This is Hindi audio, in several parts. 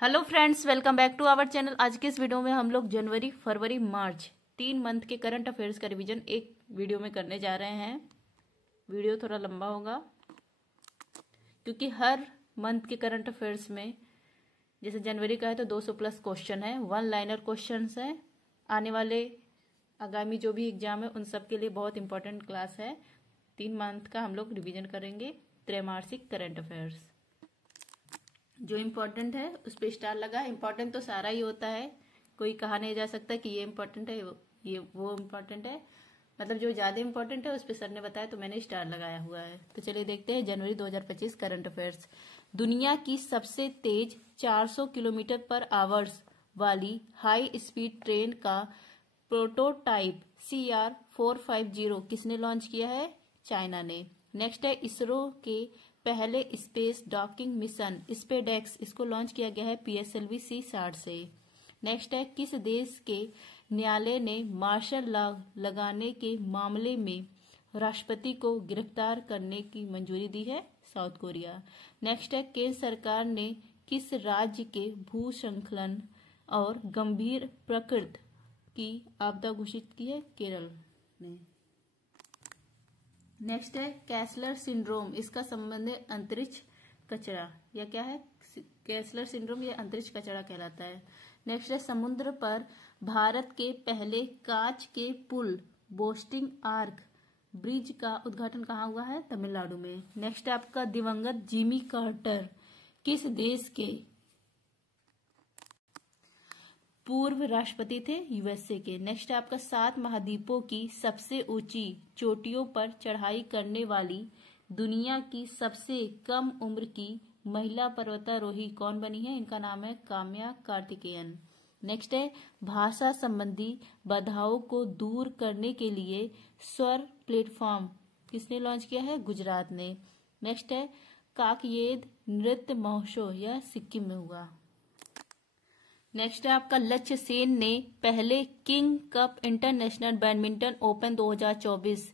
Hello friends, welcome back to our channel. आज के इस वीडियो में हम लोग जनवरी, फरवरी, मार्च 3 मंथ के करंट अफेयर्स का रिवीजन एक वीडियो में करने जा रहे हैं। वीडियो थोड़ा लंबा होगा क्योंकि हर मंथ के करंट अफेयर्स में जैसे जनवरी का है तो 200 प्लस क्वेश्चन है, 1 लाइनर क्वेश्चन है। आने वाले आगामी जो भी एग्जाम है उन सब के लिए बहुत इंपॉर्टेंट क्लास है। 3 मंथ का हम लोग रिविजन करेंगे त्रैमासिक करंट अफेयर्स। जो इम्पोर्टेंट है उस पर स्टार लगा। इम्पोर्टेंट तो सारा ही होता है, कोई कहा नहीं जा सकता कि ये इम्पोर्टेंट है ये वो इम्पोर्टेंट है। मतलब जो ज्यादा इम्पोर्टेंट है उस पर सर ने बताया तो मैंने स्टार लगाया हुआ है। तो चलिए देखते हैं जनवरी 2025 करंट अफेयर्स। दुनिया की सबसे तेज 400 किलोमीटर पर आवर्स वाली हाई स्पीड ट्रेन का प्रोटोटाइप CR450 किसने लॉन्च किया है? चाइना ने। नेक्स्ट है इसरो के पहले स्पेस डॉकिंग मिशन स्पेडेक्स, इसको लॉन्च किया गया है PSLV C60 से। नेक्स्ट है किस देश के न्यायालय ने मार्शल लॉ लगाने के मामले में राष्ट्रपति को गिरफ्तार करने की मंजूरी दी है? South Korea. नेक्स्ट है केंद्र सरकार ने किस राज्य के भूस्खलन और गंभीर प्रकृति की आपदा घोषित की है? केरल ने। नेक्स्ट है कैसलर सिंड्रोम, इसका संबंध है अंतरिक्ष कचरा, या क्या है? कैसलर सिंड्रोम ये अंतरिक्ष कचरा कहलाता है। नेक्स्ट है समुद्र पर भारत के पहले कांच के पुल बोस्टिंग आर्क ब्रिज का उद्घाटन कहाँ हुआ है? तमिलनाडु में। नेक्स्ट है आपका दिवंगत जिमी कार्टर किस देश के पूर्व राष्ट्रपति थे? USA के। नेक्स्ट है आपका 7 महाद्वीपों की सबसे ऊंची चोटियों पर चढ़ाई करने वाली दुनिया की सबसे कम उम्र की महिला पर्वतारोही कौन बनी है? इनका नाम है काम्या कार्तिकेयन। नेक्स्ट है भाषा संबंधी बाधाओं को दूर करने के लिए स्वर प्लेटफॉर्म किसने लॉन्च किया है? गुजरात ने। नेक्स्ट है काकयेद नृत्य महोत्सव, यह सिक्किम में हुआ। नेक्स्ट है आपका लक्ष्य सेन ने पहले king cup international badminton open 2024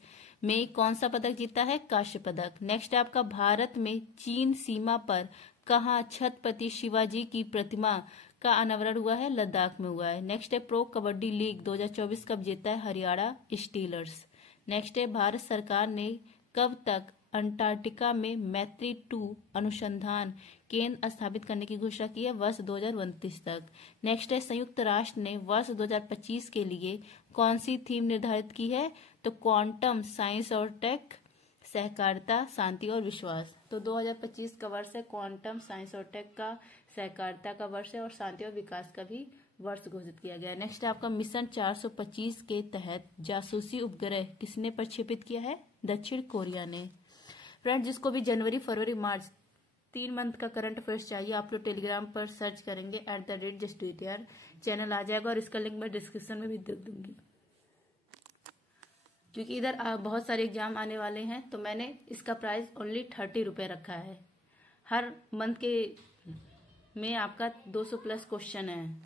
में कौन सा पदक जीता है? कांस्य पदक। नेक्स्ट है आपका भारत में चीन सीमा पर कहाँ छत्रपति शिवाजी की प्रतिमा का अनावरण हुआ है? लद्दाख में हुआ है। नेक्स्ट है प्रो कबड्डी लीग 2024 कब जीता है? हरियाणा स्टीलर्स। नेक्स्ट है भारत सरकार ने कब तक अंटार्कटिका में मैत्री 2 अनुसंधान केंद्र स्थापित करने की घोषणा की है? वर्ष 2029 तक। नेक्स्ट है संयुक्त राष्ट्र ने वर्ष 2025 के लिए कौन सी थीम निर्धारित की है? तो क्वांटम साइंस और टेक, सहकारिता, शांति और विश्वास। तो 2025 का वर्ष है क्वांटम साइंस और टेक का, सहकारिता का वर्ष है और शांति और विकास का भी वर्ष घोषित किया गया है। नेक्स्ट है आपका मिशन 425 के तहत जासूसी उपग्रह किसने प्रक्षेपित किया है? दक्षिण कोरिया ने। फ्रेंड्स, जिसको भी जनवरी, फरवरी, मार्च 3 मंथ का करंट अफेयर्स चाहिए आप लोग टेलीग्राम पर सर्च करेंगे @justdtr चैनल आ जाएगा और इसका लिंक मैं डिस्क्रिप्शन में भी दे दूंगी। क्योंकि इधर बहुत सारे एग्जाम आने वाले हैं तो मैंने इसका प्राइस ओनली 30 रुपये रखा है। हर मंथ के में आपका 200 प्लस क्वेश्चन है,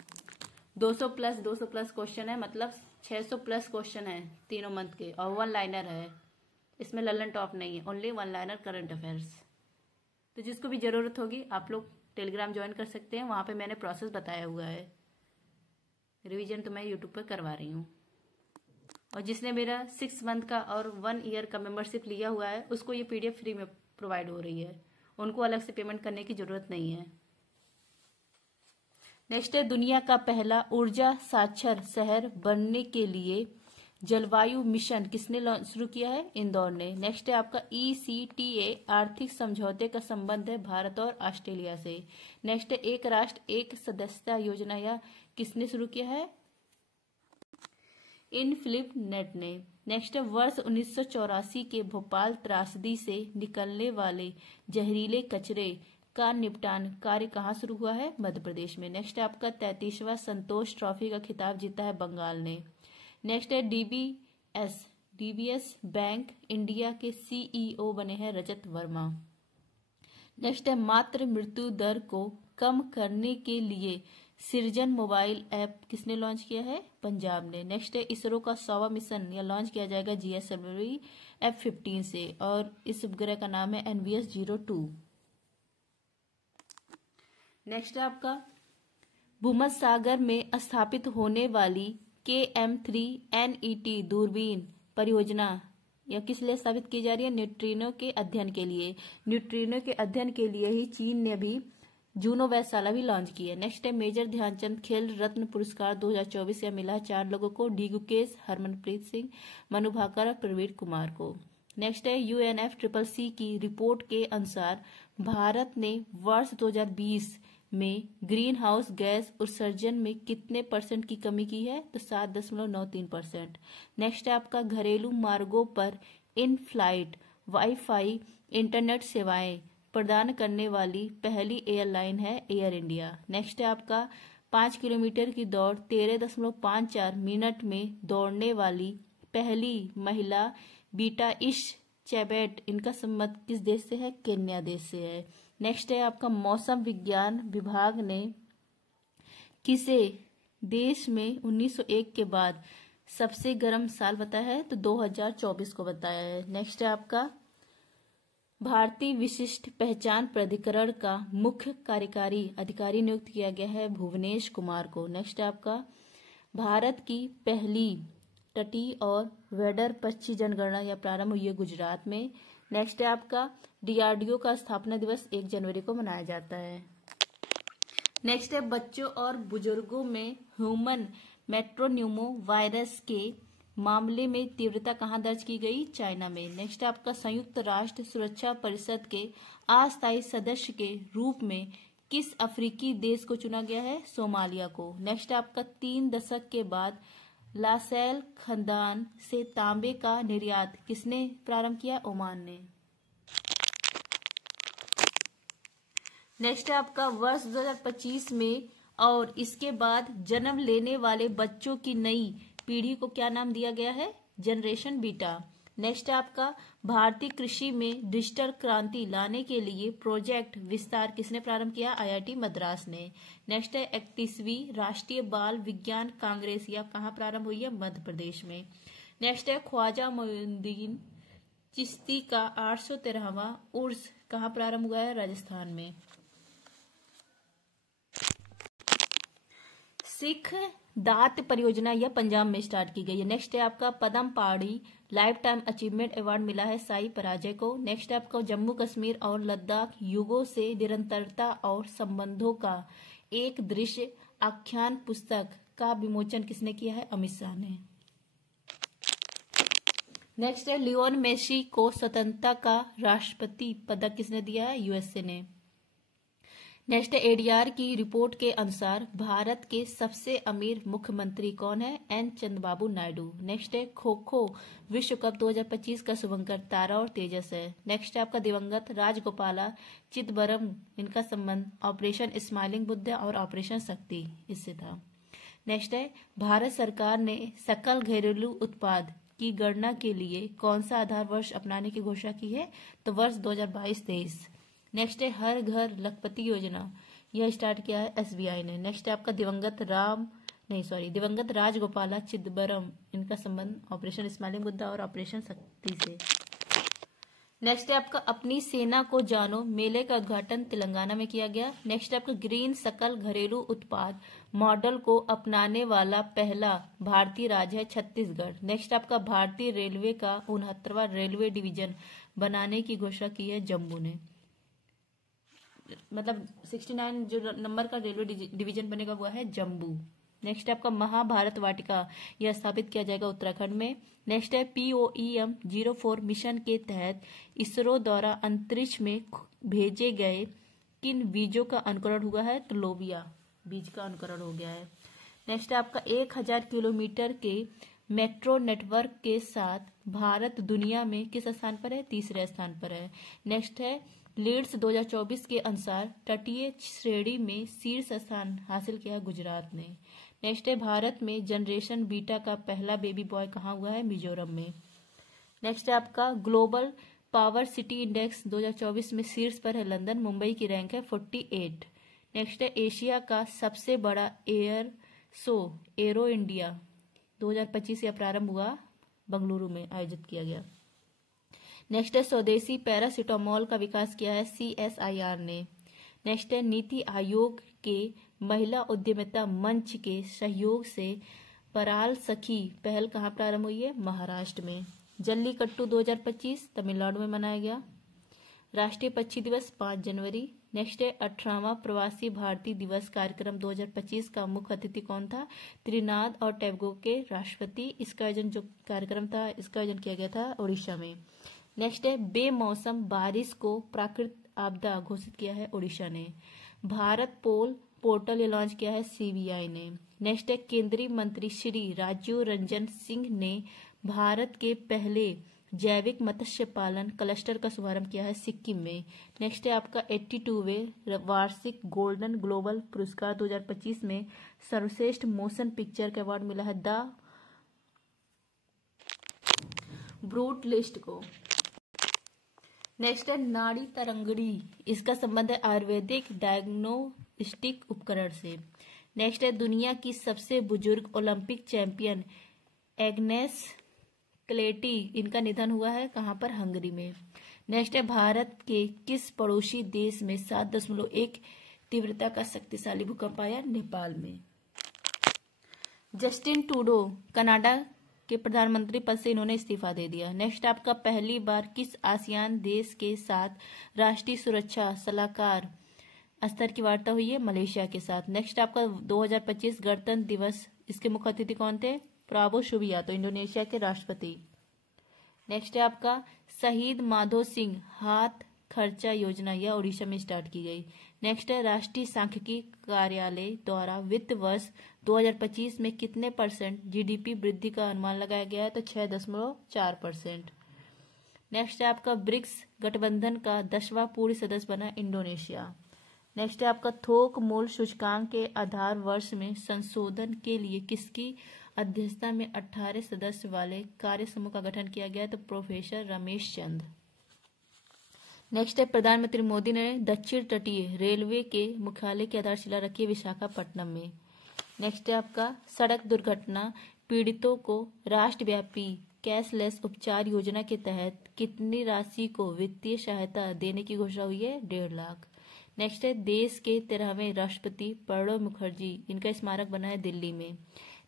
200 प्लस क्वेश्चन है, मतलब 600 प्लस क्वेश्चन है तीनों मंथ के, और 1 लाइनर है। इसमें ललन टॉप नहीं है, ओनली 1 लाइनर करंट अफेयर्स। तो जिसको भी जरूरत होगी आप लोग टेलीग्राम ज्वाइन कर सकते हैं, वहां पे मैंने प्रोसेस बताया हुआ है। रिवीजन तो मैं यूट्यूब पर करवा रही हूँ। और जिसने मेरा 6 मंथ का और 1 ईयर का मेंबरशिप लिया हुआ है उसको ये PDF फ्री में प्रोवाइड हो रही है, उनको अलग से पेमेंट करने की जरूरत नहीं है। नेक्स्ट है दुनिया का पहला ऊर्जा साक्षर शहर बनने के लिए जलवायु मिशन किसने शुरू किया है? इंदौर ने। नेक्स्ट है आपका ECTA आर्थिक समझौते का संबंध है भारत और ऑस्ट्रेलिया से। नेक्स्ट है एक राष्ट्र एक सदस्यता योजना, या किसने शुरू किया है? इनफिलिप नेट ने। नेक्स्ट है वर्ष 1984 के भोपाल त्रासदी से निकलने वाले जहरीले कचरे का निपटान कार्य कहाँ शुरू हुआ है? मध्य प्रदेश में। नेक्स्ट है आपका 33वां संतोष ट्रॉफी का खिताब जीता है बंगाल ने। नेक्स्ट है DBS बैंक इंडिया के CEO बने हैं रजत वर्मा। नेक्स्ट है मातृ मृत्यु दर को कम करने के लिए सृजन मोबाइल ऐप किसने लॉन्च किया है? पंजाब ने। नेक्स्ट है इसरो का 100वां मिशन या लॉन्च किया जाएगा GSLV F-15 से, और इस उपग्रह का नाम है NVS-02। नेक्स्ट है आपका भूमध्यसागर में स्थापित होने वाली KM3 NET दूरबीन परियोजना यह किस लिए स्थापित की जा रही है? न्यूट्रिनो के अध्ययन के लिए। न्यूट्रिनो के अध्ययन के लिए ही चीन ने भी जूनो वेधशाला भी लॉन्च की है। नेक्स्ट है मेजर ध्यानचंद खेल रत्न पुरस्कार 2024 का मिला है 4 लोगों को, डी गुकेश, हरमनप्रीत सिंह, मनु भाकर और प्रवीण कुमार को। नेक्स्ट है UNFCCC की रिपोर्ट के अनुसार भारत ने वर्ष 2020 में ग्रीन हाउस गैस उत्सर्जन में कितने % की कमी की है? तो 7.93%। नेक्स्ट है आपका घरेलू मार्गों पर इन फ्लाइट वाईफाई इंटरनेट सेवाएं प्रदान करने वाली पहली एयरलाइन है एयर इंडिया। नेक्स्ट है आपका 5 किलोमीटर की दौड़ 13.54 मिनट में दौड़ने वाली पहली महिला बीटा इश चेबेट, इनका संबंध किस देश से है? केन्या देश से है। नेक्स्ट है आपका मौसम विज्ञान विभाग ने किसे देश में 1901 के बाद सबसे गर्म साल बताया है? तो 2024 को बताया है। नेक्स्ट है आपका भारतीय विशिष्ट पहचान प्राधिकरण का मुख्य कार्यकारी अधिकारी नियुक्त किया गया है भुवनेश कुमार को। नेक्स्ट है आपका भारत की पहली तटीय और वेडर पक्षी जनगणना या प्रारंभ हुई है गुजरात में। नेक्स्ट है आपका DRDO का स्थापना दिवस 1 जनवरी को मनाया जाता है। नेक्स्ट है बच्चों और बुजुर्गों में ह्यूमन मेट्रोन्यूमो वायरस के मामले में तीव्रता कहां दर्ज की गई? चाइना में। नेक्स्ट आपका संयुक्त राष्ट्र सुरक्षा परिषद के अस्थायी सदस्य के रूप में किस अफ्रीकी देश को चुना गया है? सोमालिया को। नेक्स्ट आपका 3 दशक के बाद लासेल खदान से तांबे का निर्यात किसने प्रारंभ किया? ओमान ने। नेक्स्ट है आपका वर्ष 2025 में और इसके बाद जन्म लेने वाले बच्चों की नई पीढ़ी को क्या नाम दिया गया है? Generation beta. नेक्स्ट है आपका भारतीय कृषि में डिजिटल क्रांति लाने के लिए प्रोजेक्ट विस्तार किसने प्रारंभ किया? IIT मद्रास ने। नेक्स्ट है 31वीं राष्ट्रीय बाल विज्ञान कांग्रेस या कहाँ प्रारंभ हुई है? मध्य प्रदेश में। नेक्स्ट है ख्वाजा मोइनुद्दीन चिश्ती का 813वां उर्स कहाँ प्रारंभ हुआ है? राजस्थान में। सिख दात परियोजना यह पंजाब में स्टार्ट की गई है। नेक्स्ट है आपका पद्म पहाड़ी लाइफ टाइम अचीवमेंट अवार्ड मिला है साई पराजय को। नेक्स्ट है आपका जम्मू कश्मीर और लद्दाख युगों से निरंतरता और संबंधों का एक दृश्य आख्यान पुस्तक का विमोचन किसने किया है? अमित शाह ने। नेक्स्ट है लियोन मेसी को स्वतंत्रता का राष्ट्रपति पदक किसने दिया है? USA ने। नेक्स्ट है ADR की रिपोर्ट के अनुसार भारत के सबसे अमीर मुख्यमंत्री कौन है? N चंद्रबाबू नायडू। नेक्स्ट है खो खो विश्व कप 2025 का शुभंकर तारा और तेजस है। नेक्स्ट है आपका दिवंगत राजगोपाला चिदंबरम, इनका संबंध ऑपरेशन स्माइलिंग बुद्ध और ऑपरेशन शक्ति इससे था। नेक्स्ट है भारत सरकार ने सकल घरेलू उत्पाद की गणना के लिए कौन सा आधार वर्ष अपनाने की घोषणा की है? तो वर्ष 2022-23। नेक्स्ट है हर घर लखपति योजना यह स्टार्ट किया है SBI ने। नेक्स्ट है आपका दिवंगत राजगोपाला चिदंबरम, इनका संबंध ऑपरेशन स्माइलिंग बुद्ध और ऑपरेशन शक्ति से। नेक्स्ट है आपका अपनी सेना को जानो मेले का उद्घाटन तेलंगाना में किया गया। नेक्स्ट है आपका ग्रीन सकल घरेलू उत्पाद मॉडल को अपनाने वाला पहला भारतीय राज्य है छत्तीसगढ़। नेक्स्ट आपका भारतीय रेलवे का 69वां रेलवे डिवीजन बनाने की घोषणा की है जम्मू ने। मतलब 69 जो नंबर का रेलवे डिवीजन बनेगा वो है जम्मू। नेक्स्ट आपका महाभारत वाटिका यह स्थापित किया जाएगा उत्तराखंड में। नेक्स्ट है POEM 04 मिशन के तहत इसरो द्वारा अंतरिक्ष में भेजे गए किन बीजों का अनुकरण हुआ है? तो लोबिया बीज का अनुकरण हो गया है। नेक्स्ट है आपका 1000 किलोमीटर के मेट्रो नेटवर्क के साथ भारत दुनिया में किस स्थान पर है? तीसरे स्थान पर है। नेक्स्ट है लीड्स 2024 के अनुसार तटीय श्रेणी में शीर्ष स्थान हासिल किया गुजरात ने। नेक्स्ट है भारत में जनरेशन बीटा का पहला बेबी बॉय कहाँ हुआ है? मिजोरम में। नेक्स्ट है आपका ग्लोबल पावर सिटी इंडेक्स 2024 में शीर्ष पर है लंदन, मुंबई की रैंक है 48। नेक्स्ट है एशिया का सबसे बड़ा एयर शो एरो इंडिया 2025 या प्रारंभ हुआ बंगलुरु में आयोजित किया गया। नेक्स्ट है स्वदेशी पैरासिटामोल का विकास किया है CSIR ने। नेक्स्ट है नीति आयोग के महिला उद्यमिता मंच के सहयोग से पराल सखी पहल कहाँ प्रारंभ हुई है? महाराष्ट्र में। जल्लीकट्टू 2025 तमिलनाडु में मनाया गया। राष्ट्रीय पक्षी दिवस 5 जनवरी। नेक्स्ट है 18वां प्रवासी भारतीय दिवस कार्यक्रम 2025 का मुख्य अतिथि कौन था? त्रिनाद और टैगोर के राष्ट्रपति। इसका आयोजन जो कार्यक्रम था इसका आयोजन किया गया था उड़ीसा में। नेक्स्ट है बेमौसम बारिश को प्राकृतिक आपदा घोषित किया है उड़ीसा ने। भारत पोल पोर्टल लॉन्च किया है सीबीआई ने। नेक्स्ट है केंद्रीय मंत्री श्री राजीव रंजन सिंह ने भारत के पहले जैविक मत्स्य पालन क्लस्टर का शुभारंभ किया है सिक्किम में। नेक्स्ट है आपका 82वें वार्षिक गोल्डन ग्लोबल पुरस्कार 2025 में सर्वश्रेष्ठ मोशन पिक्चर का अवार्ड मिला है द ब्रूट लिस्ट को। नेक्स्ट है नाड़ी तरंगड़ी, इसका संबंध है आयुर्वेदिक डायग्नोस्टिक उपकरण से। नेक्स्ट है दुनिया की सबसे बुजुर्ग ओलंपिक चैंपियन एग्नेस क्लेटी, इनका निधन हुआ है कहाँ पर? हंगरी में। नेक्स्ट है भारत के किस पड़ोसी देश में 7.1 तीव्रता का शक्तिशाली भूकंप आया? नेपाल में। जस्टिन ट्रूडो कनाडा के प्रधानमंत्री पद से इन्होंने इस्तीफा दे दिया। नेक्स्ट आपका पहली बार किस आसियान देश के साथ राष्ट्रीय सुरक्षा सलाहकार स्तर की वार्ता हुई है? मलेशिया के साथ। नेक्स्ट आपका 2025 गणतंत्र दिवस, इसके मुख्य अतिथि कौन थे? प्राबो सुबियांतो, इंडोनेशिया के राष्ट्रपति। नेक्स्ट है आपका शहीद माधो सिंह हाथ खर्चा योजना, यह उड़ीसा में स्टार्ट की गई। नेक्स्ट है राष्ट्रीय सांख्यिकी कार्यालय द्वारा वित्त वर्ष 2025 में कितने % जीडीपी वृद्धि का अनुमान लगाया गया है? तो 6.4%। नेक्स्ट है आपका ब्रिक्स गठबंधन का 10वां पूर्व सदस्य बना इंडोनेशिया। नेक्स्ट है आपका थोक मूल्य सूचकांक के आधार वर्ष में संशोधन के लिए किसकी अध्यक्षता में 18 सदस्य वाले कार्य समूह का गठन किया गया? तो प्रोफेसर रमेश चंद। नेक्स्ट है प्रधानमंत्री मोदी ने दक्षिण तटीय रेलवे के मुख्यालय की आधारशिला रखी विशाखापट्टनम में। नेक्स्ट है आपका सड़क दुर्घटना पीड़ितों को राष्ट्रव्यापी कैशलेस उपचार योजना के तहत कितनी राशि को वित्तीय सहायता देने की घोषणा हुई है? 1.5 लाख। नेक्स्ट है देश के 13वें राष्ट्रपति प्रणब मुखर्जी, इनका स्मारक बना है दिल्ली में।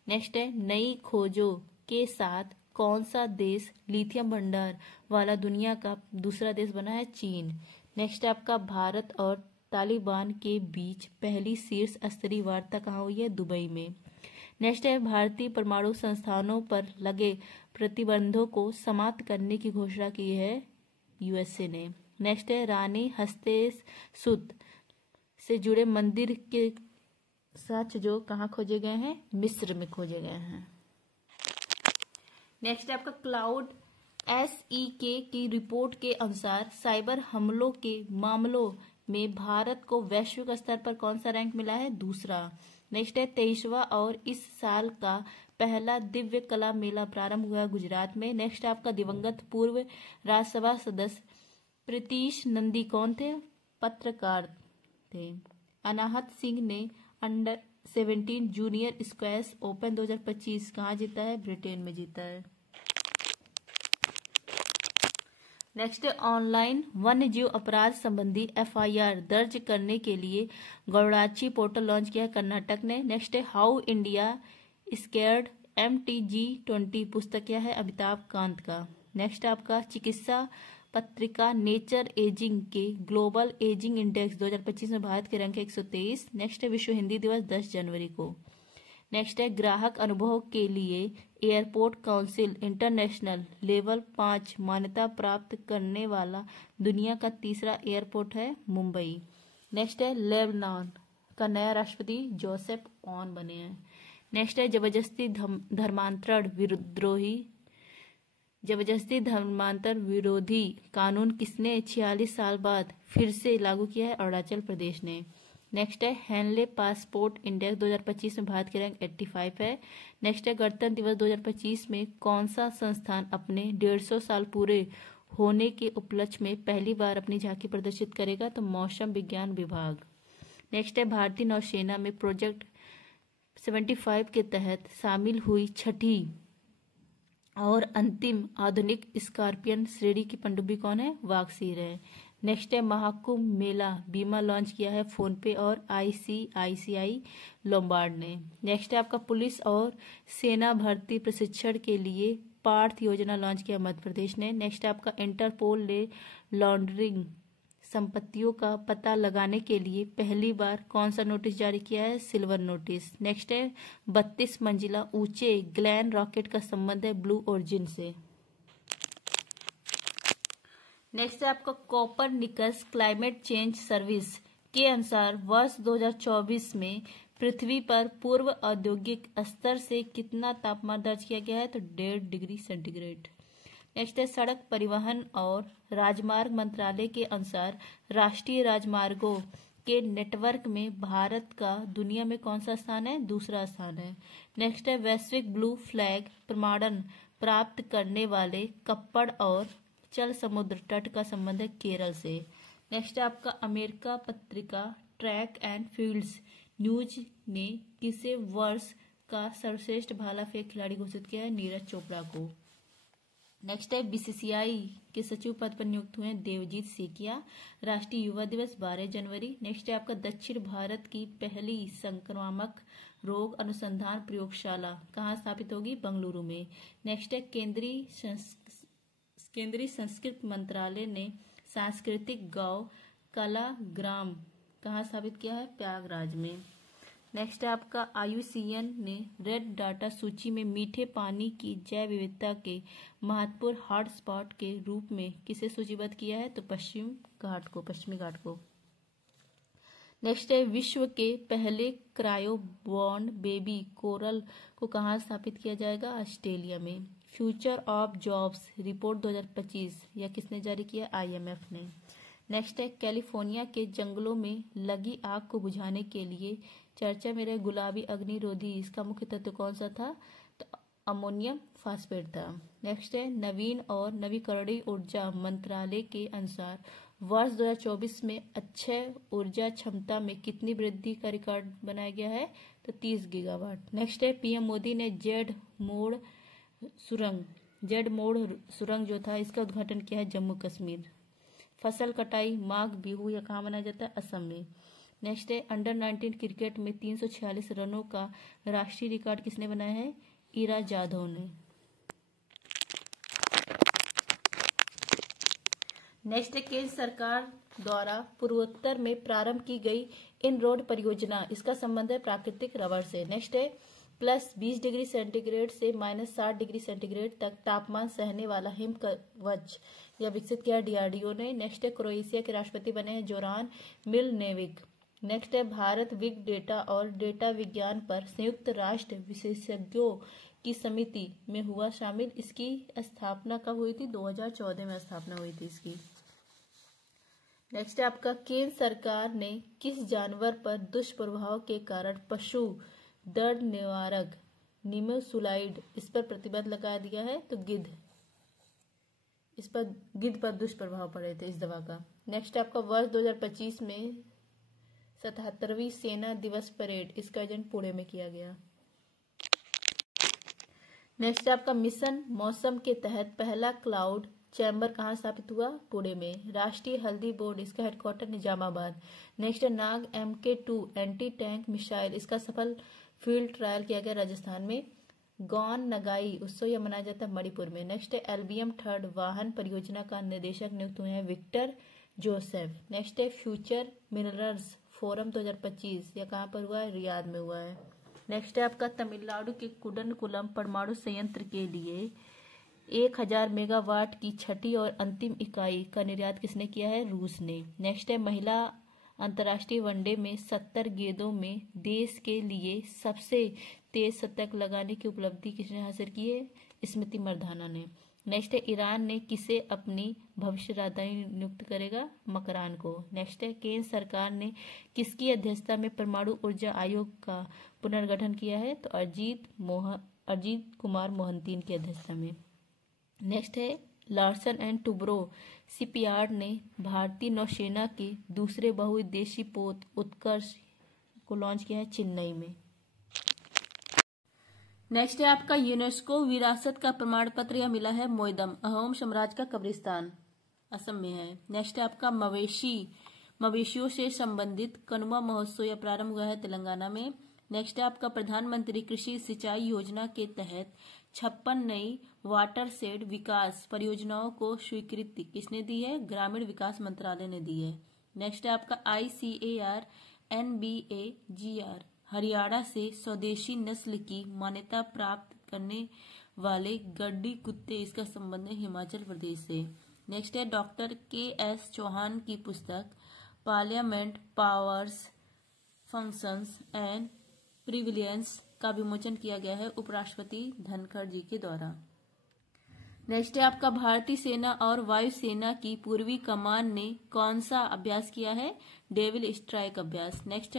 नेक्स्ट है नई खोजों के साथ कौन सा देश लिथियम भंडार वाला दुनिया का दूसरा देश बना है? चीन। नेक्स्ट आपका भारत और तालिबान के बीच पहली शीर्ष स्तरीय वार्ता कहाँ हुई है? दुबई में। नेक्स्ट है भारतीय परमाणु संस्थानों पर लगे प्रतिबंधों को समाप्त करने की घोषणा की है यूएसए ने। नेक्स्ट है रानी हत्शेपसुत से जुड़े मंदिर के साक्ष्य जो कहाँ खोजे गए हैं? मिस्र में खोजे गए हैं। नेक्स्ट है आपका क्लाउड SEK की रिपोर्ट के अनुसार साइबर हमलों के मामलों में भारत को वैश्विक स्तर पर कौन सा रैंक मिला है? दूसरा। नेक्स्ट है 23वां और इस साल का पहला दिव्य कला मेला प्रारंभ हुआ गुजरात में। नेक्स्ट आपका दिवंगत पूर्व राज्यसभा सदस्य प्रीतीश नंदी कौन थे? पत्रकार थे। अनाहत सिंह ने अंडर 17 जूनियर स्क्वैश ओपन 2025 कहाँ जीता है? ब्रिटेन में जीता है। नेक्स्ट ऑनलाइन वन्यजीव अपराध संबंधी FIR दर्ज करने के लिए गौड़ाची पोर्टल लॉन्च किया है कर्नाटक ने। नेक्स्ट है हाउ इंडिया स्केयर्ड MTG20 पुस्तक क्या है? अमिताभ कांत का। नेक्स्ट आपका चिकित्सा पत्रिका नेचर एजिंग के ग्लोबल एजिंग इंडेक्स 2025 में भारत के रैंक 123। नेक्स्ट है विश्व हिंदी दिवस 10 जनवरी को। नेक्स्ट है ग्राहक अनुभव के लिए एयरपोर्ट काउंसिल इंटरनेशनल लेवल 5 मान्यता प्राप्त करने वाला दुनिया का तीसरा एयरपोर्ट है मुंबई। नेक्स्ट है लेबनान का नया राष्ट्रपति जोसेफ ऑन बने हैं। नेक्स्ट है जबरदस्ती धर्मांतर विरोधी कानून किसने 46 साल बाद फिर से लागू किया है? अरुणाचल प्रदेश ने। नेक्स्ट है हैनले पासपोर्ट इंडेक्स 2025 में भारत की रैंक 85 है। नेक्स्ट है गणतंत्र दिवस 2025 में कौन सा संस्थान अपने 150 साल पूरे होने के उपलक्ष्य में पहली बार अपनी झांकी प्रदर्शित करेगा? तो मौसम विज्ञान विभाग। नेक्स्ट है भारतीय नौसेना में प्रोजेक्ट 75 के तहत शामिल हुई छठी और अंतिम आधुनिक स्कॉर्पियन श्रेणी की पनडुब्बी कौन है? वागसीर है। नेक्स्ट है महाकुंभ मेला बीमा लॉन्च किया है फोन पे और ICICI लोम्बार्ड ने। नेक्स्ट है आपका पुलिस और सेना भर्ती प्रशिक्षण के लिए पार्थ योजना लॉन्च किया मध्य प्रदेश ने। नेक्स्ट है आपका इंटरपोल ने लॉन्ड्रिंग संपत्तियों का पता लगाने के लिए पहली बार कौन सा नोटिस जारी किया है, सिल्वर नोटिस। नेक्स्ट है 32 मंजिला ऊंचे ग्लैन रॉकेट का संबंध है ब्लू ओरिजिन से। नेक्स्ट है आपका कोपरनिकस क्लाइमेट चेंज सर्विस के अनुसार वर्ष 2024 में पृथ्वी पर पूर्व औद्योगिक स्तर से कितना तापमान दर्ज किया गया है, तो 1.5 डिग्री सेंटीग्रेड। नेक्स्ट है सड़क परिवहन और राजमार्ग मंत्रालय के अनुसार राष्ट्रीय राजमार्गों के नेटवर्क में भारत का दुनिया में कौन सा स्थान है, दूसरा स्थान है। नेक्स्ट है वैश्विक ब्लू फ्लैग प्रमाणन प्राप्त करने वाले कप्पड़ और चल समुद्र तट का संबंध है केरल से। नेक्स्ट है आपका अमेरिका पत्रिका ट्रैक एंड फील्ड्स न्यूज ने किसे वर्ष का सर्वश्रेष्ठ भाला फेंक खिलाड़ी घोषित किया है, नीरज चोपड़ा को। नेक्स्ट है BCCI के सचिव पद पर नियुक्त हुए देवजीत सेकिया। राष्ट्रीय युवा दिवस 12 जनवरी। नेक्स्ट है आपका दक्षिण भारत की पहली संक्रामक रोग अनुसंधान प्रयोगशाला कहाँ स्थापित होगी, बंगलुरु में। नेक्स्ट है केंद्रीय संस्कृति मंत्रालय ने सांस्कृतिक गांव कलाग्राम कहाँ स्थापित किया है, प्रयागराज में। नेक्स्ट है आपका IUCN ने रेड डाटा सूची में मीठे पानी की जैव विविधता के महत्वपूर्ण हॉटस्पॉट के रूप में किसे सूचीबद्ध किया है, तो पश्चिमी घाट को। नेक्स्ट है विश्व के पहले क्रायोबॉन्ड बेबी कोरल को कहाँ स्थापित किया जाएगा, ऑस्ट्रेलिया में। फ्यूचर ऑफ जॉब्स रिपोर्ट 2025 यह किसने जारी किया, IMF ने। नेक्स्ट है कैलिफोर्निया के जंगलों में लगी आग को बुझाने के लिए चर्चा में रहे गुलाबी अग्निरोधी इसका मुख्य तत्व कौन सा था, तो अमोनियम फास्फेट था। नेक्स्ट है नवीन और नवीकरणीय ऊर्जा मंत्रालय के अनुसार वर्ष 2024 में अक्षय ऊर्जा क्षमता में कितनी वृद्धि का रिकॉर्ड बनाया गया है, तो 30 गीगावाट। नेक्स्ट है PM मोदी ने जेड मोड़ सुरंग जो था इसका उद्घाटन किया है जम्मू कश्मीर। फसल कटाई माघ बिहू यह कहाँ मनाया जाता है, असम में। नेक्स्ट है अंडर-19 क्रिकेट में 346 रनों का राष्ट्रीय रिकॉर्ड किसने बनाया है, ईरा जाधव ने। नेक्स्ट है केंद्र सरकार द्वारा पूर्वोत्तर में प्रारंभ की गई इन रोड परियोजना इसका संबंध है प्राकृतिक रबर से। नेक्स्ट है +20 डिग्री सेंटीग्रेड से -60 डिग्री सेंटीग्रेड तक तापमान सहने वाला हिम कवच यह विकसित किया DRDO ने। नेक्स्ट है क्रोएशिया के राष्ट्रपति बने हैं जोरान मिलनेविक। नेक्स्ट है भारत बिग डेटा और डेटा विज्ञान पर संयुक्त राष्ट्र विशेषज्ञों की समिति में हुआ शामिल। इसकी स्थापना कब हुई थी, 2014 में स्थापना हुई थी इसकी। नेक्स्ट है आपका केंद्र सरकार ने किस जानवर पर दुष्प्रभाव के कारण पशु दर्द निवारक निमेसुलाइड इस पर प्रतिबंध लगा दिया है, तो गिद्ध। इस पर गिद्ध पर दुष्प्रभाव पड़े थे इस दवा का। नेक्स्ट आपका वर्ष 2025 में 77वीं सेना दिवस परेड इसका आयोजन पुणे में किया गया। नेक्स्ट आपका मिशन मौसम के तहत पहला क्लाउड चैम्बर कहाँ स्थापित हुआ, पुणे में। राष्ट्रीय हल्दी बोर्ड इसका हेडक्वार्टर निजामाबाद। नेक्स्ट नाग MK2 एंटी टैंक मिसाइल इसका सफल फील्ड ट्रायल किया गया राजस्थान में। गौन नगाई उत्सव यह मनाया जाता है मणिपुर में। नेक्स्ट है LBM 3rd वाहन परियोजना का निदेशक नियुक्त हुए हैं विक्टर जोसेफ। नेक्स्ट है फ्यूचर मिनरल्स फोरम 2025 यह कहाँ पर हुआ है, रियाद में हुआ है। नेक्स्ट है आपका तमिलनाडु के कुडनकुलम परमाणु संयंत्र के लिए 1000 मेगावाट की छठी और अंतिम इकाई का निर्यात किसने किया है, रूस ने। नेक्स्ट है महिला अंतर्राष्ट्रीय वनडे में 70 गेंदों में देश के लिए सबसे तेज शतक लगाने की उपलब्धि किसने हासिल की है, स्मृति मंधाना ने। नेक्स्ट है ईरान ने किसे अपनी भविष्य राजधानी नियुक्त करेगा, मकरान को। नेक्स्ट है केंद्र सरकार ने किसकी अध्यक्षता में परमाणु ऊर्जा आयोग का पुनर्गठन किया है, तो अजीत कुमार मोहंती की अध्यक्षता में। नेक्स्ट है लार्सन एंड टुब्रो शिपयार्ड ने भारतीय नौसेना के दूसरे बहुउद्देशीय पोत उत्कर्ष को लॉन्च किया है चेन्नई में। नेक्स्ट है आपका यूनेस्को विरासत का प्रमाण पत्र यह मिला है मोइदम अहोम साम्राज्य का कब्रिस्तान। असम में है। नेक्स्ट है आपका मवेशियों से संबंधित कनुआ महोत्सव या प्रारंभ हुआ है तेलंगाना में। नेक्स्ट है आपका प्रधानमंत्री कृषि सिंचाई योजना के तहत 56 नई वाटरशेड विकास परियोजनाओं को स्वीकृति किसने दी है? ग्रामीण विकास मंत्रालय ने दी है। नेक्स्ट है आपका ICAR NBAGR हरियाणा से स्वदेशी नस्ल की मान्यता प्राप्त करने वाले गड्डी कुत्ते, इसका संबंध है हिमाचल प्रदेश से। नेक्स्ट है डॉक्टर KS चौहान की पुस्तक parliament powers functions and prevalence का विमोचन किया गया है उपराष्ट्रपति धनखड़ जी के द्वारा। नेक्स्ट है आपका भारतीय सेना और वायुसेना की पूर्वी कमान ने कौन सा अभ्यास किया है? डेविल स्ट्राइक अभ्यास। नेक्स्ट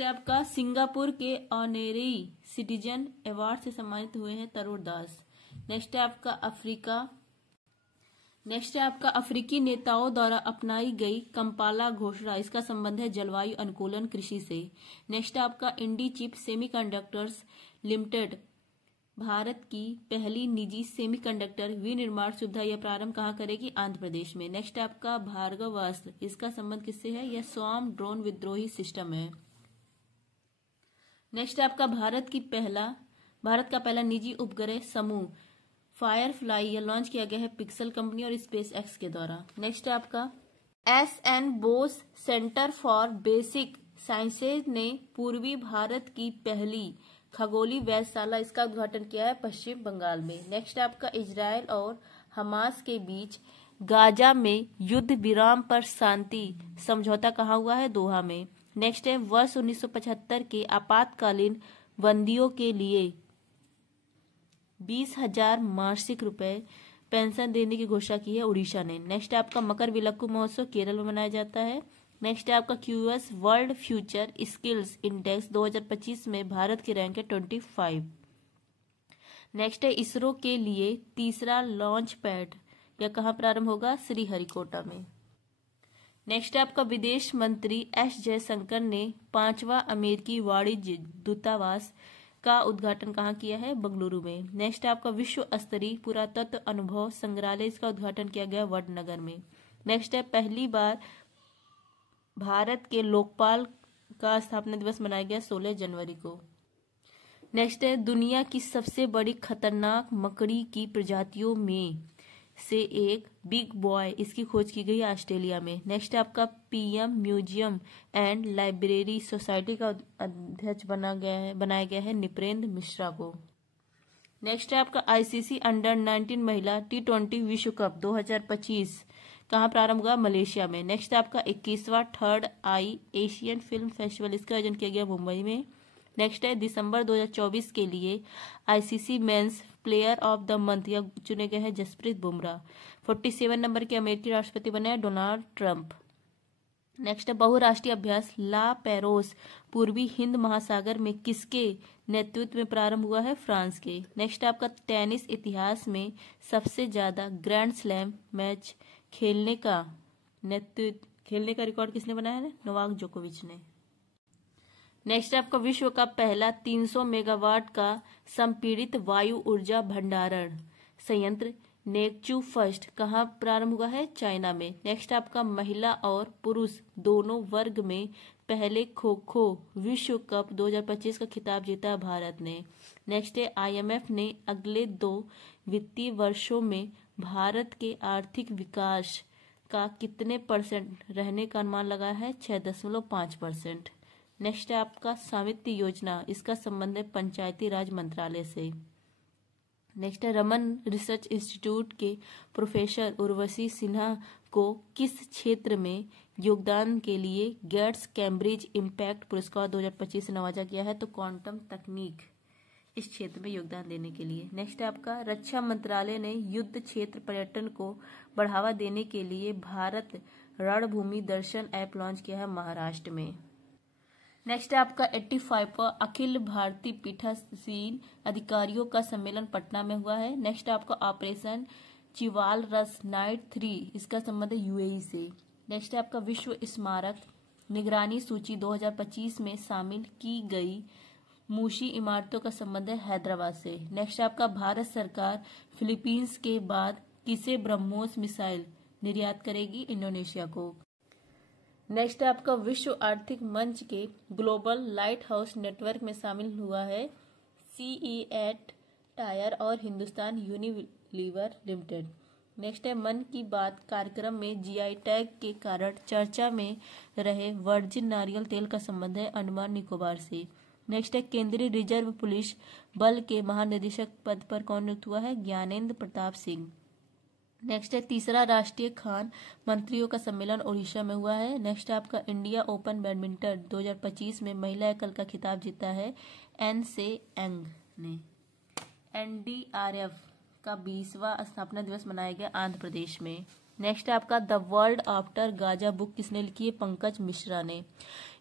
है आपका सिंगापुर के ऑनरेरी सिटीजन अवार्ड से सम्मानित हुए हैं तरुण दास। नेक्स्ट है आपका अफ्रीकी नेताओं द्वारा अपनाई गई कंपाला घोषणा, इसका संबंध है जलवायु अनुकूलन कृषि से। नेक्स्ट है आपका इंडीचिप सेमीकंडक्टर्स लिमिटेड भारत की पहली निजी सेमीकंडक्टर विनिर्माण सुविधा यह प्रारंभ कहाँ करेगी? आंध्र प्रदेश में। नेक्स्ट है आपका भार्गवास्त्र, इसका संबंध किससे है? यह स्वाम ड्रोन विद्रोही सिस्टम है। नेक्स्ट है आपका भारत का पहला निजी उपग्रह समूह फायरफ्लाई यह लॉन्च किया गया है पिक्सल कंपनी और स्पेस एक्स के द्वारा। नेक्स्ट है आपका SN Bose centre for basic sciences ने पूर्वी भारत की पहली खगोलीय वेधशाला, इसका उद्घाटन किया है पश्चिम बंगाल में। नेक्स्ट है आपका इजरायल और हमास के बीच गाजा में युद्ध विराम पर शांति समझौता कहाँ हुआ है? दोहा में। नेक्स्ट है वर्ष 1975 के आपातकालीन बंदियों के लिए 20,000 मासिक रुपए पेंशन देने की घोषणा की है उड़ीसा ने। नेक्स्ट है आपका मकर विलक्कू महोत्सव केरल में मनाया जाता है। नेक्स्ट है आपका QS world future skills index 2025 में भारत की रैंक है 25। नेक्स्ट है इसरो के लिए तीसरा लॉन्च पैड, यह कहाँ प्रारंभ होगा? श्रीहरिकोटा में। नेक्स्ट है आपका विदेश मंत्री S जयशंकर ने 5वां अमेरिकी वाणिज्य दूतावास का उद्घाटन कहाँ किया है? बेंगलुरु में। नेक्स्ट है आपका विश्व स्तरीय पुरातत्व अनुभव संग्रहालय, इसका उद्घाटन किया गया वडनगर में। नेक्स्ट है पहली बार भारत के लोकपाल का स्थापना दिवस मनाया गया 16 जनवरी को। नेक्स्ट है दुनिया की सबसे बड़ी खतरनाक मकड़ी की प्रजातियों में से एक बिग बॉय, इसकी खोज की गई ऑस्ट्रेलिया में। नेक्स्ट है आपका PM museum and library society का अध्यक्ष बनाया गया है निपेंद्र मिश्रा को। नेक्स्ट है आपका ICC अंडर 19 महिला T20 विश्व कप 2025 कहाँ प्रारंभ हुआ? मलेशिया में। नेक्स्ट है आपका 21वां थर्ड आई एशियन फिल्म फेस्टिवल, इसका आयोजन किया गया मुंबई में। नेक्स्ट है दिसंबर 2024 के लिए ICC men's player of the month या चुने गए हैं जसप्रीत बुमराह। 47 नंबर के अमेरिकी राष्ट्रपति बने हैं डोनाल्ड ट्रंप। नेक्स्ट है बहुराष्ट्रीय अभ्यास ला पेरोस पूर्वी हिंद महासागर में किसके नेतृत्व में प्रारंभ हुआ है? फ्रांस के। नेक्स्ट है आपका टेनिस इतिहास में सबसे ज्यादा ग्रैंड स्लैम मैच खेलने का रिकॉर्ड किसने बनाया है? नोवाक जोकोविच ने। नेक्स्ट है आपका विश्व का पहला 300 मेगावाट का संपीड़ित वायु ऊर्जा भंडारण संयंत्र नेकचू फर्स्ट कहाँ प्रारंभ हुआ है? चाइना में। नेक्स्ट आपका महिला और पुरुष दोनों वर्ग में पहले खो खो विश्व कप 2025 का खिताब जीता भारत ने। नेक्स्ट है IMF ने अगले 2 वित्तीय वर्षों में भारत के आर्थिक विकास का कितने % रहने का अनुमान लगाया है? 6.5%। नेक्स्ट है आपका स्वामित्व योजना, इसका संबंध है पंचायती राज मंत्रालय से। नेक्स्ट है रमन रिसर्च इंस्टीट्यूट के प्रोफेसर उर्वशी सिन्हा को किस क्षेत्र में योगदान के लिए गेट्स कैम्ब्रिज इम्पैक्ट पुरस्कार 2025 से नवाजा गया है? तो क्वांटम तकनीक इस क्षेत्र में योगदान देने के लिए। नेक्स्ट है आपका रक्षा मंत्रालय ने युद्ध क्षेत्र पर्यटन को बढ़ावा देने के लिए भारत रणभूमि दर्शन ऐप लॉन्च किया है महाराष्ट्र में। नेक्स्ट है आपका 85वां अखिल भारतीय पीठासीन अधिकारियों का सम्मेलन पटना में हुआ है। नेक्स्ट आपका ऑपरेशन चिवाल रस नाइट 3, इसका संबंध है UAE से। नेक्स्ट है आपका विश्व स्मारक निगरानी सूची 2025 में शामिल की गई मूशी इमारतों का संबंध है हैदराबाद से। नेक्स्ट आपका भारत सरकार फिलीपींस के बाद किसे ब्रह्मोस मिसाइल निर्यात करेगी? इंडोनेशिया को। नेक्स्ट है आपका विश्व आर्थिक मंच के ग्लोबल लाइट हाउस नेटवर्क में शामिल हुआ है CEAT टायर और हिंदुस्तान यूनिलीवर लिमिटेड। नेक्स्ट है मन की बात कार्यक्रम में GI टैग के कारण चर्चा में रहे वर्जिन नारियल तेल का संबंध है अंडमान निकोबार से। नेक्स्ट है केंद्रीय रिजर्व पुलिस बल के महानिदेशक पद पर कौन नियुक्त हुआ है? ज्ञानेंद्र प्रताप सिंह। नेक्स्ट है तीसरा राष्ट्रीय खान मंत्रियों का सम्मेलन ओडिशा में हुआ है। नेक्स्ट है आपका इंडिया ओपन बैडमिंटन 2025 में महिला एकल का खिताब जीता है एन से एंग ने। NDRF का 20वां स्थापना दिवस मनाया गया आंध्र प्रदेश में। नेक्स्ट है आपका the world after Gaza book किसने लिखी है? पंकज मिश्रा ने।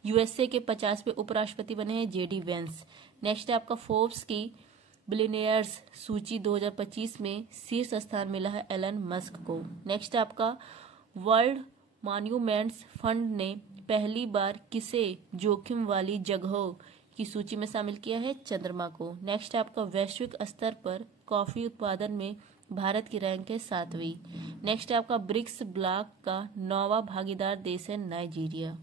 USA के 50वें उपराष्ट्रपति बने हैं JD वेंस। नेक्स्ट है आपका फोर्ब्स की बिलियनियर्स सूची 2025 में शीर्ष स्थान मिला है एलन मस्क को। नेक्स्ट आपका वर्ल्ड मॉन्यूमेंट्स फंड ने पहली बार किसे जोखिम वाली जगहों की सूची में शामिल किया है? चंद्रमा को। नेक्स्ट आपका वैश्विक स्तर पर कॉफी उत्पादन में भारत की रैंक है 7वीं। नेक्स्ट आपका ब्रिक्स ब्लॉक का 9वां भागीदार देश है नाइजीरिया।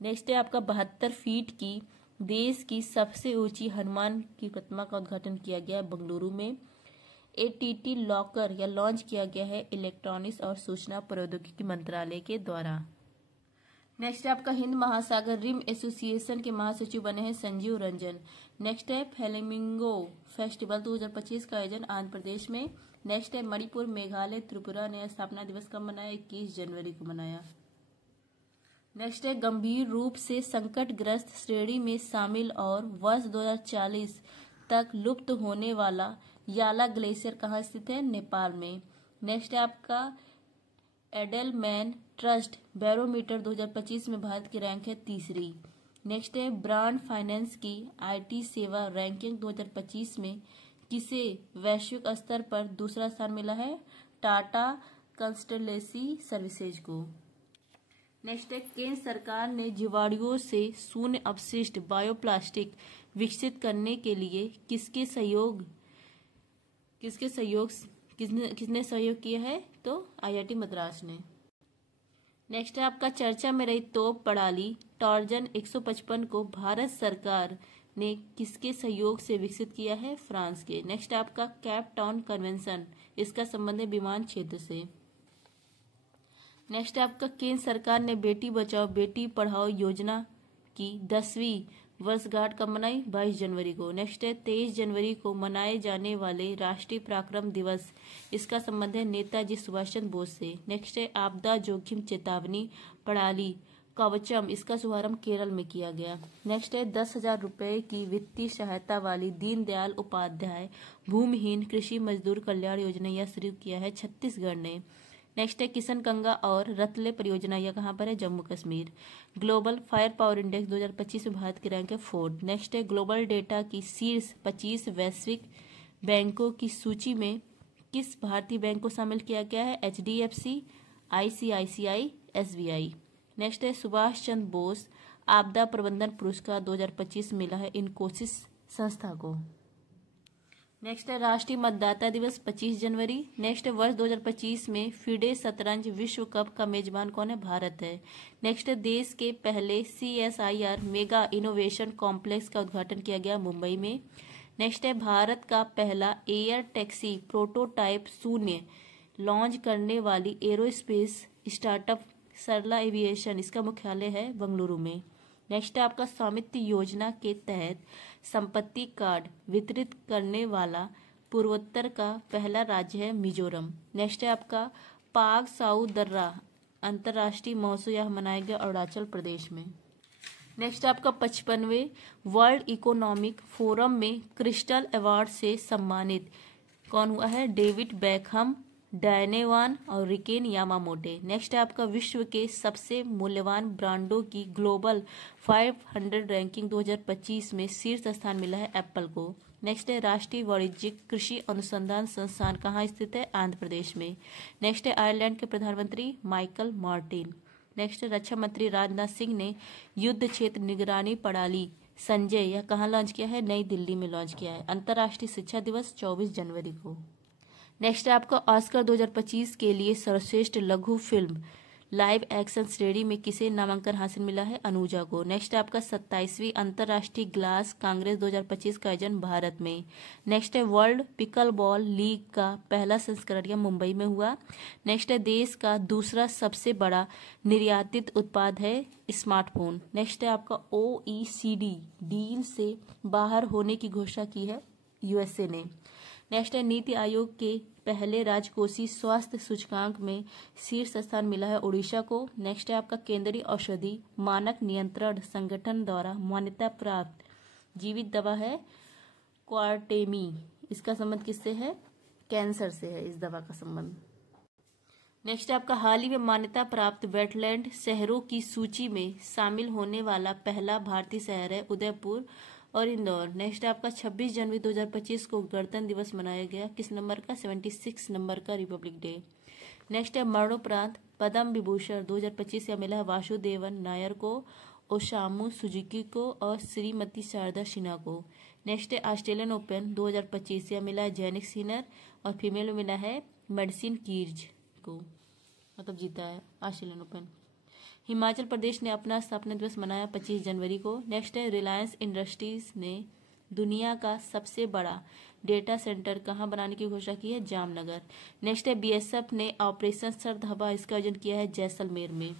नेक्स्ट है आपका 72 फीट की देश की सबसे ऊंची हनुमान की प्रतिमा का उद्घाटन किया गया है बेंगलुरु में। ATT लॉकर या लॉन्च किया गया है इलेक्ट्रॉनिक्स और सूचना प्रौद्योगिकी मंत्रालय के द्वारा। नेक्स्ट है आपका हिंद महासागर रिम एसोसिएशन के महासचिव बने हैं संजीव रंजन। नेक्स्ट है फ्लेमिंगो फेस्टिवल 2025 का आयोजन आंध्र प्रदेश में। नेक्स्ट है मणिपुर मेघालय त्रिपुरा ने स्थापना दिवस कब मनाया? 21 जनवरी को मनाया। नेक्स्ट है गंभीर रूप से संकटग्रस्त श्रेणी में शामिल और वर्ष 2040 तक लुप्त होने वाला याला ग्लेशियर कहाँ स्थित है? नेपाल में। नेक्स्ट है आपका एडेलमैन ट्रस्ट बैरोमीटर 2025 में भारत की रैंक है 3री। नेक्स्ट है ब्रांड फाइनेंस की IT सेवा रैंकिंग 2025 में किसे वैश्विक स्तर पर दूसरा स्थान मिला है? टाटा कंसल्टेंसी सर्विसेज को। नेक्स्ट है केंद्र सरकार ने जीवाणुओं से शून्य अपशिष्ट बायोप्लास्टिक विकसित करने के लिए किसने सहयोग किया है? तो IIT मद्रास ने। नेक्स्ट है आपका चर्चा में रही तोप प्रणाली टार्जन 155 को भारत सरकार ने किसके सहयोग से विकसित किया है? फ्रांस के। नेक्स्ट आपका केप टाउन कन्वेंशन इसका संबंध है विमान क्षेत्र से। नेक्स्ट आपका केंद्र सरकार ने बेटी बचाओ बेटी पढ़ाओ योजना की 10वीं वर्षगांठ कब मनाई? 22 जनवरी को। नेक्स्ट है 23 जनवरी को मनाए जाने वाले राष्ट्रीय पराक्रम दिवस इसका संबंध है नेताजी सुभाष चंद्र बोस से। नेक्स्ट है आपदा जोखिम चेतावनी प्रणाली कवचम इसका शुभारंभ केरल में किया गया। नेक्स्ट है 10,000 रुपए की वित्तीय सहायता वाली दीनदयाल उपाध्याय भूमिहीन कृषि मजदूर कल्याण योजना यह शुरू किया है छत्तीसगढ़ ने। नेक्स्ट है किशनगंगा और रतले परियोजना यह कहाँ पर है? Jammu Kashmir. Global fire power index 2025 में भारत की रैंक है 4। नेक्स्ट है ग्लोबल डेटा की शीर्ष 25 वैश्विक बैंकों की सूची में किस भारतीय बैंक को शामिल किया गया है? HDFC, ICICI, SBI। नेक्स्ट है सुभाष चंद्र बोस आपदा प्रबंधन पुरस्कार 2025 मिला है इन्फोसिस संस्था को। नेक्स्ट है राष्ट्रीय मतदाता दिवस 25 जनवरी। नेक्स्ट है वर्ष 2025 में फिडे शतरंज विश्व कप का मेजबान कौन है? भारत है। नेक्स्ट है देश के पहले CSIR मेगा इनोवेशन कॉम्प्लेक्स का उद्घाटन किया गया मुंबई में। नेक्स्ट है भारत का पहला एयर टैक्सी प्रोटोटाइप शून्य लॉन्च करने वाली एरोस्पेस स्टार्टअप सरला एविएशन इसका मुख्यालय है बेंगलुरु में। नेक्स्ट है आपका स्वामित्व योजना के तहत संपत्ति कार्ड वितरित करने वाला पूर्वोत्तर का पहला राज्य है मिजोरम। नेक्स्ट है आपका पाग साउ दर्रा अंतर्राष्ट्रीय महोत्सव यह मनाया गया अरुणाचल प्रदेश में। नेक्स्ट आपका 55वें वर्ल्ड इकोनॉमिक फोरम में क्रिस्टल अवार्ड से सम्मानित कौन हुआ है? डेविड बेकहम, डायने वान और रिकेन यामामोटे। नेक्स्ट है आपका विश्व के सबसे मूल्यवान ब्रांडों की ग्लोबल 500 रैंकिंग 2025 में शीर्ष स्थान मिला है एप्पल को। नेक्स्ट है राष्ट्रीय वाणिज्यिक कृषि अनुसंधान संस्थान कहाँ स्थित है? आंध्र प्रदेश में। नेक्स्ट है आयरलैंड के प्रधानमंत्री माइकल मार्टिन। नेक्स्ट है रक्षा मंत्री राजनाथ सिंह ने युद्ध क्षेत्र निगरानी प्रणाली संजय यह कहाँ लॉन्च किया है? नई दिल्ली में लॉन्च किया है। अंतर्राष्ट्रीय शिक्षा दिवस 24 जनवरी को। नेक्स्ट है आपका ऑस्कर 2025 के लिए सर्वश्रेष्ठ लघु फिल्म लाइव एक्शन श्रेणी में किसे नामांकन हासिल मिला है? अनुजा को। नेक्स्ट है आपका 27वीं अंतर्राष्ट्रीय ग्लास कांग्रेस 2025 का आयोजन भारत में। नेक्स्ट है वर्ल्ड पिकल बॉल लीग का पहला संस्करण यह मुंबई में हुआ। नेक्स्ट है देश का दूसरा सबसे बड़ा निर्यातित उत्पाद है स्मार्टफोन। नेक्स्ट है आपका OECD डील से बाहर होने की घोषणा की है USA ने। नेक्स्ट है नीति आयोग के पहले राजकोषीय स्वास्थ्य सूचकांक में शीर्ष स्थान मिला है उड़ीसा को। नेक्स्ट है आपका केंद्रीय औषधि मानक नियंत्रण संगठन द्वारा मान्यता प्राप्त जीवित दवा है क्वारटेमी। इसका संबंध किससे है? कैंसर से है इस दवा का संबंध। नेक्स्ट है आपका हाल ही में मान्यता प्राप्त वेटलैंड शहरों की सूची में शामिल होने वाला पहला भारतीय शहर है उदयपुर और इंदौर। नेक्स्ट आपका 26 जनवरी 2025 को गणतंत्र दिवस मनाया गया। किस नंबर का? 76 नंबर का रिपब्लिक डे। नेक्स्ट है मरणोपरांत पद्म विभूषण 2025 यह मिला है वासुदेवन नायर को, ओसामू सुजुकी को और श्रीमती शारदा सिन्हा को। नेक्स्ट है ऑस्ट्रेलियन ओपन 2025 यह मिला है जैनिक सिनर और फीमेल में मिला है मेडिसिन कीर्ज को, मतलब जीता है ऑस्ट्रेलियन ओपन। हिमाचल प्रदेश ने अपना स्थापना दिवस मनाया 25 जनवरी को। नेक्स्ट है रिलायंस इंडस्ट्रीज ने दुनिया का सबसे बड़ा डेटा सेंटर कहां बनाने की घोषणा की है? जामनगर। नेक्स्ट है BSF ने ऑपरेशन सर्द हवा इसका आयोजन किया है जैसलमेर में।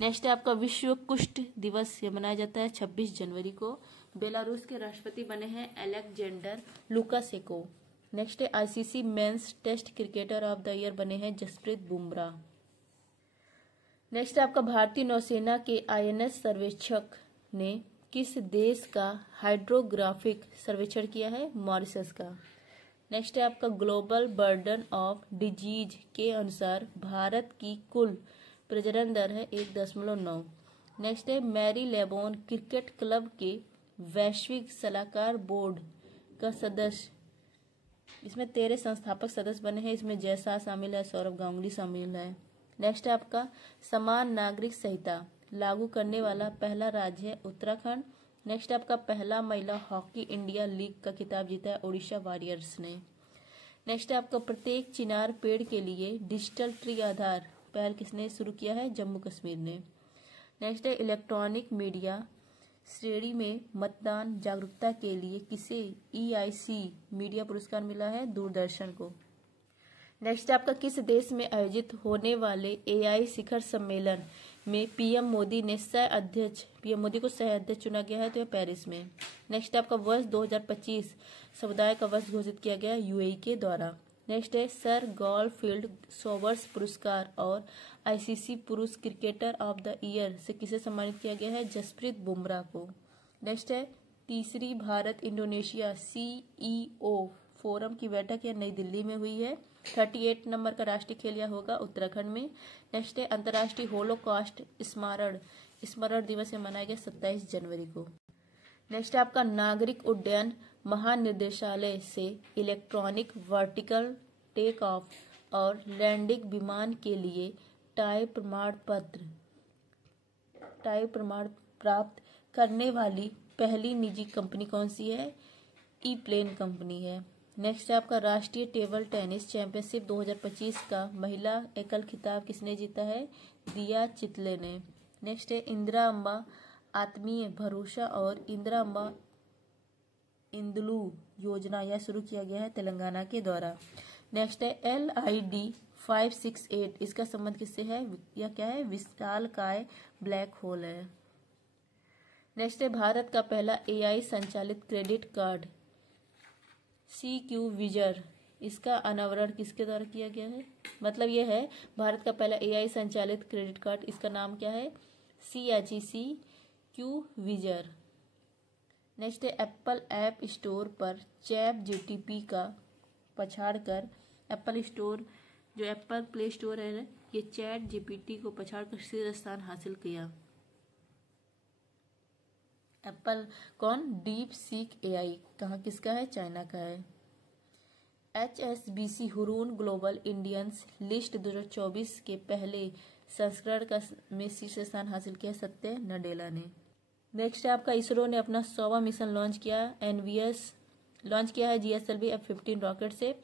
नेक्स्ट है आपका विश्व कुष्ठ दिवस यह मनाया जाता है 26 जनवरी को। बेलारूस के राष्ट्रपति बने हैं अलेक्जेंडर लुकाशेंको। नेक्स्ट है ICC men's test cricketer of the year बने हैं जसप्रीत बुमराह। नेक्स्ट आपका भारतीय नौसेना के INS सर्वेक्षक ने किस देश का हाइड्रोग्राफिक सर्वेक्षण किया है? मॉरिशस का। नेक्स्ट है आपका ग्लोबल बर्डन ऑफ डिजीज के अनुसार भारत की कुल प्रजनन दर है 1.9। नेक्स्ट है मैरी लेबोन क्रिकेट क्लब के वैश्विक सलाहकार बोर्ड का सदस्य, इसमें 13 संस्थापक सदस्य बने हैं। इसमें जयशाह शामिल है, सौरभ गांगुली शामिल है। नेक्स्ट है आपका समान नागरिक संहिता लागू करने वाला पहला राज्य है उत्तराखंड। नेक्स्ट आपका पहला महिला हॉकी इंडिया लीग का खिताब जीता है ओडिशा वॉरियर्स ने। नेक्स्ट आपका प्रत्येक चिनार पेड़ के लिए डिजिटल ट्री आधार पहल किसने शुरू किया है? जम्मू कश्मीर ने। नेक्स्ट है इलेक्ट्रॉनिक मीडिया श्रेणी में मतदान जागरूकता के लिए किसे EIC मीडिया पुरस्कार मिला है? दूरदर्शन को। नेक्स्ट आपका किस देश में आयोजित होने वाले AI शिखर सम्मेलन में PM मोदी को सह अध्यक्ष चुना गया है? तो यह पेरिस में। नेक्स्ट आपका वर्ष 2025 समुदाय का वर्ष घोषित किया गया UAE के द्वारा। नेक्स्ट है सर गॉलफील्ड सोबर्स पुरस्कार और ICC पुरुष क्रिकेटर ऑफ द ईयर से किसे सम्मानित किया गया है? जसप्रीत बुमराह को। नेक्स्ट है तीसरी भारत इंडोनेशिया CEO फोरम की बैठक यह नई दिल्ली में हुई है। 38 नंबर का राष्ट्रीय खेल यह होगा उत्तराखंड में। नेक्स्ट है अंतर्राष्ट्रीय होलोकॉस्ट स्मरण दिवस मनाया गया 27 जनवरी को। नेक्स्ट आपका नागरिक उड्डयन महानिदेशालय से इलेक्ट्रॉनिक वर्टिकल टेक ऑफ और लैंडिंग विमान के लिए टाई प्रमाण प्राप्त करने वाली पहली निजी कंपनी कौन सी है? E-प्लेन कंपनी है। नेक्स्ट है आपका राष्ट्रीय टेबल टेनिस चैंपियनशिप 2025 का महिला एकल खिताब किसने जीता है? दिया चितले ने। नेक्स्ट है इंदिरा अम्बा आत्मीय भरोसा और इंदिरा अम्बा इंदुलू योजना यह शुरू किया गया है तेलंगाना के द्वारा। नेक्स्ट है LID 568 इसका संबंध किससे है? यह क्या है? विशालकाय ब्लैक होल है। नेक्स्ट है भारत का पहला AI संचालित क्रेडिट कार्ड CQ विजर इसका अनावरण किसके द्वारा किया गया है? मतलब यह है भारत का पहला AI संचालित क्रेडिट कार्ड, इसका नाम क्या है? CQ विजर। नेक्स्ट है एप्पल ऐप स्टोर पर ChatGPT का पछाड़कर एप्पल स्टोर जो एप्पल प्ले स्टोर है ये ChatGPT को पछाड़कर शीर्ष स्थान हासिल किया। एप्पल कौन? डीप सीक AI कहाँ किसका है? चाइना का है। HSBC Hurun global Indians list 2024 के पहले संस्करण का में शीर्ष स्थान हासिल किया सत्य नडेला ने। नेक्स्ट है आपका इसरो ने अपना 100वां मिशन लॉन्च किया है GSLV F-15 रॉकेट से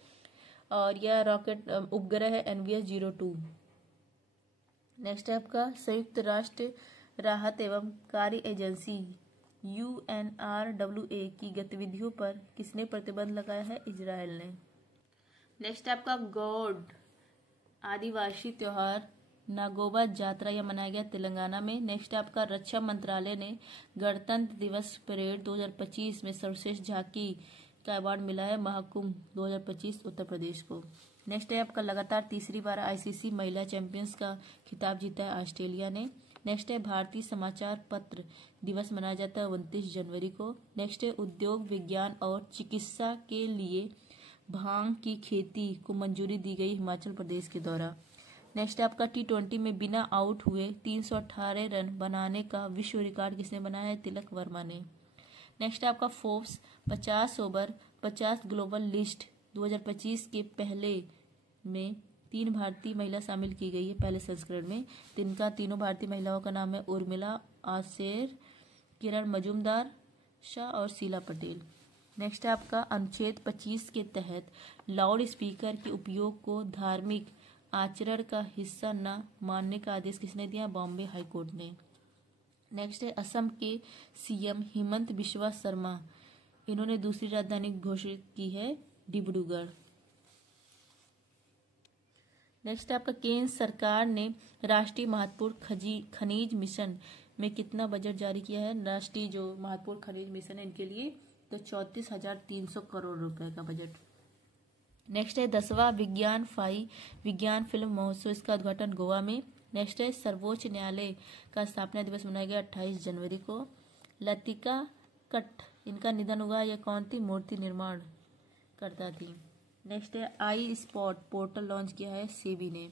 और यह रॉकेट उपग्रह है NVS-02। नेक्स्ट है आपका संयुक्त राष्ट्र राहत एवं कार्य एजेंसी UNRWA की गतिविधियों पर किसने प्रतिबंध लगाया है? इजराइल ने। नेक्स्ट है आपका गौड़ आदिवासी त्योहार नागोबा जात्रा यह मनाया गया तेलंगाना में। नेक्स्ट आपका रक्षा मंत्रालय ने गणतंत्र दिवस परेड 2025 में सर्वश्रेष्ठ झांकी का अवार्ड मिला है महाकुंभ 2025 उत्तर प्रदेश को। नेक्स्ट है आपका लगातार तीसरी बार ICC महिला चैंपियंस का खिताब जीता है ऑस्ट्रेलिया ने। नेक्स्ट है भारतीय समाचार पत्र दिवस मनाया जाता है 29 जनवरी को। नेक्स्ट है उद्योग विज्ञान और चिकित्सा के लिए भांग की खेती को मंजूरी दी गई हिमाचल प्रदेश के द्वारा। नेक्स्ट आपका T20 में बिना आउट हुए 318 रन बनाने का विश्व रिकॉर्ड किसने बनाया है? तिलक वर्मा ने। नेक्स्ट आपका फोर्ब्स 50 ओवर 50 ग्लोबल लिस्ट 2025 के पहले में 3 भारतीय महिला शामिल की गई है पहले संस्करण में। जिनका तीनों भारतीय महिलाओं का नाम है उर्मिला आसेर, किरण मजूमदार शाह और शीला पटेल। नेक्स्ट आपका अनुच्छेद 25 के तहत लाउड स्पीकर के उपयोग को धार्मिक आचरण का हिस्सा न मानने का आदेश किसने दिया? बॉम्बे हाईकोर्ट ने। नेक्स्ट है असम के CM हिमंत बिस्वा शर्मा, इन्होंने दूसरी राजधानी घोषित की है डिब्रूगढ़। नेक्स्ट आपका केंद्र सरकार ने राष्ट्रीय महत्वपूर्ण खनिज मिशन में कितना बजट जारी किया है? राष्ट्रीय जो महत्वपूर्ण खनिज मिशन है इनके लिए तो 34,300 करोड़ रुपए का बजट। नेक्स्ट है 10वां विज्ञान फिल्म महोत्सव, इसका उद्घाटन गोवा में। नेक्स्ट है सर्वोच्च न्यायालय का स्थापना दिवस मनाया गया 28 जनवरी को। लतिका कट्ट इनका निधन हुआ, यह कौन थी? मूर्ति निर्माण करता थी। नेक्स्ट है आई स्पॉट पोर्टल लॉन्च किया है सेबी ने।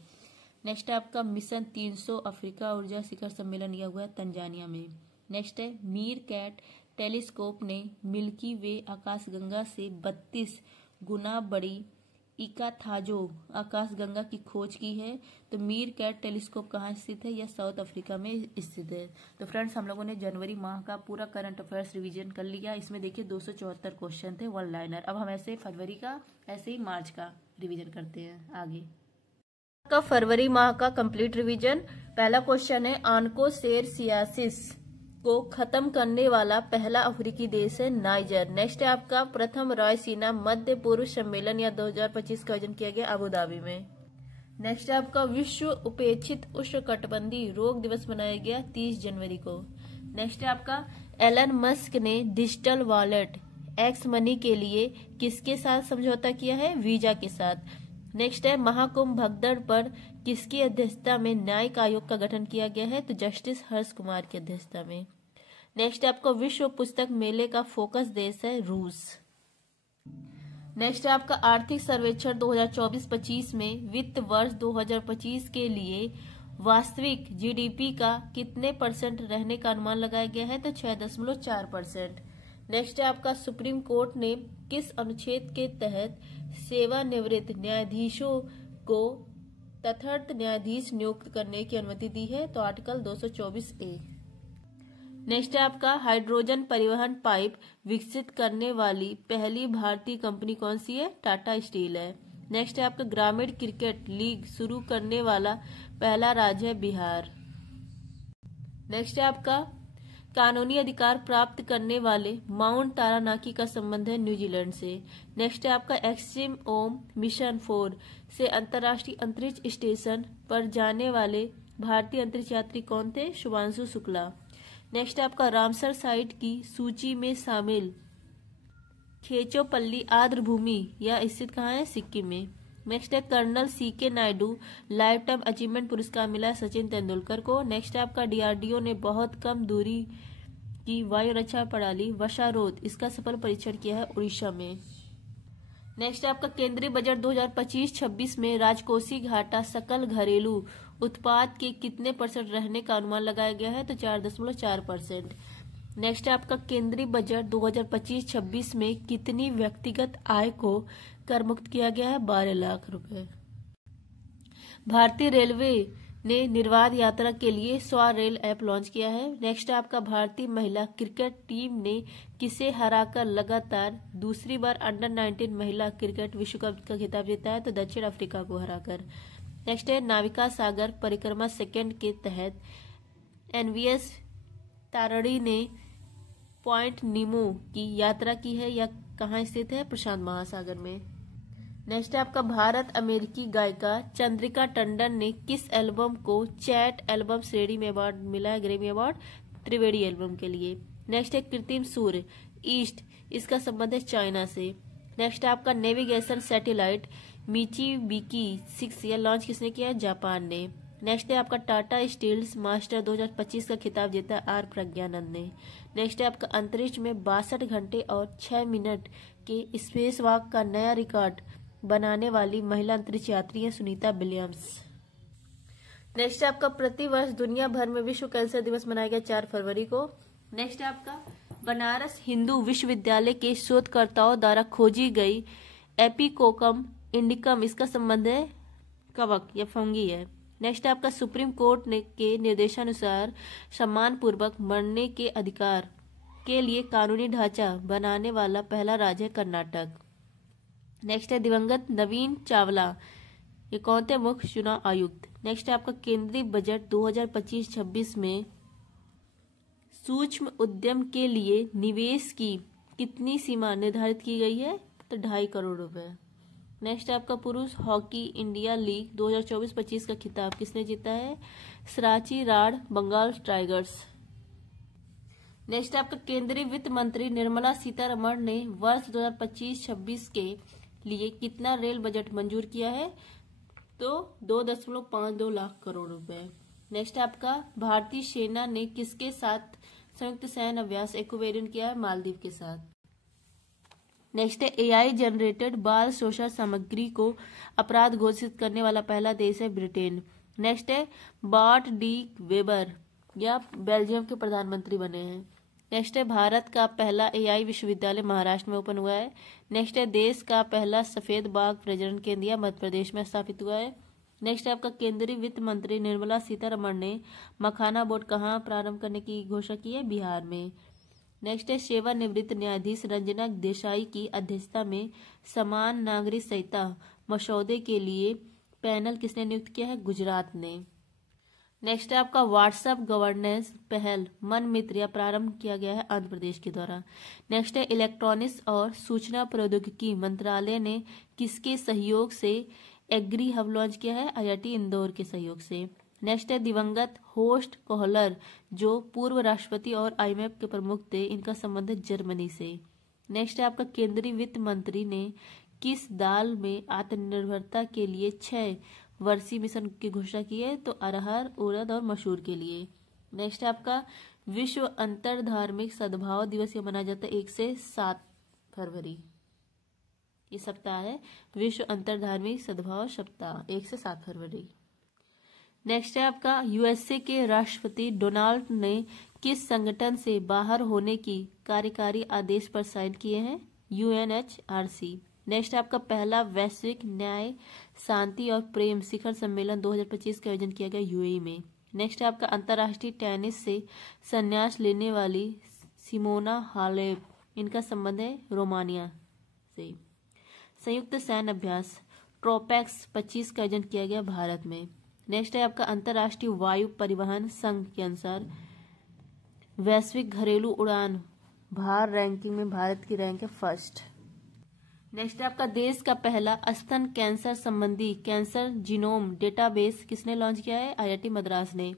नेक्स्ट है आपका मिशन 300 अफ्रीका ऊर्जा शिखर सम्मेलन यह हुआ तंजानिया में। नेक्स्ट है मीर कैट टेलीस्कोप ने मिल्की वे आकाशगंगा से 32 गुना बड़ी इकाथाजो आकाशगंगा की खोज की है। तो मीर कैट टेलीस्कोप कहाँ स्थित है? यह साउथ अफ्रीका में स्थित है। तो फ्रेंड्स हम लोगों ने जनवरी माह का पूरा करंट अफेयर्स रिवीजन कर लिया। इसमें देखिए 274 क्वेश्चन थे, वन लाइनर। अब हम ऐसे फरवरी का ऐसे ही मार्च का रिवीजन करते हैं आगे का फरवरी माह का कंप्लीट रिवीजन। पहला क्वेश्चन है आन्कोसेरसियासिस को खत्म करने वाला पहला अफ्रीकी देश है नाइजर। नेक्स्ट है आपका प्रथम रायसीना मध्य पूर्व सम्मेलन या 2025 का आयोजन किया गया अबू धाबी में। नेक्स्ट है आपका विश्व उपेक्षित उष्णकटिबंधीय रोग दिवस मनाया गया 30 जनवरी को। नेक्स्ट है आपका एलन मस्क ने डिजिटल वॉलेट एक्स मनी के लिए किसके साथ समझौता किया है? वीजा के साथ। नेक्स्ट है महाकुंभ भगदड़ पर किसकी अध्यक्षता में न्यायिक आयोग का गठन किया गया है? तो जस्टिस हर्ष कुमार की अध्यक्षता में। नेक्स्ट आपका विश्व पुस्तक मेले का फोकस देश है रूस। नेक्स्ट है आपका आर्थिक सर्वेक्षण 2024-25 में वित्त वर्ष 2025 के लिए वास्तविक GDP का कितने % रहने का अनुमान लगाया गया है? तो 6.4%। नेक्स्ट है आपका सुप्रीम कोर्ट ने किस अनुच्छेद के तहत सेवानिवृत्त न्यायाधीशों को तथार्थ न्यायाधीश नियुक्त करने की अनुमति दी है? तो आर्टिकल 224A। नेक्स्ट है आपका हाइड्रोजन परिवहन पाइप विकसित करने वाली पहली भारतीय कंपनी कौन सी है? टाटा स्टील है। नेक्स्ट है आपका ग्रामीण क्रिकेट लीग शुरू करने वाला पहला राज्य है बिहार। नेक्स्ट है आपका कानूनी अधिकार प्राप्त करने वाले माउंट तारानाकी का संबंध है न्यूजीलैंड से। नेक्स्ट है आपका एक्सट्रीम ओम मिशन 4 से अंतर्राष्ट्रीय अंतरिक्ष स्टेशन पर जाने वाले भारतीय अंतरिक्ष यात्री कौन थे? शुभांशु शुक्ला। नेक्स्ट है आपका रामसर साइट की सूची में शामिल खेचोपल्ली आर्द्र भूमि यह स्थित कहाँ है? सिक्किम में। नेक्स्ट है colonel CK Naidu lifetime achievement पुरस्कार मिला सचिन तेंदुलकर को। नेक्स्ट है आपका DRDO ने बहुत कम दूरी की वायु रक्षा प्रणाली वशारोध इसका सफल परीक्षण किया है उड़ीसा में। नेक्स्ट है आपका केंद्रीय बजट 2025-26 में राजकोषीय घाटा सकल घरेलू उत्पाद के कितने % रहने का अनुमान लगाया गया है? तो 4.4%। नेक्स्ट है आपका केंद्रीय बजट 2025-26 में कितनी व्यक्तिगत आय को कर मुक्त किया गया है? 12 लाख रुपए। भारतीय रेलवे ने निर्बाध यात्रा के लिए स्वा रेल ऐप लॉन्च किया है। नेक्स्ट है आपका भारतीय महिला क्रिकेट टीम ने किसे हराकर लगातार दूसरी बार अंडर-19 महिला क्रिकेट विश्व कप का खिताब जीता है, तो दक्षिण अफ्रीका को हराकर। नेक्स्ट है नाविका सागर परिक्रमा सेकंड के तहत एनवीएस तारड़ी ने पॉइंट नीमो की यात्रा की है, या कहाँ स्थित है, प्रशांत महासागर में। नेक्स्ट है आपका भारत अमेरिकी गायिका चंद्रिका टंडन ने किस एल्बम को चैट एल्बम श्रेणी में अवार्ड मिला है, ग्रैमी अवार्ड, त्रिवेणी एल्बम के लिए। नेक्स्ट है कृत्रिम सूर्य ईस्ट, इसका संबंध है चाइना से। नेक्स्ट है आपका नेविगेशन सैटेलाइट मिचिबिकी 6 यह लॉन्च किसने किया है, जापान ने। नेक्स्ट है आपका टाटा स्टील्स मास्टर 2025 का खिताब जीता आर प्रज्ञानंद ने। नेक्स्ट है आपका अंतरिक्ष में 62 घंटे और 6 मिनट के स्पेस वॉक का नया रिकॉर्ड बनाने वाली महिला अंतरिक्ष यात्री है सुनीता विलियम्स। नेक्स्ट है आपका प्रतिवर्ष दुनिया भर में विश्व कैंसर दिवस मनाया गया 4 फरवरी को। नेक्स्ट है आपका बनारस हिंदू विश्वविद्यालय के शोधकर्ताओं द्वारा खोजी गई एपिकोकम इंडिकम, इसका संबंध है कवक या फंगी है। नेक्स्ट है आपका सुप्रीम कोर्ट ने के निर्देशानुसार सम्मानपूर्वक मरने के अधिकार के लिए कानूनी ढांचा बनाने वाला पहला राज्य है कर्नाटक। नेक्स्ट है दिवंगत नवीन चावला, ये कौन थे, मुख्य चुनाव आयुक्त। नेक्स्ट है आपका केंद्रीय बजट 2025-26 में सूक्ष्म उद्यम के लिए निवेश की कितनी सीमा निर्धारित की गई है, तो 2.5 करोड़ रुपए। नेक्स्ट है आपका पुरुष हॉकी इंडिया लीग 2024-25 का खिताब किसने जीता है, सराची राड बंगाल टाइगर्स। नेक्स्ट है आपका केंद्रीय वित्त मंत्री निर्मला सीतारमण ने वर्ष 2025-26 के लिए कितना रेल बजट मंजूर किया है, तो 2.52 लाख करोड़ रुपए। नेक्स्ट है आपका भारतीय सेना ने किसके साथ संयुक्त सैन्य अभ्यास एक्वेरियन किया है, मालदीव के साथ। नेक्स्ट है एआई जनरेटेड बाल शोषण सामग्री को अपराध घोषित करने वाला पहला देश है ब्रिटेन। नेक्स्ट है बार्ट डी वेबर या बेल्जियम के प्रधानमंत्री बने हैं। नेक्स्ट है भारत का पहला एआई विश्वविद्यालय महाराष्ट्र में ओपन हुआ है। नेक्स्ट है देश का पहला सफेद बाघ प्रजनन केंद्र मध्य प्रदेश में स्थापित हुआ है। नेक्स्ट है आपका केंद्रीय वित्त मंत्री निर्मला सीतारमण ने मखाना बोर्ड कहाँ प्रारंभ करने की घोषणा की है, बिहार में। नेक्स्ट है सेवानिवृत्त न्यायाधीश रंजना देसाई की अध्यक्षता में समान नागरिक संहिता मसौदे के लिए पैनल किसने नियुक्त किया है, गुजरात ने। नेक्स्ट है आपका व्हाट्सएप गवर्नेंस पहल मन मित्र या प्रारंभ किया गया है आंध्र प्रदेश के द्वारा। नेक्स्ट है इलेक्ट्रॉनिक्स और सूचना प्रौद्योगिकी मंत्रालय ने किसके सहयोग से एग्री हब लॉन्च किया है, आईआईटी इंदौर के सहयोग से। नेक्स्ट है दिवंगत होस्ट कोहलर जो पूर्व राष्ट्रपति और आईएमएफ के प्रमुख थे, इनका संबंध है जर्मनी से। नेक्स्ट है आपका केंद्रीय वित्त मंत्री ने किस दाल में आत्मनिर्भरता के लिए 6 वर्षीय मिशन की घोषणा की है, तो अरहर उड़द और मसूर के लिए। नेक्स्ट है आपका विश्व अंतर धार्मिक सद्भाव दिवस ये मनाया जाता है 1 से 7 फरवरी, ये सप्ताह है विश्व अंतर धार्मिक सद्भाव सप्ताह 1 से 7 फरवरी। नेक्स्ट है आपका यूएसए के राष्ट्रपति डोनाल्ड ने किस संगठन से बाहर होने की कार्यकारी आदेश पर साइन किए हैं, यूएनएचआरसी। नेक्स्ट है आपका पहला वैश्विक न्याय शांति और प्रेम शिखर सम्मेलन 2025 का आयोजन किया गया यूएई में। नेक्स्ट है आपका अंतर्राष्ट्रीय टेनिस से संन्यास लेने वाली सिमोना हालेप, इनका संबंध है रोमानिया से। संयुक्त सैन्य अभ्यास ट्रोपैक्स 25 का आयोजन किया गया भारत में। नेक्स्ट है आपका अंतर्राष्ट्रीय वायु परिवहन संघ के अनुसार वैश्विक घरेलू उड़ान भार रैंकिंग में भारत की रैंक है फर्स्ट। नेक्स्ट है आपका देश का पहला स्तन कैंसर संबंधी कैंसर जीनोम डेटाबेस किसने लॉन्च किया है, आईआईटी मद्रास ने।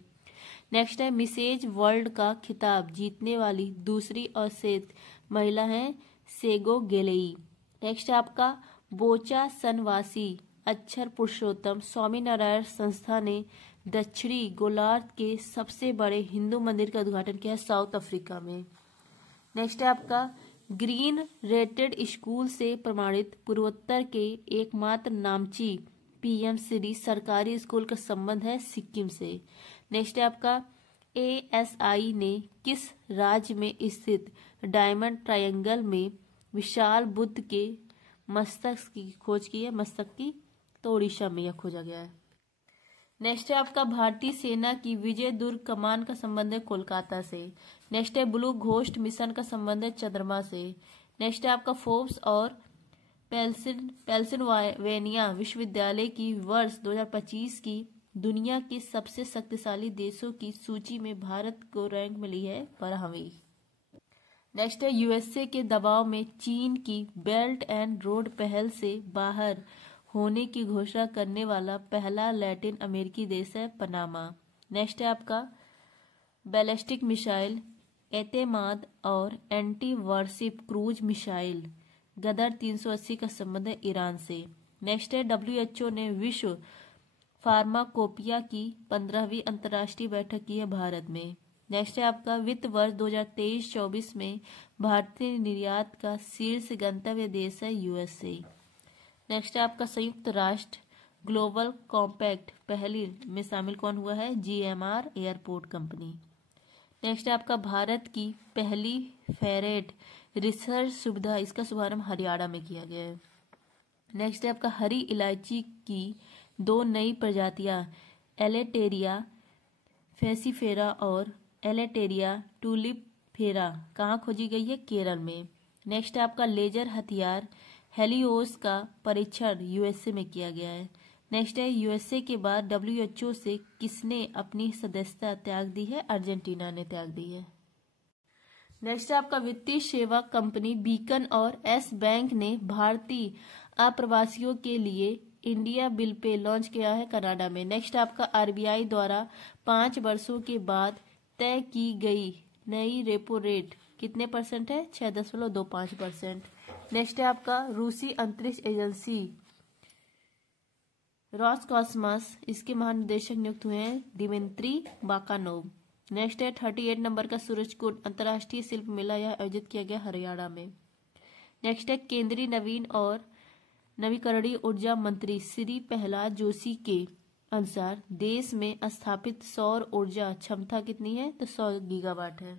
नेक्स्ट है मिसेज वर्ल्ड का खिताब जीतने वाली दूसरी अवसैत महिला है सेगो गेलेई। नेक्स्ट है आपका बोचा सनवासी अक्षर पुरुषोत्तम स्वामीनारायण संस्था ने दक्षिणी गोलार्ध के सबसे बड़े हिंदू मंदिर का उद्घाटन किया है साउथ अफ्रीका में। नेक्स्ट है आपका ग्रीन रेटेड स्कूल से प्रमाणित पूर्वोत्तर के एकमात्र नामची पीएम श्री सरकारी स्कूल का संबंध है सिक्किम से। नेक्स्ट है आपका एएसआई ने किस राज्य में स्थित डायमंड ट्रायंगल में विशाल बुद्ध के मस्तक की खोज की है, मस्तक की, तो उड़ीसा में यह खोजा गया है। नेक्स्ट है आपका भारतीय सेना की विजय दुर्ग कमान का संबंध है कोलकाता से। नेक्स्ट है ब्लू घोस्ट मिशन का संबंध है चंद्रमा से। नेक्स्ट है आपका फोर्ब्स और पेंसिल्वेनिया विश्वविद्यालय की वर्ष 2025 की दुनिया के सबसे शक्तिशाली देशों की सूची में भारत को रैंक मिली है 12वीं। नेक्स्ट है यूएसए के दबाव में चीन की बेल्ट एंड रोड पहल से बाहर होने की घोषणा करने वाला पहला लैटिन अमेरिकी देश है पनामा। नेक्स्ट है आपका बैलिस्टिक मिसाइल एतेमाद और एंटी वारशिप क्रूज मिसाइल गदर 380 का संबंध है ईरान से। नेक्स्ट है WHO ने विश्व फार्माकोपिया की 15वीं अंतर्राष्ट्रीय बैठक की है भारत में। नेक्स्ट है आपका वित्त वर्ष 2023-24 में भारतीय निर्यात का शीर्ष गंतव्य देश है यूएसए। नेक्स्ट है आपका संयुक्त राष्ट्र ग्लोबल कॉम्पैक्ट पहली में शामिल कौन हुआ है? GMR airport company. नेक्स्ट है आपका भारत की पहली फेरेट रिसर्च सुविधा, इसका शुभारंभ हरियाणा में किया गया है। नेक्स्ट है आपका हरी इलायची की 2 नई प्रजातियां एलेटेरिया फेसिफेरा और एलेटेरिया टूलिपफेरा कहाँ खोजी गई है? केरल में। नेक्स्ट है आपका लेजर हथियार हेलियोस का परीक्षण यूएसए में किया गया है। नेक्स्ट है यूएसए के बाद WHO से किसने अपनी सदस्यता त्याग दी है? अर्जेंटीना ने त्याग दी है। नेक्स्ट है आपका वित्तीय सेवा कंपनी बीकन और एस बैंक ने भारतीय अप्रवासियों के लिए इंडिया बिल पे लॉन्च किया है कनाडा में। नेक्स्ट आपका RBI द्वारा 5 वर्षों के बाद तय की गई नई रेपो रेट कितने % है? 6.25%। नेक्स्ट है आपका रूसी अंतरिक्ष एजेंसी रॉसकॉस्मॉस, इसके महानिदेशक नियुक्त हुए हैं दिमित्री बाकानोव। नेक्स्ट है 38 नंबर का सूरजकुंड अंतर्राष्ट्रीय शिल्प मेला, यह आयोजित किया गया हरियाणा में। नेक्स्ट है केंद्रीय नवीन और नवीकरणीय ऊर्जा मंत्री श्री प्रहलाद जोशी के अनुसार देश में स्थापित सौर ऊर्जा क्षमता कितनी है? तो 100 गीगावाट है।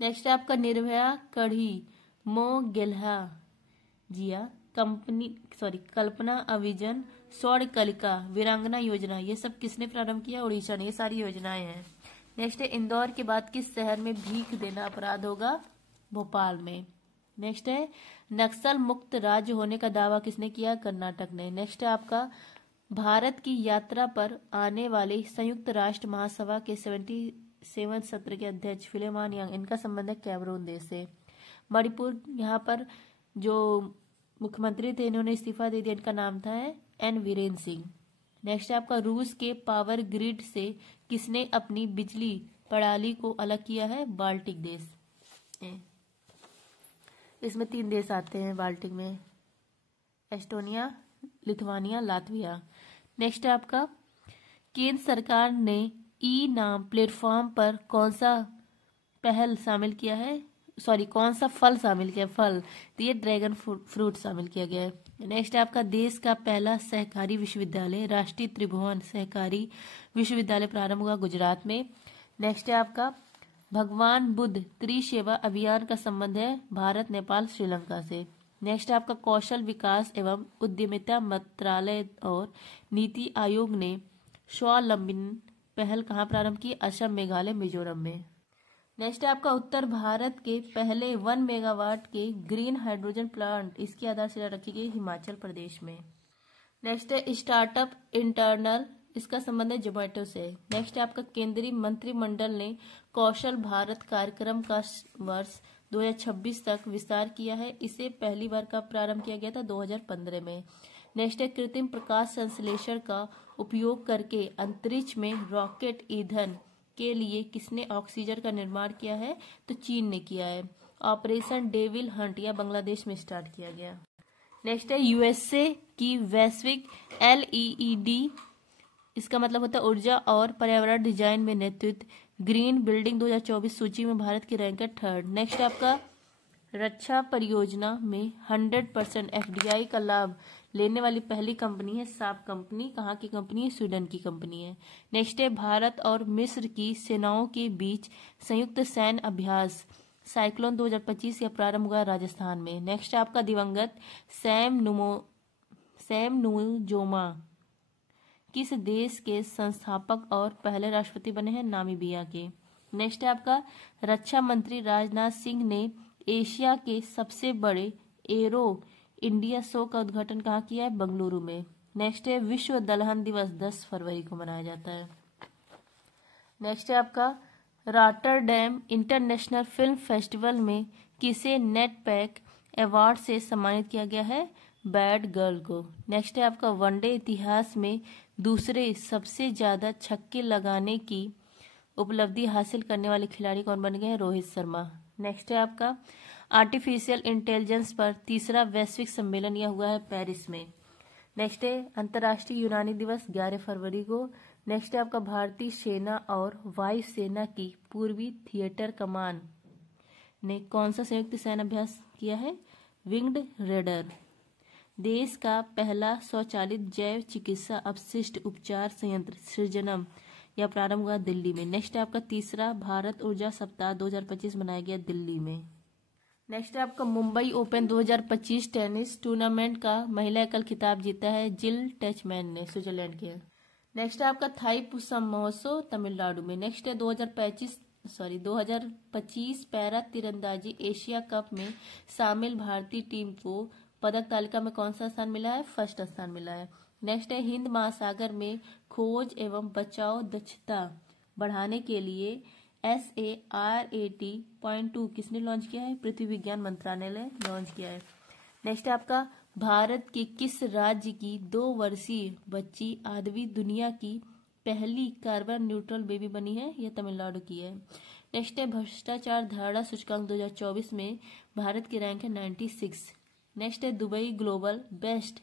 नेक्स्ट है आपका निर्भया कढ़ी मोगेल्हा जिया कल्पना अविजन सौर कलिका वीरांगना योजना, ये सब किसने प्रारंभ किया? उड़ीसा ने। ये सारी योजनाएं हैं। नेक्स्ट है इंदौर के बाद किस शहर में भीख देना अपराध होगा? भोपाल में। नेक्स्ट है नक्सल मुक्त राज्य होने का दावा किसने किया? कर्नाटक ने। नेक्स्ट है आपका भारत की यात्रा पर आने वाले संयुक्त राष्ट्र महासभा के 77 सत्र के अध्यक्ष फिलेमॉन यांग, इनका संबंध है कैमरून देश से। मणिपुर, यहाँ पर जो मुख्यमंत्री थे इन्होंने इस्तीफा दे दिया, इनका नाम था N वीरेंद्र सिंह। नेक्स्ट है आपका रूस के पावर ग्रिड से किसने अपनी बिजली प्रणाली को अलग किया है? बाल्टिक देश। इसमें 3 देश आते हैं बाल्टिक में, एस्टोनिया, लिथुआनिया, लातविया। नेक्स्ट है आपका केंद्र सरकार ने ई नाम प्लेटफॉर्म पर कौन सा फल शामिल किया है? फल, तो ये ड्रैगन फ्रूट शामिल किया गया है। नेक्स्ट है आपका देश का पहला सहकारी विश्वविद्यालय राष्ट्रीय त्रिभुवन सहकारी विश्वविद्यालय प्रारंभ हुआ गुजरात में। नेक्स्ट है आपका भगवान बुद्ध त्रिसेवा अभियान का संबंध है भारत, नेपाल, श्रीलंका से। नेक्स्ट है आपका कौशल विकास एवं उद्यमिता मंत्रालय और नीति आयोग ने स्वावलंबन पहल कहाँ प्रारंभ की? असम, मेघालय, मिजोरम में। नेक्स्ट है आपका उत्तर भारत के पहले 1 मेगावाट के ग्रीन हाइड्रोजन प्लांट, इसकी आधारशिला रखी गई हिमाचल प्रदेश में। नेक्स्ट है स्टार्टअप इंटरनल, इसका संबंध है जोमेटो से। नेक्स्ट है आपका केंद्रीय मंत्रिमंडल ने कौशल भारत कार्यक्रम का वर्ष 2026 तक विस्तार किया है। इसे पहली बार कब प्रारंभ किया गया था? 2015 में। नेक्स्ट है कृत्रिम प्रकाश संश्लेषण का उपयोग करके अंतरिक्ष में रॉकेट ईंधन के लिए किसने ऑक्सीजन का निर्माण किया है? तो चीन ने किया है। ऑपरेशन डेविल हंट या बांग्लादेश में स्टार्ट किया गया। नेक्स्ट है यूएसए की वैश्विक LED, इसका मतलब होता है ऊर्जा और पर्यावरण डिजाइन में नेतृत्व, ग्रीन बिल्डिंग 2024 सूची में भारत की रैंक है 3rd। नेक्स्ट आपका रक्षा परियोजना में 100% FDI का लाभ लेने वाली पहली कंपनी है साप कंपनी। कहाँ की कंपनी है? स्वीडन की कंपनी है। नेक्स्ट है भारत और मिस्र की सेनाओं के बीच संयुक्त सैन्य अभ्यास साइक्लोन 2025 का प्रारंभ हुआ राजस्थान में। नेक्स्ट आपका दिवंगत सैम नुजोमा किस देश के संस्थापक और पहले राष्ट्रपति बने हैं? नामीबिया के। नेक्स्ट है आपका रक्षा मंत्री राजनाथ सिंह ने एशिया के सबसे बड़े एरो इंडिया शो का उद्घाटन कहाँ किया है? बेंगलुरु में। नेक्स्ट है विश्व दलहन दिवस 10 फरवरी को मनाया जाता है। नेक्स्ट है आपका रॉटरडैम इंटरनेशनल फिल्म फेस्टिवल में किसे नेटपैक अवार्ड से सम्मानित किया गया है? बैड गर्ल को। नेक्स्ट है आपका वनडे इतिहास में दूसरे सबसे ज्यादा छक्के लगाने की उपलब्धि हासिल करने वाले खिलाड़ी कौन बन गए हैं? रोहित शर्मा। नेक्स्ट है आपका आर्टिफिशियल इंटेलिजेंस पर तीसरा वैश्विक सम्मेलन यह हुआ है पेरिस में। नेक्स्ट है अंतर्राष्ट्रीय यूनानी दिवस 11 फरवरी को। नेक्स्ट है आपका भारतीय सेना और वायु सेना की पूर्वी थिएटर कमान ने कौन सा संयुक्त सैन्य अभ्यास किया है? Winged raider. देश का पहला स्वचालित जैव चिकित्सा अपशिष्ट उपचार संयंत्र सृजनम या प्रारंभ हुआ दिल्ली में। नेक्स्ट है आपका तीसरा भारत ऊर्जा सप्ताह 2025 मनाया गया दिल्ली में। नेक्स्ट है आपका मुंबई ओपन 2025 टेनिस टूर्नामेंट का महिला एकल खिताब जीता है जिल टचमैन ने स्विट्जरलैंड के। नेक्स्ट है आपका थाई पुसम महोत्सव तमिलनाडु में। नेक्स्ट है 2025 पैरा तीरंदाजी एशिया कप में शामिल भारतीय टीम को पदक तालिका में कौन सा स्थान मिला है? फर्स्ट स्थान मिला है। नेक्स्ट है हिंद महासागर में खोज एवं बचाव दक्षता बढ़ाने के लिए SARAT.2 किसने लॉन्च किया है? पृथ्वी विज्ञान मंत्रालय ने लॉन्च किया है। नेक्स्ट है आपका भारत के किस राज्य की 2 वर्षीय बच्ची आदवी दुनिया की पहली कार्बन न्यूट्रल बेबी बनी है? यह तमिलनाडु की है। नेक्स्ट है भ्रष्टाचार धारणा सूचकांक 2024 में भारत की रैंक है 96। नेक्स्ट है Dubai global best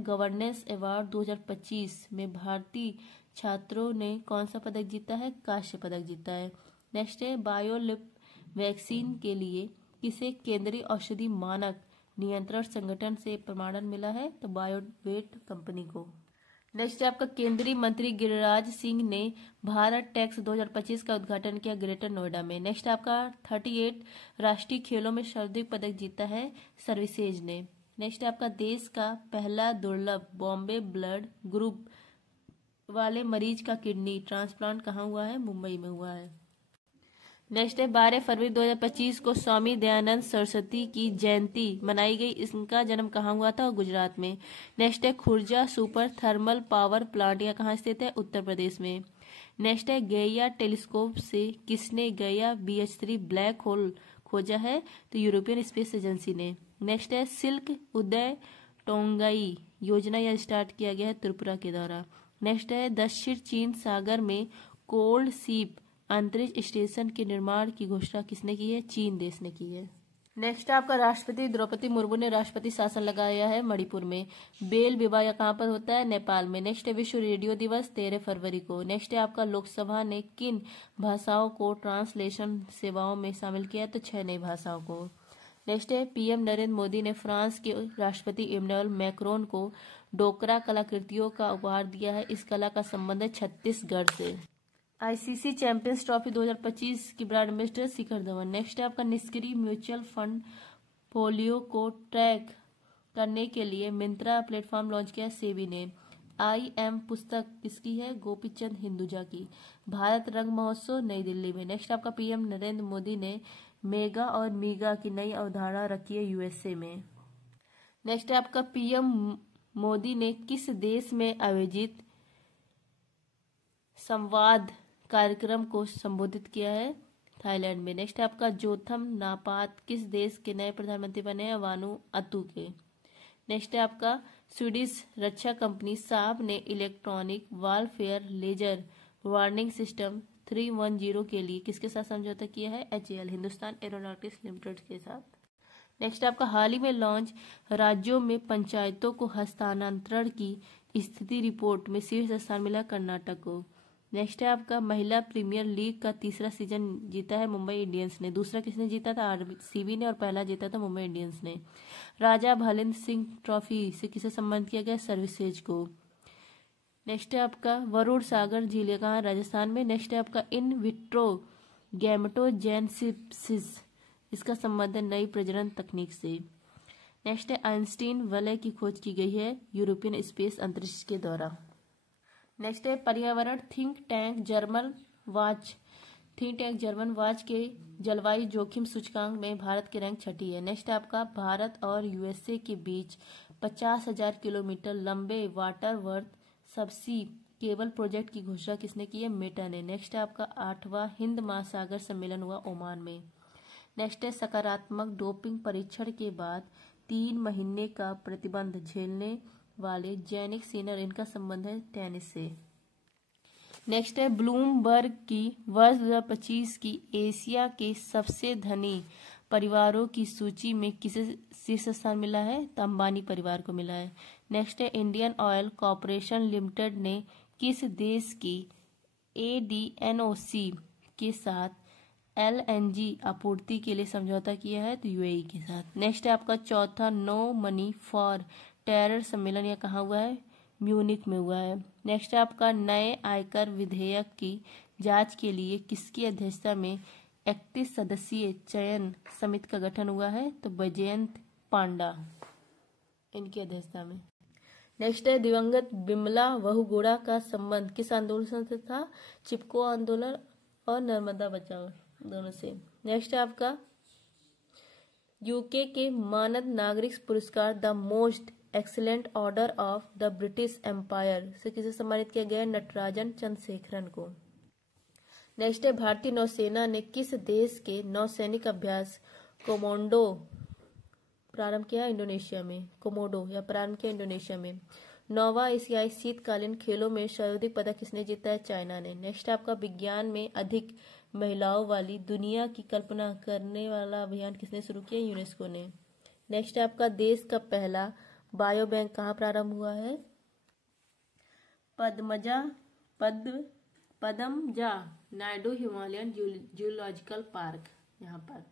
governance award 2025 में भारतीय छात्रों ने कौन सा पदक जीता है? कांस्य पदक जीता है। नेक्स्ट है बायोलिप वैक्सीन के लिए किसे केंद्रीय औषधि मानक नियंत्रण संगठन से प्रमाणन मिला है? तो बायोवेट कंपनी को। नेक्स्ट है आपका केंद्रीय मंत्री गिरिराज सिंह ने भारत टैक्स 2025 का उद्घाटन किया ग्रेटर नोएडा में। नेक्स्ट आपका 38 राष्ट्रीय खेलों में सर्वाधिक पदक जीता है सर्विसेज ने। नेक्स्ट आपका देश का पहला दुर्लभ बॉम्बे ब्लड ग्रुप वाले मरीज का किडनी ट्रांसप्लांट कहाँ हुआ है? मुंबई में हुआ है। नेक्स्ट है 12 फरवरी 2025 को स्वामी दयानंद सरस्वती की जयंती मनाई गई। इनका जन्म कहाँ हुआ था? गुजरात में। नेक्स्ट है Khurja super thermal power plant यह कहाँ स्थित है? उत्तर प्रदेश में। नेक्स्ट है गैया टेलीस्कोप से किसने गैया BH3 ब्लैक होल खोजा है? तो यूरोपियन स्पेस एजेंसी ने। नेक्स्ट है सिल्क उदय टोंगाई योजना यह स्टार्ट किया गया है त्रिपुरा के द्वारा। नेक्स्ट है दक्षिण चीन सागर में कोल्ड सीप अंतरिक्ष स्टेशन के निर्माण की घोषणा किसने की है? चीन देश ने की है। नेक्स्ट आपका राष्ट्रपति द्रौपदी मुर्मू ने राष्ट्रपति शासन लगाया है मणिपुर में। बेल विवाह कहाँ पर होता है? नेपाल में। नेक्स्ट है विश्व रेडियो दिवस 13 फरवरी को। नेक्स्ट है आपका लोकसभा ने किन भाषाओं को ट्रांसलेशन सेवाओं में शामिल किया है? तो 6 नई भाषाओं को। नेक्स्ट है पीएम नरेंद्र मोदी ने फ्रांस के राष्ट्रपति इमैनुअल मैक्रोन को डोकरा कलाकृतियों का उपहार दिया है। इस कला का संबंध है छत्तीसगढ़ से। आईसीसी चैंपियंस ट्रॉफी 2025 की brand ambassador Shikhar Dhawan. Next है आपका निष्क्रिय म्यूचुअल फंड पोलियो को ट्रैक करने के लिए मिंत्रा प्लेटफॉर्म लॉन्च किया सेबी ने। IM पुस्तक किसकी है? गोपीचंद हिंदुजा की। भारत रंग महोत्सव नई दिल्ली में। नेक्स्ट आपका पीएम नरेंद्र मोदी ने मेगा और मीगा की नई अवधारणा रखी है USA में। नेक्स्ट है आपका पीएम मोदी ने किस देश में आयोजित संवाद कार्यक्रम को संबोधित किया है? थाईलैंड में। नेक्स्ट है आपका जोथम नापात किस देश के नए प्रधानमंत्री बने हैं? वानुअतु के। नेक्स्ट है आपका स्वीडिश रक्षा कंपनी साब ने electronic warfare laser warning system 310 के लिए किसके साथ समझौता किया है? HAL हिंदुस्तान एरोनॉटिक्स लिमिटेड के साथ। नेक्स्ट आपका हाल ही में लॉन्च राज्यों में पंचायतों को हस्तांतरण की स्थिति रिपोर्ट में शीर्ष स्थान मिला कर्नाटक को। नेक्स्ट है आपका महिला प्रीमियर लीग का तीसरा सीजन जीता है मुंबई इंडियंस ने। दूसरा किसने जीता था? RCB ने। और पहला जीता था मुंबई इंडियंस ने। राजा भालिंद्र सिंह ट्रॉफी से किसे सम्मानित किया गया? सर्विसेज को। नेक्स्ट है आपका वरुण सागर झील कहाँ? राजस्थान में। नेक्स्ट है आपका इन विट्रो गैमेटोजेनेसिस इसका संबंध है नई प्रजनन तकनीक से। नेक्स्ट है आइंस्टीन वलय की खोज की गई है यूरोपियन स्पेस अंतरिक्ष के द्वारा। नेक्स्ट है पर्यावरण थिंक टैंक जर्मन वाच के जलवायु जोखिम सूचकांक में भारत की रैंक 6ठी है। नेक्स्ट है आपका भारत और यूएसए के बीच 50,000 किलोमीटर लंबे वाटर वर्थ सबसी केबल प्रोजेक्ट की घोषणा किसने की है? मेटा ने। नेक्स्ट है आपका 8वां हिंद महासागर सम्मेलन हुआ ओमान में। नेक्स्ट है सकारात्मक डोपिंग परीक्षण के बाद 3 महीने का प्रतिबंध झेलने वाले जैनिक सिनर, इनका संबंध है टेनिस से। नेक्स्ट है ब्लूमबर्ग की वर्ष 2025 की एशिया के सबसे धनी परिवारों की सूची में किसे शीर्ष स्थान मिला है? तो अंबानी परिवार को मिला है। नेक्स्ट है इंडियन ऑयल कॉरपोरेशन लिमिटेड ने किस देश की ADNOC के साथ LNG आपूर्ति के लिए समझौता किया है? तो UAE के साथ। नेक्स्ट है आपका चौथा नो मनी फॉर टेरर सम्मेलन, यह कहाँ हुआ है? म्यूनिक में हुआ है। नेक्स्ट है आपका नए आयकर विधेयक की जांच के लिए किसकी अध्यक्षता में 31 सदस्यीय चयन समिति का गठन हुआ है? तो बैजयंत पांडा, इनकी अध्यक्षता में। नेक्स्ट है दिवंगत बिमला बहुगुणा का संबंध किस आंदोलन से था? चिपको आंदोलन और नर्मदा बचाओ दोनों से। नेक्स्ट है आपका यूके के मानद नागरिक पुरस्कार the most excellent order of the British Empire से किसे सम्मानित किया गया? नटराजन चंद्रशेखरन को। नेक्स्ट है भारतीय नौसेना ने किस देश के नौसैनिक अभ्यास कोमोडो प्रारंभ किया? इंडोनेशिया में। कोमोडो या प्रारंभ किया इंडोनेशिया में। 9वां एशियाई शीतकालीन खेलों में सर्वाधिक पदक किसने जीता है? चाइना ने। नेक्स्ट आपका विज्ञान में अधिक महिलाओं वाली दुनिया की कल्पना करने वाला अभियान किसने शुरू किया? यूनेस्को ने। नेक्स्ट आपका देश का पहला बायो बैंक कहाँ प्रारंभ हुआ है? Padmaja Naidu Himalayan zoological park, यहाँ पर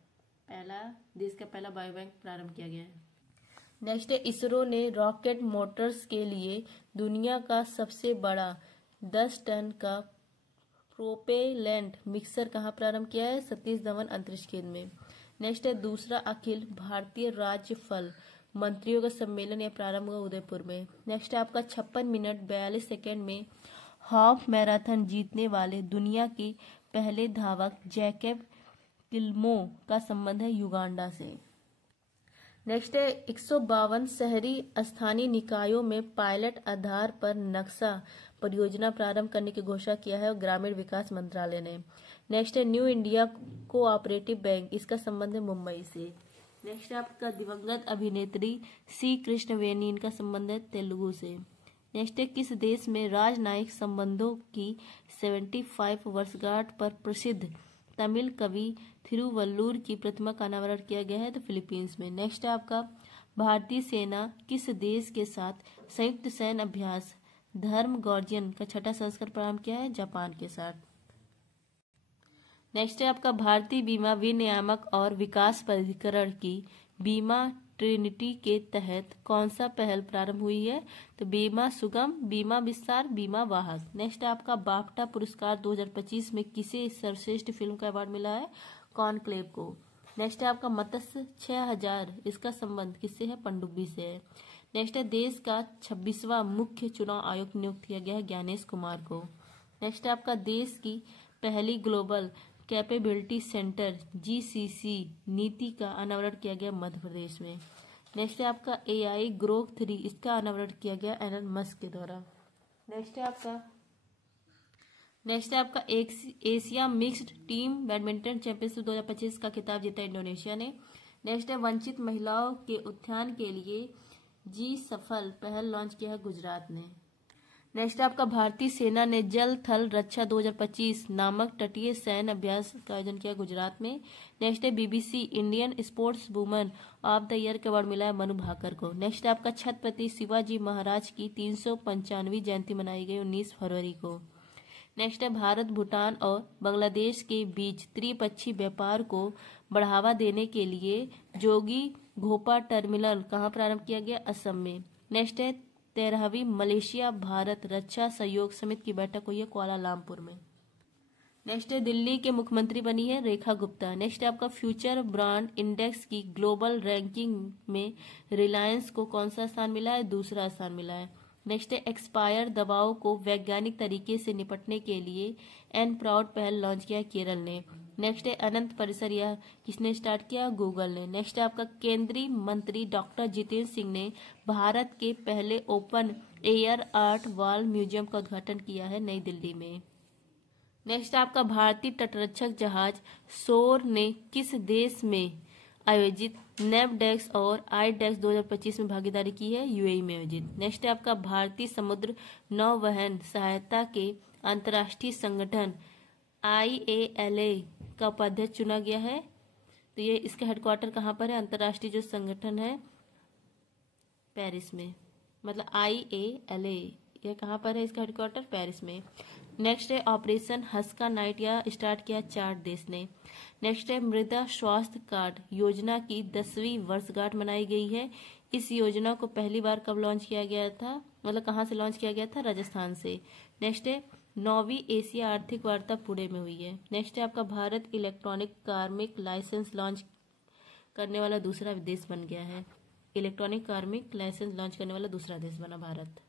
देश का पहला बायो बैंक प्रारंभ किया गया है। नेक्स्ट है इसरो ने रॉकेट मोटर्स के लिए दुनिया का सबसे बड़ा 10 टन का प्रोपेलेंट मिक्सर कहाँ प्रारंभ किया है? सतीश धवन अंतरिक्ष केंद्र में। नेक्स्ट है दूसरा अखिल भारतीय राज्य फल मंत्रियों का सम्मेलन, यह प्रारंभ हुआ उदयपुर में। नेक्स्ट है आपका 56 मिनट 42 सेकेंड में हाफ मैराथन जीतने वाले दुनिया के पहले धावक जैकब किल्मो का संबंध है युगांडा से। नेक्स्ट है 152 शहरी स्थानीय निकायों में पायलट आधार पर नक्शा परियोजना प्रारंभ करने की घोषणा किया है ग्रामीण विकास मंत्रालय ने। नेक्स्ट है न्यू इंडिया कोऑपरेटिव बैंक, इसका संबंध है मुंबई से। नेक्स्ट आपका दिवंगत अभिनेत्री सी कृष्णवेणी, इनका संबंध है तेलुगु से। नेक्स्ट है किस देश में राजनयिक संबंधों की 75 वर्षगांठ पर प्रसिद्ध तमिल कवि थिरुवल्लुर की प्रतिमा का अनावरण किया गया है? तो फिलीपींस में। नेक्स्ट है आपका भारतीय सेना किस देश के साथ संयुक्त सैन्य अभ्यास धर्म गॉर्जियन का 6ठा संस्करण प्रारंभ किया है? जापान के साथ। नेक्स्ट है आपका भारतीय बीमा विनियामक और विकास प्राधिकरण की बीमा ट्रिनिटी के तहत कौन सा पहल प्रारंभ हुई है? तो बीमा सुगम, बीमा विस्तार, बीमा वाहक। नेक्स्ट आपका बाफ्टा पुरस्कार 2025 में किसे सर्वश्रेष्ठ फिल्म का अवार्ड मिला है? कॉनक्लेव को। नेक्स्ट है आपका मत्स्य 6000, इसका संबंध किससे है? पनडुब्बी से है। नेक्स्ट है देश का 26वां मुख्य चुनाव आयुक्त नियुक्त किया गया है ज्ञानेश कुमार को। नेक्स्ट है आपका देश की पहली ग्लोबल कैपेबिलिटी सेंटर GCC नीति का अनावरण किया गया मध्य प्रदेश में। नेक्स्ट है आपका AI ग्रोथ 3, इसका अनावरण किया गया एलन मस्क के द्वारा। नेक्स्ट है आपका Asia mixed team badminton championship 2025 का खिताब जीता इंडोनेशिया ने। नेक्स्ट है वंचित महिलाओं के उत्थान के लिए जी सफल पहल लॉन्च किया है गुजरात ने। नेक्स्ट आपका भारतीय सेना ने जल थल रक्षा 2025 नामक तटीय सैन्य अभ्यास का आयोजन किया गुजरात में। नेक्स्ट है BBC Indian sports woman of the year का अवार्ड मिला है मनु भाकर को। नेक्स्ट आपका छत्रपति शिवाजी महाराज की 395वीं जयंती मनाई गई 19 फरवरी को। नेक्स्ट है भारत भूटान और बांग्लादेश के बीच त्रिपक्षीय व्यापार को बढ़ावा देने के लिए जोगी घोपा टर्मिनल कहाँ प्रारंभ किया गया? असम में। नेक्स्ट है 13वीं मलेशिया भारत रक्षा सहयोग समिति की बैठक हुई है कुआलालंपुर में। नेक्स्ट है दिल्ली के मुख्यमंत्री बनी है रेखा गुप्ता। नेक्स्ट है आपका फ्यूचर ब्रांड इंडेक्स की ग्लोबल रैंकिंग में रिलायंस को कौन सा स्थान मिला है? दूसरा स्थान मिला है। नेक्स्ट है एक्सपायर दवाओं को वैज्ञानिक तरीके से निपटने के लिए एन प्राउड पहल लॉन्च किया केरल ने। नेक्स्ट है अनंत परिसर, यह किसने स्टार्ट किया? गूगल ने। नेक्स्ट है आपका केंद्रीय मंत्री डॉक्टर जितेंद्र सिंह ने भारत के पहले open air art wall museum का उद्घाटन किया है नई दिल्ली में। नेक्स्ट आपका भारतीय तटरक्षक जहाज शोर ने किस देश में आयोजित नेवडेक्स और आईडेक्स 2025 में भागीदारी की है? यूएई में आयोजित। नेक्स्ट है आपका भारतीय समुद्र नौवहन सहायता के अंतर्राष्ट्रीय संगठन IALA का उपाध्यक्ष चुना गया है। तो ये इसका हेडक्वार्टर कहाँ पर है? अंतर्राष्ट्रीय जो संगठन है पेरिस में, मतलब IALA यह कहाँ पर है? इसका हेडक्वार्टर पेरिस में। नेक्स्ट है ऑपरेशन हस्का नाइट, यह स्टार्ट किया 4 देश ने। नेक्स्ट है मृदा स्वास्थ्य कार्ड योजना की 10वीं वर्षगांठ मनाई गई है। इस योजना को पहली बार कब लॉन्च किया गया था, मतलब कहाँ से लॉन्च किया गया था? राजस्थान से। नेक्स्ट है 9वीं एशिया आर्थिक वार्ता पुणे में हुई है। नेक्स्ट है आपका भारत इलेक्ट्रॉनिक कार्मिक लाइसेंस लॉन्च करने वाला दूसरा देश बन गया है। इलेक्ट्रॉनिक कार्मिक लाइसेंस लॉन्च करने वाला दूसरा देश बना भारत।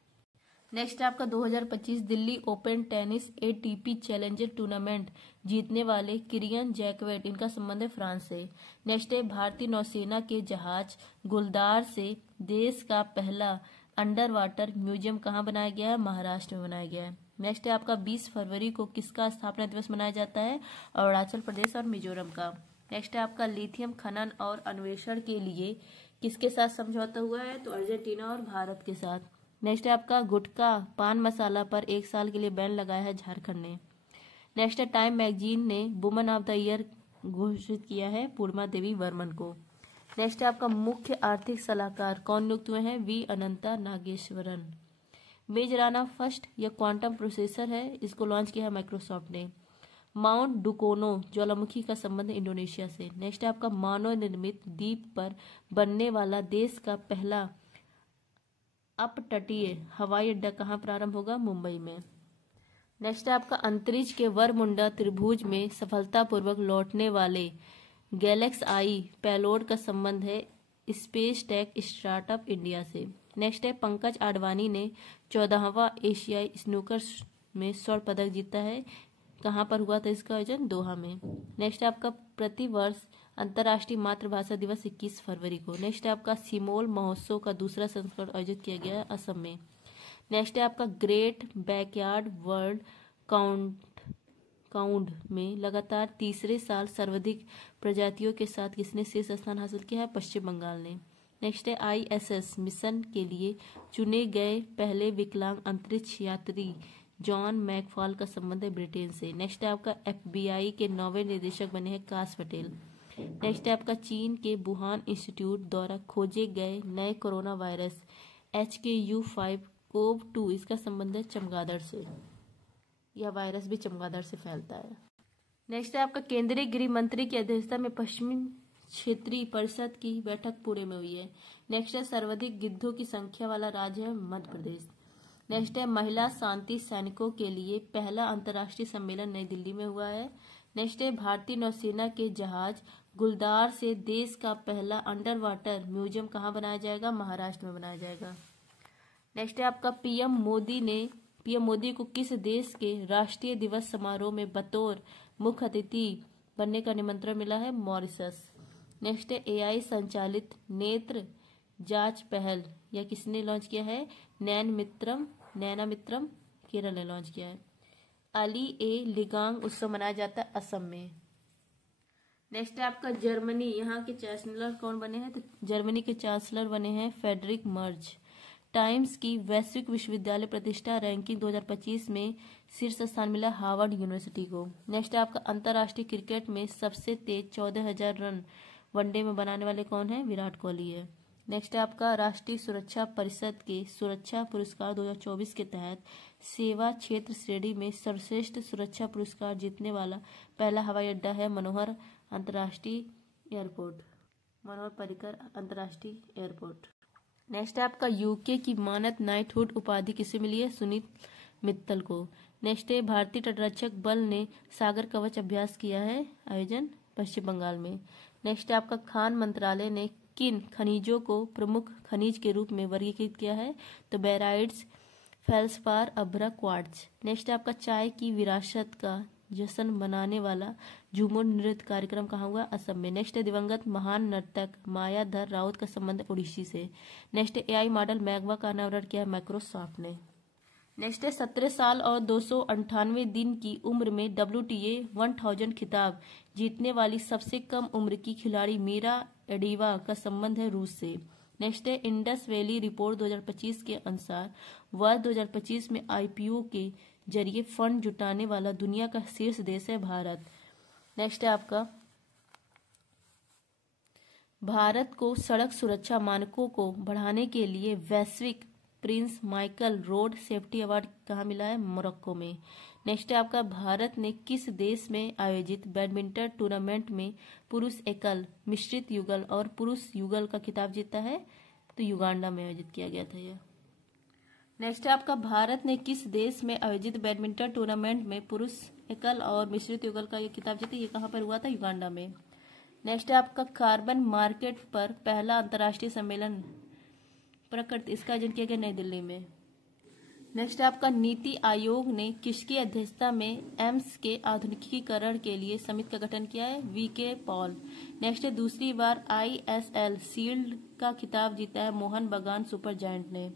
नेक्स्ट आपका 2025 Delhi open tennis ATP challenger tournament जीतने वाले किरियन जैकवेट, इनका संबंध है फ्रांस से। नेक्स्ट है भारतीय नौसेना के जहाज गुलदार से देश का पहला अंडर वाटर म्यूजियम कहाँ बनाया गया है? महाराष्ट्र में बनाया गया है। नेक्स्ट है आपका 20 फरवरी को किसका स्थापना दिवस मनाया जाता है? अरुणाचल प्रदेश और मिजोरम का। नेक्स्ट है आपका लिथियम खनन और अन्वेषण के लिए किसके साथ समझौता हुआ है? तो अर्जेंटीना और भारत के साथ। नेक्स्ट है आपका गुटखा पान मसाला पर 1 साल के लिए बैन लगाया है झारखंड ने। नेक्स्ट है टाइम मैगजीन ने वुमन ऑफ द ईयर घोषित किया है पूर्णिमा देवी वर्मन को। नेक्स्ट है आपका मुख्य आर्थिक सलाहकार कौन नियुक्त हुए हैं? वी अनंता नागेश्वरन। मेजराना फर्स्ट यह क्वांटम प्रोसेसर है, इसको लॉन्च किया है माइक्रोसॉफ्ट ने। माउंट डुकोनो ज्वालामुखी का संबंध इंडोनेशिया से। नेक्स्ट है आपका मानव निर्मित द्वीप पर बनने वाला देश का पहला अपतटीय हवाई अड्डा कहाँ प्रारंभ होगा? मुंबई में। नेक्स्ट है आपका अंतरिक्ष के वरमुंडा त्रिभुज में सफलतापूर्वक लौटने वाले गैलेक्स आई पेलोड का संबंध है स्पेस टेक स्टार्टअप इंडिया से। नेक्स्ट है पंकज आडवाणी ने 14वां एशियाई स्नूकर में स्वर्ण पदक जीता है। कहाँ पर हुआ था इसका आयोजन? दोहा में। नेक्स्ट है आपका प्रतिवर्ष अंतर्राष्ट्रीय मातृभाषा दिवस 21 फरवरी को। नेक्स्ट है आपका सिमोल महोत्सव का दूसरा संस्करण आयोजित किया गया है असम में। नेक्स्ट है आपका ग्रेट बैकयार्ड वर्ल्ड काउंट में लगातार तीसरे साल सर्वाधिक प्रजातियों के साथ किसने शीर्ष स्थान हासिल किया है? पश्चिम बंगाल ने। नेक्स्ट है ISS मिशन के लिए चुने गए पहले विकलांग अंतरिक्ष यात्री जॉन मैकफॉल का संबंध है ब्रिटेन से। नेक्स्ट है आपका FBI के नौवे निदेशक बने हैं काश पटेल। नेक्स्ट है आपका चीन के वुहान इंस्टीट्यूट द्वारा खोजे गए नए कोरोना वायरस HKU5-CoV-2, इसका संबंध है चमगादड़ से। यह वायरस भी चमगादड़ से फैलता है। नेक्स्ट है आपका केंद्रीय गृह मंत्री की अध्यक्षता में पश्चिमी क्षेत्रीय परिषद की बैठक पुणे में हुई है। नेक्स्ट है सर्वाधिक गिद्धों की संख्या वाला राज्य है मध्य प्रदेश। नेक्स्ट है महिला शांति सैनिकों के लिए पहला अंतर्राष्ट्रीय सम्मेलन नई दिल्ली में हुआ है। नेक्स्ट है भारतीय नौसेना के जहाज गुलदार से देश का पहला अंडर वाटर म्यूजियम कहाँ बनाया जाएगा? महाराष्ट्र में बनाया जाएगा। नेक्स्ट है आपका पीएम मोदी को किस देश के राष्ट्रीय दिवस समारोह में बतौर मुख्य अतिथि बनने का निमंत्रण मिला है? मॉरिशस। नेक्स्ट है AI संचालित नेत्र जांच पहल, यह किसने लॉन्च किया है? नैना मित्रम केरल ने लॉन्च किया है। अली लिगांग उत्सव मनाया जाता है असम में। नेक्स्ट है आपका जर्मनी, यहाँ के चांसलर कौन बने हैं? तो जर्मनी के चांसलर बने हैं फ्रेडरिक मर्ज। टाइम्स की वैश्विक विश्वविद्यालय प्रतिष्ठा रैंकिंग 2025 में शीर्ष स्थान मिला हार्वर्ड यूनिवर्सिटी को। नेक्स्ट है आपका अंतर्राष्ट्रीय क्रिकेट में सबसे तेज 14,000 रन वनडे में बनाने वाले कौन है? विराट कोहली है। नेक्स्ट है आपका राष्ट्रीय सुरक्षा परिषद के सुरक्षा पुरस्कार 2024 के तहत सेवा क्षेत्र श्रेणी में सर्वश्रेष्ठ सुरक्षा पुरस्कार जीतने वाला पहला हवाई अड्डा है मनोहर पर्रिकर अंतर्राष्ट्रीय एयरपोर्ट। नेक्स्ट है आपका यूके की मानद नाइटहुड उपाधि किसे मिली है? सुनील मित्तल को। नेक्स्ट है भारतीय तटरक्षक बल ने सागर कवच अभ्यास किया है, आयोजन पश्चिम बंगाल में। नेक्स्ट है आपका खान मंत्रालय ने किन खनिजों को प्रमुख खनिज के रूप में वर्गीकृत किया है? तो बेराइट्स, फेल्सपार अब्रा क्वार्ट्ज। नेक्स्ट है आपका चाय की विरासत का जश्न मनाने वाला झूमर नृत्य कार्यक्रम कहाँ हुआ? असम में। नेक्स्ट है दिवंगत महान नर्तक मायाधर राउत का संबंध उड़ीसी से। नेक्स्ट है एआई मॉडल मैगवा का अनावरण किया माइक्रोसॉफ्ट ने। नेक्स्ट है 17 साल और 298 दिन की उम्र में WTA 1000 खिताब जीतने वाली सबसे कम उम्र की खिलाड़ी मीरा एडिवा का संबंध है रूस से। नेक्स्ट है इंडस वैली रिपोर्ट 2025 के अनुसार वर्ष 2025 में IPO के जरिए फंड जुटाने वाला दुनिया का शीर्ष देश है भारत। नेक्स्ट है आपका भारत को सड़क सुरक्षा मानकों को बढ़ाने के लिए वैश्विक Prince Michael road safety award कहाँ मिला है? मोरक्को में। नेक्स्ट है आपका भारत ने किस देश में आयोजित बैडमिंटन टूर्नामेंट में पुरुष एकल, मिश्रित युगल और पुरुष युगल का खिताब जीता है? तो युगांडा में आयोजित किया गया था यह। नेक्स्ट है आपका भारत ने किस देश में आयोजित बैडमिंटन टूर्नामेंट में पुरुष एकल और मिश्रित युगल का ये खिताब जीता? ये कहाँ पर हुआ था? युगांडा में। नेक्स्ट है आपका कार्बन मार्केट पर पहला अंतर्राष्ट्रीय सम्मेलन प्रकृति, इसका आयोजन किया गया नई दिल्ली में। नेक्स्ट है आपका नीति आयोग ने किसकी अध्यक्षता में एम्स के आधुनिकीकरण के लिए समिति का गठन किया है? VK Paul. नेक्स्ट है दूसरी बार ISL शील्ड का खिताब जीता है मोहन बगान सुपर जायंट ने।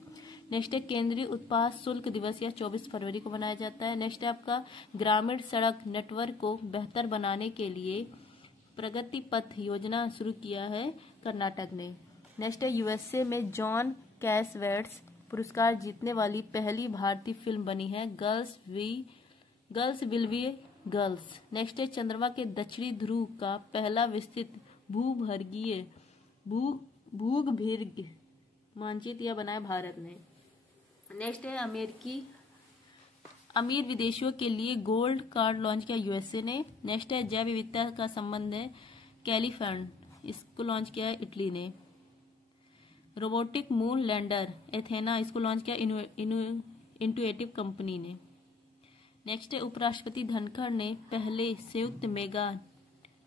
नेक्स्ट है केंद्रीय उत्पाद शुल्क दिवस यह 24 फरवरी को मनाया जाता है। नेक्स्ट है आपका ग्रामीण सड़क नेटवर्क को बेहतर बनाने के लिए प्रगति पथ योजना शुरू किया है कर्नाटक ने। नेक्स्ट है USA में जॉन कैसवेट्स पुरस्कार जीतने वाली पहली भारतीय फिल्म बनी है girls will be girls. Next है चंद्रमा के दक्षिणी ध्रुव का पहला विस्तृत भूगर्भीय मानचित्र यह बनाया भारत ने। नेक्स्ट है अमीर विदेशियों के लिए गोल्ड कार्ड लॉन्च किया USA ने। नेक्स्ट है जैव विविधता का संबंध है कैलिफर्न, इसको लॉन्च किया है इटली ने। रोबोटिक मून लैंडर एथेना, इसको लॉन्च किया इंटुएटिव कंपनी ने। नेक्स्ट है उपराष्ट्रपति धनखड़ ने पहले संयुक्त मेगा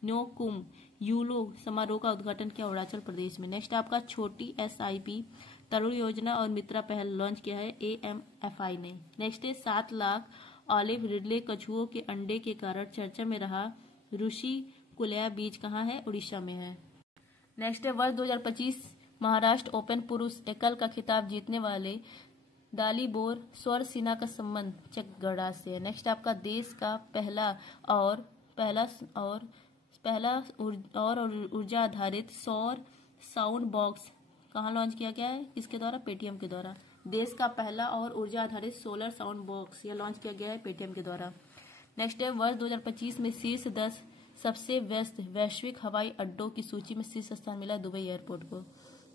न्योकुम यूलो समारोह का उद्घाटन किया अरुणाचल प्रदेश में। नेक्स्ट आपका छोटी SIP तरुण योजना और मित्रा पहल लॉन्च किया है AMFI ने। नेक्स्ट है 7 लाख ऑलिव रिडले कछुओं के अंडे के कारण चर्चा में रहा ऋषि कुल्या बीच कहाँ है? उड़ीसा में है। नेक्स्ट है वर्ष 2025 महाराष्ट्र ओपन पुरुष एकल का खिताब जीतने वाले दालीबोर स्वर सिन्हा का संबंध चकगढ़ा से है। नेक्स्ट आपका देश का पहला ऊर्जा आधारित सौर साउंड बॉक्स कहाँ लॉन्च किया गया है? किसके द्वारा? पेटीएम के द्वारा। देश का पहला और ऊर्जा आधारित सोलर साउंड बॉक्स यह लॉन्च किया गया है पेटीएम के द्वारा। नेक्स्ट है वर्ष 2025 में शीर्ष 10 सबसे व्यस्त वैश्विक हवाई अड्डों की सूची में शीर्ष स्थान मिला दुबई एयरपोर्ट को।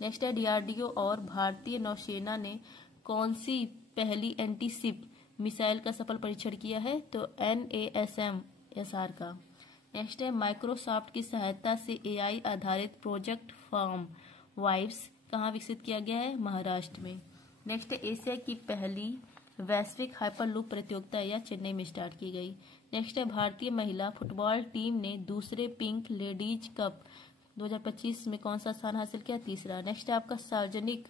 नेक्स्ट है DRDO और भारतीय नौसेना ने कौन सी पहली एंटी शिप मिसाइल का सफल परीक्षण किया है? तो NASM-SR का। नेक्स्ट है माइक्रोसॉफ्ट की सहायता से AI आधारित प्रोजेक्ट फार्म वाइव्स कहाँ विकसित किया गया है? महाराष्ट्र में। नेक्स्ट है एशिया की पहली वैश्विक हाइपरलूप प्रतियोगिता या चेन्नई में स्टार्ट की गई। नेक्स्ट है भारतीय महिला फुटबॉल टीम ने दूसरे पिंक लेडीज कप 2025 में कौन सा स्थान हासिल किया? तीसरा। नेक्स्ट है आपका सार्वजनिक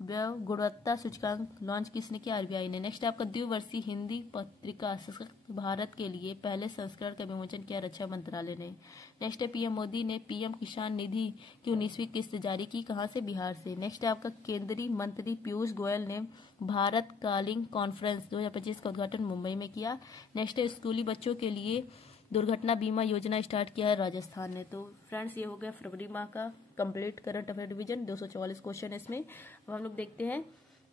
व्यय गुणवत्ता सूचकांक लॉन्च किसने किया? RBI ने। नेक्स्ट है आपका द्विवर्षीय हिंदी पत्रिका सशक्त भारत के लिए पहले संस्करण का विमोचन किया रक्षा मंत्रालय ने। नेक्स्ट है PM मोदी ने PM किसान निधि की 19वीं किस्त जारी की कहाँ से? बिहार से। नेक्स्ट है आपका केंद्रीय मंत्री पीयूष गोयल ने भारत कालिंग कॉन्फ्रेंस 2025 का उद्घाटन मुंबई में किया। नेक्स्ट है स्कूली बच्चों के लिए दुर्घटना बीमा योजना स्टार्ट किया है राजस्थान ने। तो फ्रेंड्स ये हो गया फरवरी माह का complete current affair division, 244 question इसमें। अब हम लोग देखते हैं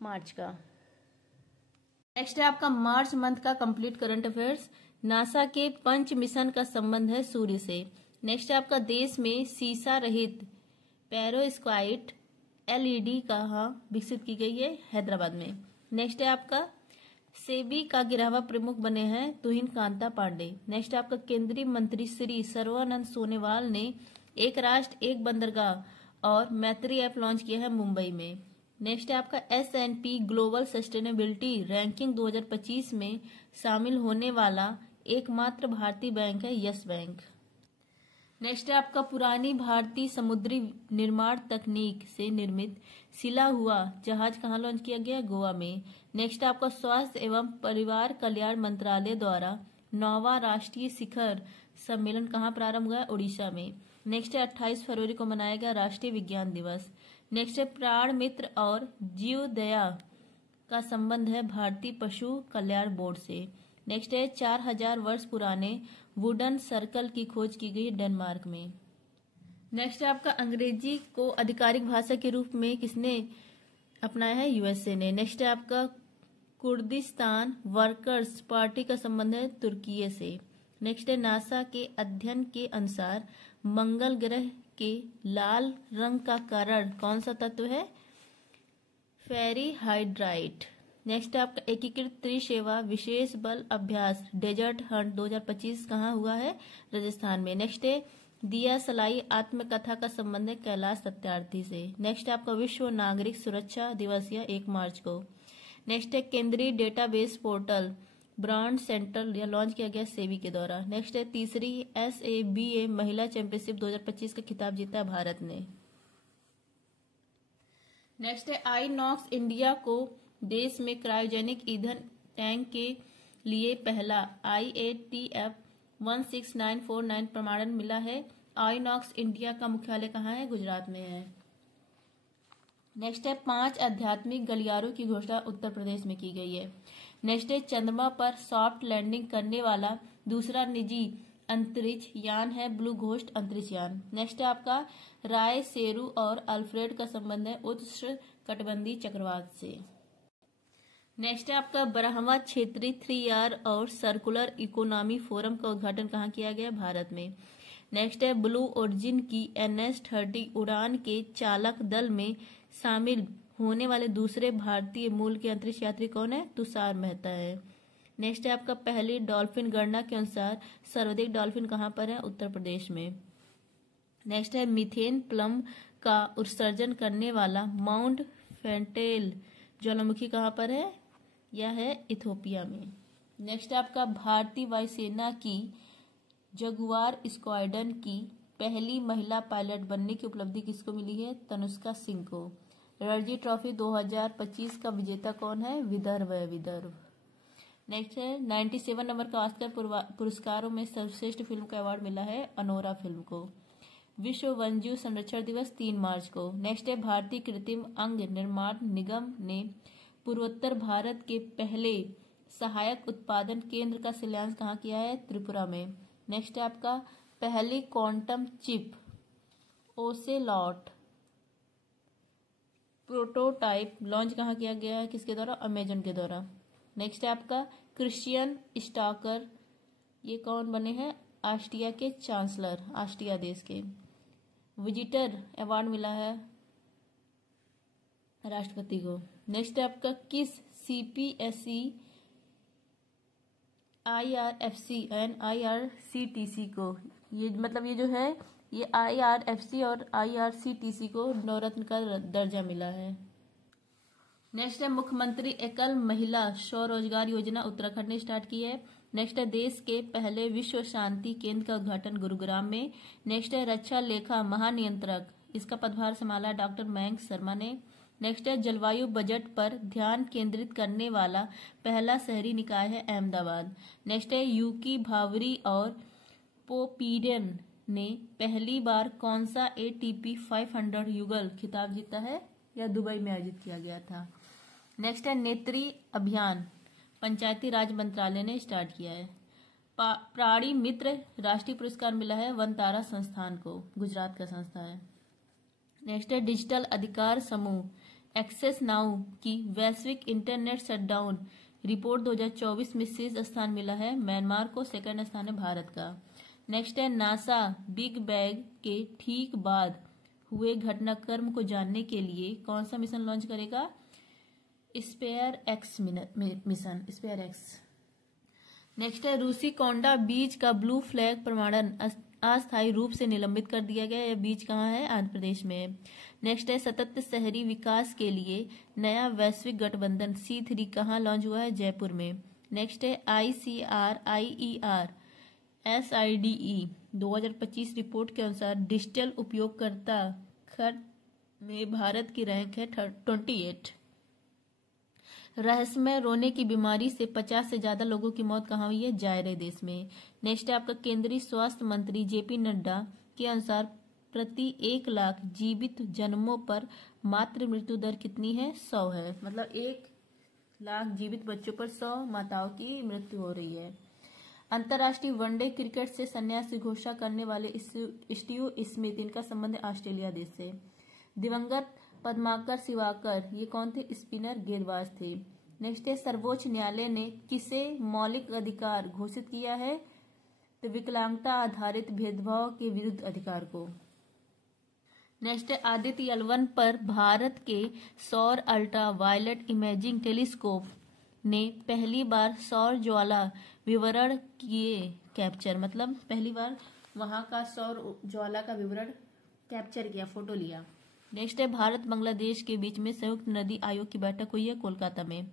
मार्च का। नेक्स्ट है आपका मार्च मंथ का कंप्लीट करंट अफेयर्स। नासा के पंच मिशन का संबंध है सूर्य से। नेक्स्ट है आपका देश में शीशा रहित पेरोस्क्वाइट LED कहाँ विकसित की गई है? हैदराबाद में। नेक्स्ट है आपका सेबी का गिरहवा प्रमुख बने हैं तुहिन कांता पांडे। नेक्स्ट आपका केंद्रीय मंत्री श्री सर्बानंद सोनोवाल ने एक राष्ट्र एक बंदरगाह और मैत्री ऐप लॉन्च किया है मुंबई में। नेक्स्ट है आपका S&P ग्लोबल सस्टेनेबिलिटी रैंकिंग 2025 में शामिल होने वाला एकमात्र भारतीय बैंक है यस बैंक। नेक्स्ट है आपका पुरानी भारतीय समुद्री निर्माण तकनीक से निर्मित सिला हुआ जहाज कहाँ लॉन्च किया गया? गोवा में। नेक्स्ट है आपका स्वास्थ्य एवं परिवार कल्याण मंत्रालय द्वारा 9वां राष्ट्रीय शिखर सम्मेलन कहाँ प्रारंभ हुआ? उड़ीसा में। नेक्स्ट है 28 फरवरी को मनाया गया राष्ट्रीय विज्ञान दिवस। नेक्स्ट है प्राण मित्र और जीवदया का संबंध है भारतीय पशु कल्याण बोर्ड से। नेक्स्ट है 4000 वर्ष पुराने वुडन सर्कल की खोज की गई डेनमार्क में। नेक्स्ट है आपका अंग्रेजी को आधिकारिक भाषा के रूप में किसने अपनाया है? यूएसए ने। नेक्स्ट है आपका कुर्दिस्तान वर्कर्स पार्टी का संबंध है तुर्की से। नेक्स्ट है नासा के अध्ययन के अनुसार मंगल ग्रह के लाल रंग का कारण कौन सा तत्व है? फेरीहाइड्राइट। नेक्स्ट है आपका एकीकृत त्रिसेवा विशेष बल अभ्यास डेजर्ट हंट 2025 कहाँ हुआ है? राजस्थान में। नेक्स्ट है दिया सलाई आत्मकथा का संबंध है कैलाश सत्यार्थी से। नेक्स्ट है आपका विश्व नागरिक सुरक्षा दिवस या 1 मार्च को। नेक्स्ट है केंद्रीय डेटाबेस पोर्टल ब्रांड सेंटर या लॉन्च किया गया सेबी के द्वारा। नेक्स्ट है तीसरी SABA महिला चैंपियनशिप 2025 का खिताब जीता भारत ने। नेक्स्ट है आईनॉक्स इंडिया को देश में क्रायोजेनिक ईंधन टैंक के लिए पहला IATF 16949 प्रमाणन मिला है। आईनॉक्स इंडिया का मुख्यालय कहाँ है? गुजरात में है। नेक्स्ट है 5 आध्यात्मिक गलियारों की घोषणा उत्तर प्रदेश में की गई है। नेक्स्ट है चंद्रमा पर सॉफ्ट लैंडिंग करने वाला दूसरा निजी अंतरिक्ष यान है ब्लू घोस्ट अंतरिक्ष यान। नेक्स्ट है आपका राय सेरू और अल्फ्रेड का संबंध है उष्णकटिबंधीय चक्रवात से। नेक्स्ट है आपका 12वां क्षेत्रीय 3R और सर्कुलर इकोनॉमी फोरम का उद्घाटन कहाँ किया गया? भारत में। नेक्स्ट है ब्लू ओरिजिन की NS-30 उड़ान के चालक दल में शामिल होने वाले दूसरे भारतीय मूल के अंतरिक्ष यात्री कौन है? तुषार मेहता है। नेक्स्ट है आपका पहली डॉल्फिन गणना के अनुसार सर्वाधिक डॉल्फिन कहाँ पर है? उत्तर प्रदेश में। नेक्स्ट है मीथेन प्लम का उत्सर्जन करने वाला माउंट फेंटेल ज्वालामुखी कहाँ पर है? यह है इथोपिया में। नेक्स्ट है आपका भारतीय वायुसेना की जगुआर स्क्वाड्रन की पहली महिला पायलट बनने की उपलब्धि किसको मिली है? तनुष्का सिंह को। रणजी ट्रॉफी 2025 का विजेता कौन है? विदर्भ है, विदर्भ। नेक्स्ट है 97 नंबर का ऑस्कर पुरस्कारों में सर्वश्रेष्ठ फिल्म का अवार्ड मिला है अनोरा फिल्म को। विश्व वन्यजीव संरक्षण दिवस 3 मार्च को। नेक्स्ट है भारतीय कृत्रिम अंग निर्माण निगम ने पूर्वोत्तर भारत के पहले सहायक उत्पादन केंद्र का शिलान्यास कहाँ किया है? त्रिपुरा में। नेक्स्ट है आपका पहली क्वांटम चिप ओसेलॉट प्रोटोटाइप लॉन्च कहाँ किया गया है? किसके द्वारा? अमेजन के द्वारा। नेक्स्ट है आपका क्रिश्चियन स्टॉकर, ये कौन बने हैं? ऑस्ट्रिया के चांसलर, ऑस्ट्रिया देश के। विजिटर अवार्ड मिला है राष्ट्रपति को। नेक्स्ट है आपका किस CPSE IRFC एंड IRCTC को, ये मतलब ये जो है ये IRFC और IRCTC को नवरत्न का दर्जा मिला है। नेक्स्ट है मुख्यमंत्री एकल महिला स्वरोजगार योजना उत्तराखंड ने स्टार्ट की है। नेक्स्ट है देश के पहले विश्व शांति केंद्र का उद्घाटन गुरुग्राम में। नेक्स्ट है रक्षा लेखा महानियंत्रक, इसका पदभार संभाला डॉक्टर मयंक शर्मा ने। नेक्स्ट है जलवायु बजट पर ध्यान केंद्रित करने वाला पहला शहरी निकाय है अहमदाबाद। नेक्स्ट है यूकी भावरी और पोपीडन ने पहली बार कौन सा ATP 500 युगल खिताब जीता है? यह दुबई में आयोजित किया गया था। नेक्स्ट है नेत्री अभियान पंचायती राज मंत्रालय ने स्टार्ट किया है। प्राणी मित्र राष्ट्रीय पुरस्कार मिला है वनतारा संस्थान को, गुजरात का संस्था है। नेक्स्ट है डिजिटल अधिकार समूह एक्सेस नाउ की वैश्विक इंटरनेट शटडाउन रिपोर्ट 2024 में शीर्ष स्थान मिला है म्यांमार को, सेकंड स्थान है भारत का। नेक्स्ट है नासा बिग बैंग के ठीक बाद हुए घटनाक्रम को जानने के लिए कौन सा मिशन लॉन्च करेगा? SpaceX mission, SpaceX. Next है रूसी कोंडा बीच का ब्लू फ्लैग प्रमाणन अस्थायी रूप से निलंबित कर दिया गया। यह बीच कहाँ है? आंध्र प्रदेश में। नेक्स्ट है सतत शहरी विकास के लिए नया वैश्विक गठबंधन C3 कहाँ लॉन्च हुआ है? जयपुर में। नेक्स्ट है ICR IER SIDE 2025 रिपोर्ट के अनुसार डिजिटल उपयोगकर्ता खर्च में भारत की रैंक है 28। रहस्यमय रोने की बीमारी से 50 से ज्यादा लोगों की मौत कहाँ हुई है? जायरे देश में। नेक्स्ट है आपका केंद्रीय स्वास्थ्य मंत्री JP नड्डा के अनुसार प्रति 1 लाख जीवित जन्मों पर मातृ मृत्यु दर कितनी है? 100 है। मतलब 1 लाख जीवित बच्चों पर 100 माताओं की मृत्यु हो रही है। अंतर्राष्ट्रीय वनडे क्रिकेट से संन्यास की घोषणा करने वाले स्टीव स्मिथ, इनका संबंध है ऑस्ट्रेलिया देश से। दिवंगत पद्माकर शिवाकर, ये कौन थे? स्पिनर गेंदबाज थे। नेक्स्ट है सर्वोच्च न्यायालय ने किसे मौलिक अधिकार घोषित किया है? तो विकलांगता आधारित भेदभाव के विरुद्ध अधिकार को। नेक्स्ट है आदित्य L1 पर भारत के सौर अल्ट्रा वायलेट इमेजिंग टेलीस्कोप ने पहली बार सौर ज्वाला विवरण किए कैप्चर, मतलब पहली बार वहां का सौर ज्वाला का विवरण कैप्चर किया, फोटो लिया। नेक्स्ट है भारत बांग्लादेश के बीच में संयुक्त नदी आयोग की बैठक हुई है कोलकाता में।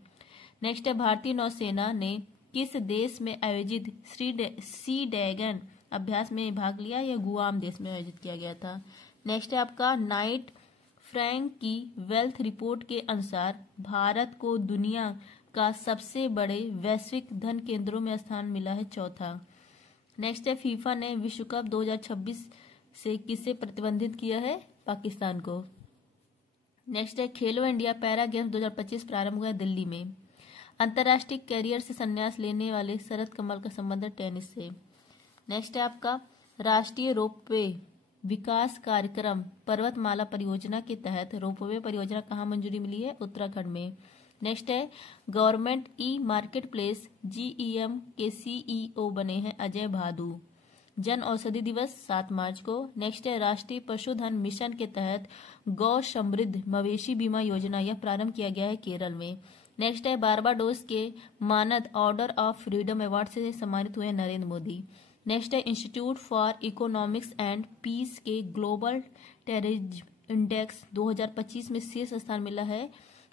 नेक्स्ट है भारतीय नौसेना ने किस देश में आयोजित सी डैगन अभ्यास में भाग लिया? यह गुआम देश में आयोजित किया गया था। नेक्स्ट है आपका नाइट फ्रैंक की वेल्थ रिपोर्ट के अनुसार भारत को दुनिया का सबसे बड़े वैश्विक धन केंद्रों में स्थान मिला है, चौथा। नेक्स्ट है फीफा ने विश्व कप 2026 से किसे प्रतिबंधित किया है? पाकिस्तान को। नेक्स्ट है खेलो इंडिया पैरा गेम्स 2025 प्रारंभ हुआ दिल्ली में। अंतर्राष्ट्रीय कैरियर से संन्यास लेने वाले शरद कमल का संबंध टेनिस से। नेक्स्ट है आपका राष्ट्रीय रोपवे विकास कार्यक्रम पर्वतमाला परियोजना के तहत रोपवे परियोजना कहाँ मंजूरी मिली है? उत्तराखंड में। नेक्स्ट है government e market place GEM के CEO बने हैं अजय भादु। जन औषधि दिवस 7 मार्च को। नेक्स्ट है राष्ट्रीय पशुधन मिशन के तहत गौ समृद्ध मवेशी बीमा योजना, यह प्रारंभ किया गया है केरल में। नेक्स्ट है बारबाडोस के मानद ऑर्डर ऑफ फ्रीडम अवार्ड से सम्मानित हुए नरेंद्र मोदी। नेक्स्ट है institute for economics and peace के ग्लोबल टेररिज्म इंडेक्स 2025 में शीर्ष स्थान मिला है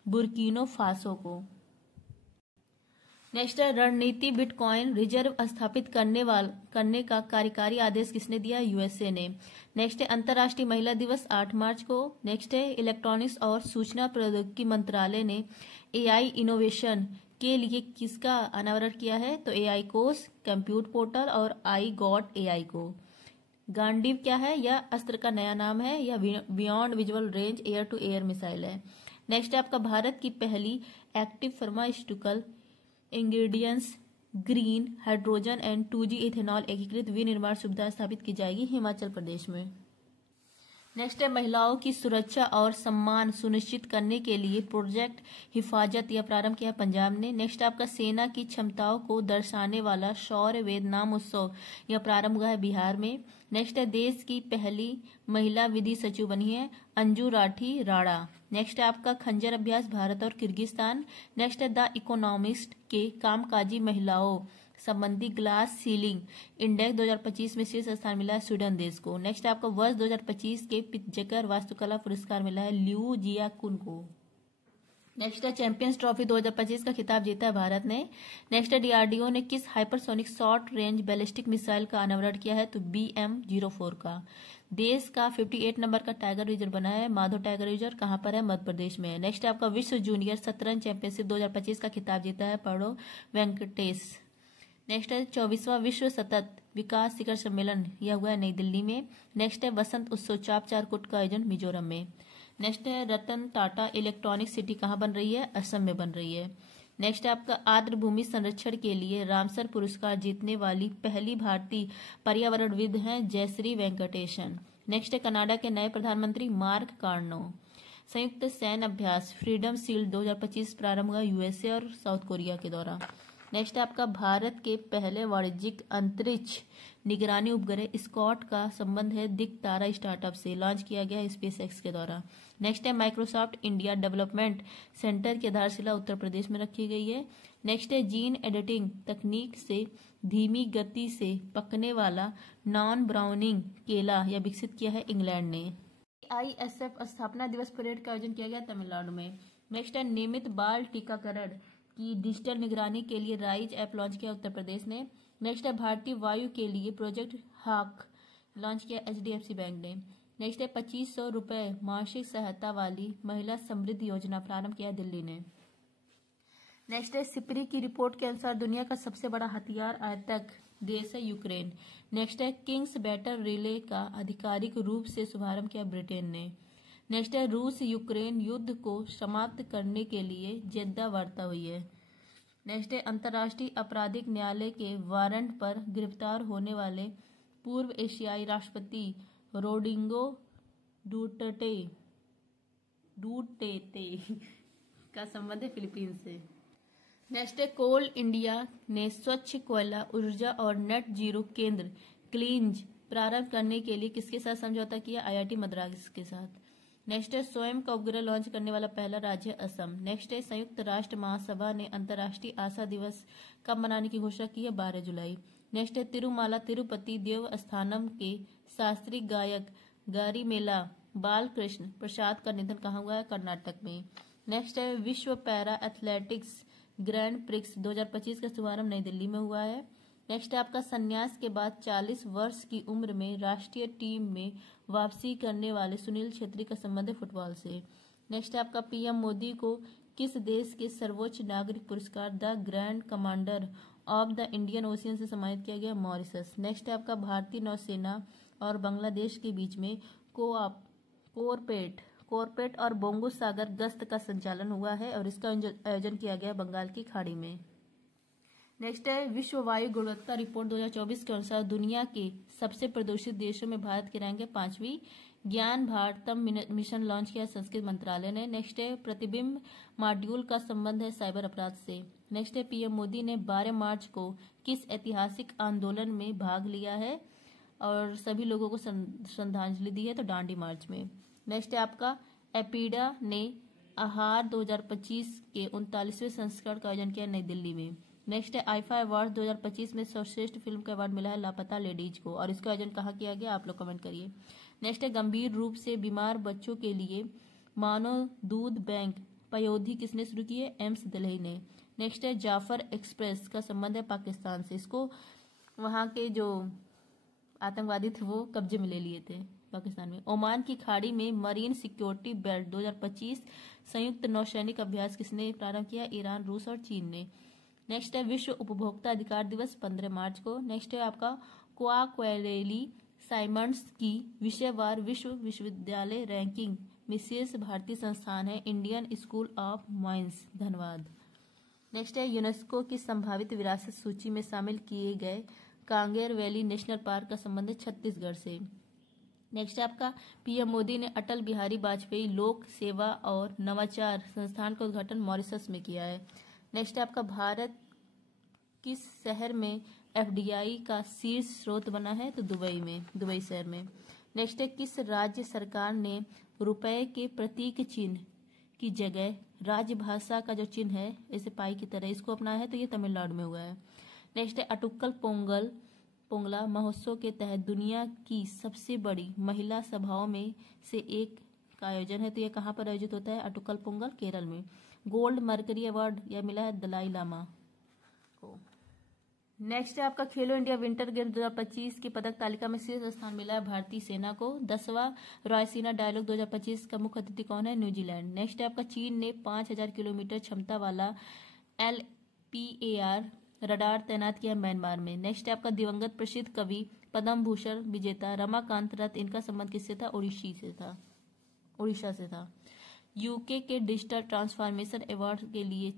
बुर्किनो फासो को। नेक्स्ट है रणनीति बिटकॉइन रिजर्व स्थापित करने का कार्यकारी आदेश किसने दिया? USA ने। नेक्स्ट है अंतर्राष्ट्रीय महिला दिवस 8 मार्च को। नेक्स्ट है इलेक्ट्रॉनिक्स और सूचना प्रौद्योगिकी मंत्रालय ने AI इनोवेशन के लिए किसका अनावरण किया है? तो AI कोर्स, कंप्यूट पोर्टल और आई गॉट AI को। गांडीव क्या है? यह अस्त्र का नया नाम है। यह beyond visual range air to air missile है। नेक्स्ट है आपका भारत की पहली active pharmaceutical ingredients green hydrogen and 2G ethanol एकीकृत विनिर्माण सुविधा स्थापित की जाएगी हिमाचल प्रदेश में। नेक्स्ट है महिलाओं की सुरक्षा और सम्मान सुनिश्चित करने के लिए प्रोजेक्ट हिफाजत, यह प्रारंभ किया पंजाब ने। नेक्स्ट आपका सेना की क्षमताओं को दर्शाने वाला शौर्य वेद नाम उत्सव, यह प्रारंभ हुआ है बिहार में। नेक्स्ट है देश की पहली महिला विधि सचिव बनी है अंजू राठी राणा। नेक्स्ट है आपका खंजर अभ्यास भारत और किर्गिस्तान। नेक्स्ट है द इकोनॉमिस्ट के कामकाजी महिलाओं संबंधी ग्लास सीलिंग इंडेक्स 2025 में शीर्ष स्थान मिला है स्वीडन देश को। नेक्स्ट आपका वर्ष 2025 के पित्जकर वास्तुकला पुरस्कार मिला है लिऊ जियाकुन को। नेक्स्ट है चैंपियंस ट्रॉफी 2025 का खिताब जीता है भारत ने। नेक्स्ट है DRDO ने किस hypersonic short range ballistic missile का अनावरण किया है? तो BM-04 का। देश का 58 नंबर का टाइगर रिजर्व बना है माधव टाइगर रिजर्व, कहां पर है? मध्य प्रदेश में। नेक्स्ट आपका विश्व जूनियर शतरंज चैंपियनशिप 2025 का खिताब जीता है पड़ो वेंकटेश। नेक्स्ट है 24वां विश्व सतत विकास शिखर सम्मेलन, यह हुआ है नई दिल्ली में। नेक्स्ट है वसंत उत्सव चाप चारकुट का आयोजन मिजोरम में। नेक्स्ट है रतन टाटा इलेक्ट्रॉनिक सिटी कहाँ बन रही है? असम में बन रही है। नेक्स्ट है आपका आर्द्र भूमि संरक्षण के लिए रामसर पुरस्कार जीतने वाली पहली भारतीय पर्यावरणविद हैं जयश्री वेंकटेशन। नेक्स्ट है कनाडा के नए प्रधानमंत्री मार्क कार्नो। संयुक्त सैन्य अभ्यास फ्रीडम शील्ड 2025 प्रारंभ हुआ USA और साउथ कोरिया के द्वारा। नेक्स्ट है आपका भारत के पहले वाणिज्यिक अंतरिक्ष निगरानी उपग्रह स्कॉट का संबंध है दिक्तारा स्टार्टअप से, लॉन्च किया गया SpaceX के द्वारा। नेक्स्ट है माइक्रोसॉफ्ट इंडिया डेवलपमेंट सेंटर की आधारशिला उत्तर प्रदेश में रखी गई है। नेक्स्ट है जीन एडिटिंग तकनीक से धीमी गति से पकने वाला नॉन ब्राउनिंग केला, यह विकसित किया है इंग्लैंड ने। ISF स्थापना दिवस परेड का आयोजन किया गया तमिलनाडु में। नेक्स्ट है नियमित बाल टीकाकरण की डिजिटल निगरानी के लिए राइज ऐप लॉन्च किया उत्तर प्रदेश ने। नेक्स्ट है भारतीय वायु के लिए प्रोजेक्ट हाक लॉन्च किया HDFC बैंक ने। नेक्स्ट है 2500 रुपये मासिक सहायता वाली महिला समृद्धि योजना प्रारंभ किया दिल्ली ने। नेक्स्ट है सिपरी की रिपोर्ट के अनुसार दुनिया का सबसे बड़ा हथियार आयातक देश है यूक्रेन। नेक्स्ट है किंग्स बैटर रिले का आधिकारिक रूप से शुभारंभ किया ब्रिटेन ने। नेक्स्ट है रूस यूक्रेन युद्ध को समाप्त करने के लिए जेद्दा वार्ता हुई है। नेक्स्ट है अंतर्राष्ट्रीय आपराधिक न्यायालय के वारंट पर गिरफ्तार होने वाले पूर्व एशियाई राष्ट्रपति रोड्रिगो डूटेर्टे का संबंध है फिलीपींस से। नेक्स्ट है कोल इंडिया ने स्वच्छ कोयला ऊर्जा और नेट जीरो केंद्र क्लींज प्रारंभ करने के लिए किसके साथ समझौता किया? IIT मद्रास के साथ। नेक्स्ट है स्वयं का उपग्रह लॉन्च करने वाला पहला राज्य असम। नेक्स्ट है संयुक्त राष्ट्र महासभा ने अंतर्राष्ट्रीय आशा दिवस कब मनाने की घोषणा की है? 12 जुलाई। नेक्स्ट है तिरुमाला तिरुपति देवस्थानम के शास्त्रीय गायक गारीमेला बालकृष्ण प्रसाद का निधन कहाँ हुआ है? कर्नाटक में। नेक्स्ट है विश्व पैरा एथलेटिक्स ग्रैंड प्रिक्स 2025 का शुभारंभ नई दिल्ली में हुआ है। नेक्स्ट है आपका संन्यास के बाद 40 वर्ष की उम्र में राष्ट्रीय टीम में वापसी करने वाले सुनील छेत्री का संबंध है फुटबॉल से। नेक्स्ट है आपका PM मोदी को किस देश के सर्वोच्च नागरिक पुरस्कार the grand commander of the Indian ocean से सम्मानित किया गया? मॉरिशस। नेक्स्ट है आपका भारतीय नौसेना और बांग्लादेश के बीच में कोरपेट और बोंगो सागर गश्त का संचालन हुआ है और इसका आयोजन किया गया बंगाल की खाड़ी में। नेक्स्ट है विश्व वायु गुणवत्ता रिपोर्ट 2024 के अनुसार दुनिया के सबसे प्रदूषित देशों में भारत की रैंक है 5वीं। ज्ञान भारतम मिशन लॉन्च किया संस्कृत मंत्रालय ने। नेक्स्ट है प्रतिबिंब मॉड्यूल का संबंध है साइबर अपराध से। नेक्स्ट है PM मोदी ने 12 मार्च को किस ऐतिहासिक आंदोलन में भाग लिया है और सभी लोगों को श्रद्धांजलि दी है? तो दांडी मार्च में। नेक्स्ट है आपका एपीडा ने आहार 2025 के 39वें संस्करण का आयोजन किया नई दिल्ली में। नेक्स्ट है आईफा अवार्ड 2025 में सर्वश्रेष्ठ फिल्म का अवार्ड मिला है लापता लेडीज को और इसका आयोजन कहाँ किया गया? आप लोग कमेंट करिए। नेक्स्ट है गंभीर रूप से बीमार बच्चों के लिए मानव दूध बैंक पयोधी किसने शुरू की है? एम्स दिल्ली ने। नेक्स्ट है जाफर एक्सप्रेस का संबंध है पाकिस्तान से। इसको वहां के जो आतंकवादी थे वो कब्जे में ले लिए थे पाकिस्तान में। ओमान की खाड़ी में मरीन सिक्योरिटी बेल्ट 2025 संयुक्त नौसैनिक अभ्यास किसने प्रारंभ किया? ईरान, रूस और चीन ने। नेक्स्ट है विश्व उपभोक्ता अधिकार दिवस 15 मार्च को। नेक्स्ट है आपका क्वाक्वेरेली साइमंड्स की विषयवार विश्वविद्यालय रैंकिंग में शीर्ष भारतीय संस्थान है Indian school of mines Dhanbad. Next है यूनेस्को की संभावित विरासत सूची में शामिल किए गए कांगेर वैली नेशनल पार्क का संबंध है छत्तीसगढ़ से। नेक्स्ट है आपका PM मोदी ने अटल बिहारी वाजपेयी लोक सेवा और नवाचार संस्थान का उद्घाटन मॉरिशस में किया है। नेक्स्ट है आपका भारत किस शहर में FDI का शीर्ष स्रोत बना है? तो दुबई शहर में। नेक्स्ट है किस राज्य सरकार ने रुपए के प्रतीक चिन्ह की जगह राजभाषा का जो चिन्ह है जैसे पाई की तरह इसको अपनाया है? तो ये तमिलनाडु में हुआ है। नेक्स्ट है अटुक्कल पोंगला महोत्सव के तहत दुनिया की सबसे बड़ी महिला सभाओं में से एक का आयोजन है। तो ये कहाँ पर आयोजित होता है? अटुक्कल पोंगल केरल में। गोल्ड मर्करी अवार्ड यह मिला है दलाई लामा को। नेक्स्ट है आपका खेलो इंडिया विंटर गेम्स 2025 की पदक तालिका में शीर्ष स्थान मिला है भारतीय सेना को। 10वां रायसीना डायलॉग 2025 का मुख्य अतिथि कौन है? न्यूजीलैंड। नेक्स्ट है आपका चीन ने 5000 किलोमीटर क्षमता वाला LPAR रडार तैनात किया म्यांमार में। नेक्स्ट है आपका दिवंगत प्रसिद्ध कवि पद्म भूषण विजेता रमाकांत रथ इनका संबंध किससे था? उड़ीसा से था। यूके के डिजिटल ट्रांसफॉर्मेशन अवार्ड के लिए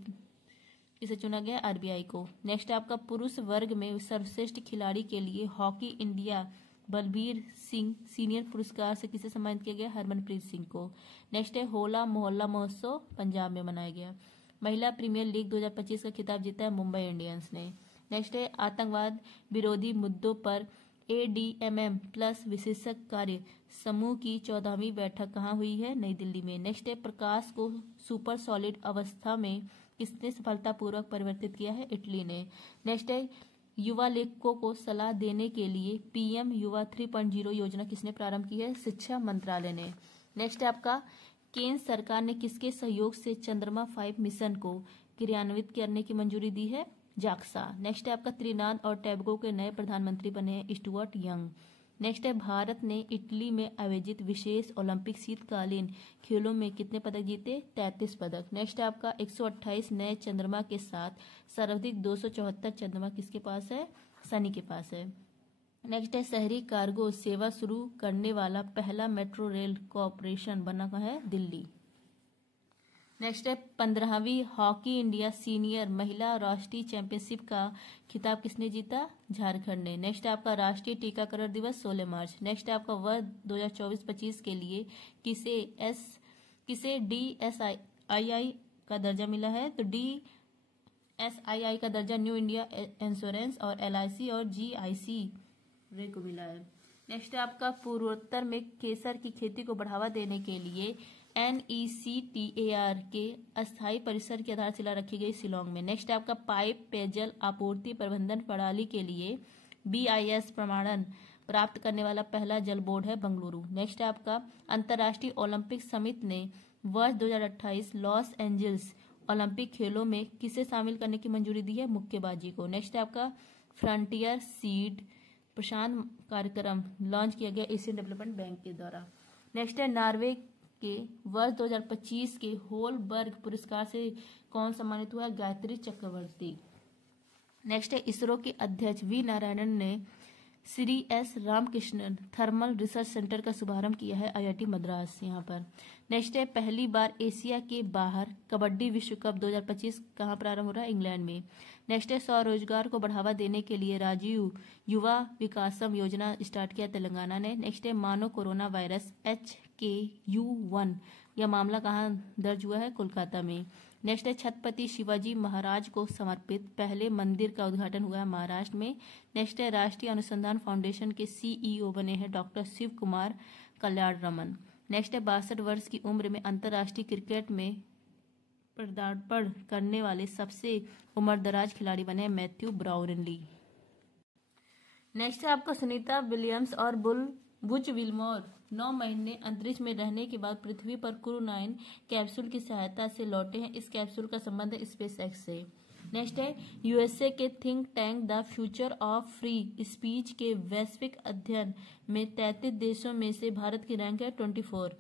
इसे चुना गया RBI को। नेक्स्ट है आपका पुरुष वर्ग में सर्वश्रेष्ठ खिलाड़ी के लिए hockey India Balbir Singh senior पुरस्कार से किसे सम्मानित किया गया? हरमनप्रीत सिंह को। नेक्स्ट है होला मोहल्ला महोत्सव पंजाब में मनाया गया। महिला प्रीमियर लीग 2025 का खिताब जीता है मुंबई इंडियंस ने। नेक्स्ट है आतंकवाद विरोधी मुद्दों पर ADMM प्लस विशेषज्ञ कार्य समूह की 14वीं बैठक कहाँ हुई है? नई दिल्ली में। नेक्स्ट है प्रकाश को सुपर सॉलिड अवस्था में किसने सफलतापूर्वक परिवर्तित किया है? इटली ने। नेक्स्ट है युवा लेखकों को सलाह देने के लिए PM युवा 3.0 योजना किसने प्रारंभ की है? शिक्षा मंत्रालय ने। नेक्स्ट है आपका केंद्र सरकार ने किसके सहयोग से चंद्रमा 5 मिशन को क्रियान्वित करने की मंजूरी दी है? जाक्सा। नेक्स्ट है आपका त्रिनाद और टोबैगो के नए प्रधानमंत्री बने हैं स्टुअर्ट यंग। नेक्स्ट है भारत ने इटली में आयोजित विशेष ओलंपिक शीतकालीन खेलों में कितने पदक जीते? 33 पदक। नेक्स्ट है आपका 128 नए चंद्रमा के साथ सर्वाधिक 274 चंद्रमा किसके पास है? शनि के पास है। नेक्स्ट है शहरी कार्गो सेवा शुरू करने वाला पहला मेट्रो रेल कॉरपोरेशन बना है दिल्ली। नेक्स्ट है 15वीं हॉकी इंडिया सीनियर महिला राष्ट्रीय चैंपियनशिप का खिताब किसने जीता? झारखंड ने। नेक्स्ट है आपका राष्ट्रीय टीकाकरण दिवस 16 मार्च। नेक्स्ट है आपका वर्ष 2024-25 के लिए किसे DSII का दर्जा मिला है? तो DSII का दर्जा न्यू इंडिया इंश्योरेंस और LIC और GIC रे को मिला है। नेक्स्ट है आपका पूर्वोत्तर में केसर की खेती को बढ़ावा देने के लिए NECTAR के अस्थायी परिसर की आधारशिला रखी गई शिलोंग में। नेक्स्ट है आपका पाइप पेयजल आपूर्ति प्रबंधन प्रणाली के लिए BIS प्रमाणन प्राप्त करने वाला पहला जल बोर्ड है बंगलुरु। नेक्स्ट है आपका अंतर्राष्ट्रीय ओलंपिक समिति ने वर्ष 2028 लॉस एंजल्स ओलंपिक खेलों में किसे शामिल करने की मंजूरी दी है? मुक्केबाजी को। नेक्स्ट है आपका फ्रंटियर सीड प्रशांत कार्यक्रम लॉन्च किया गया एशियन डेवलपमेंट बैंक के द्वारा। नेक्स्ट है नॉर्वे के वर्ष 2025 के होलबर्ग पुरस्कार से कौन सम्मानित हुआ? गायत्री चक्रवर्ती। नेक्स्ट है इसरो के अध्यक्ष वी नारायणन ने Shri S Ramakrishnan thermal research centre का शुभारंभ किया है IIT मद्रास यहाँ पर। नेक्स्ट है पहली बार एशिया के बाहर कबड्डी विश्व कप 2025 कहाँ प्रारंभ हो रहा है? इंग्लैंड में। नेक्स्ट है स्वरोजगार को बढ़ावा देने के लिए राजीव युवा विकासम योजना स्टार्ट किया तेलंगाना ने। नेक्स्ट है मानो कोरोना वायरस HKU1 यह मामला कहाँ दर्ज हुआ है? कोलकाता में। नेक्स्ट है छत्रपति शिवाजी महाराज को समर्पित पहले मंदिर का उद्घाटन हुआ है महाराष्ट्र में। नेक्स्ट है राष्ट्रीय अनुसंधान फाउंडेशन के CEO बने हैं डॉक्टर शिव कुमार कल्याण रमन। नेक्स्ट है 62 वर्ष की उम्र में अंतर्राष्ट्रीय क्रिकेट में पदार्पण करने वाले सबसे उम्रदराज खिलाड़ी बने मैथ्यू ब्राउनली। नेक्स्ट है आपका सुनीता विलियम्स और बुच विल्मोर 9 महीने अंतरिक्ष में रहने के बाद पृथ्वी पर क्रू 9 कैप्सूल की सहायता से लौटे हैं। इस कैप्सूल का संबंध है SpaceX से। नेक्स्ट है USA के think tank the future of free speech के वैश्विक अध्ययन में 33 देशों में से भारत की रैंक है 24।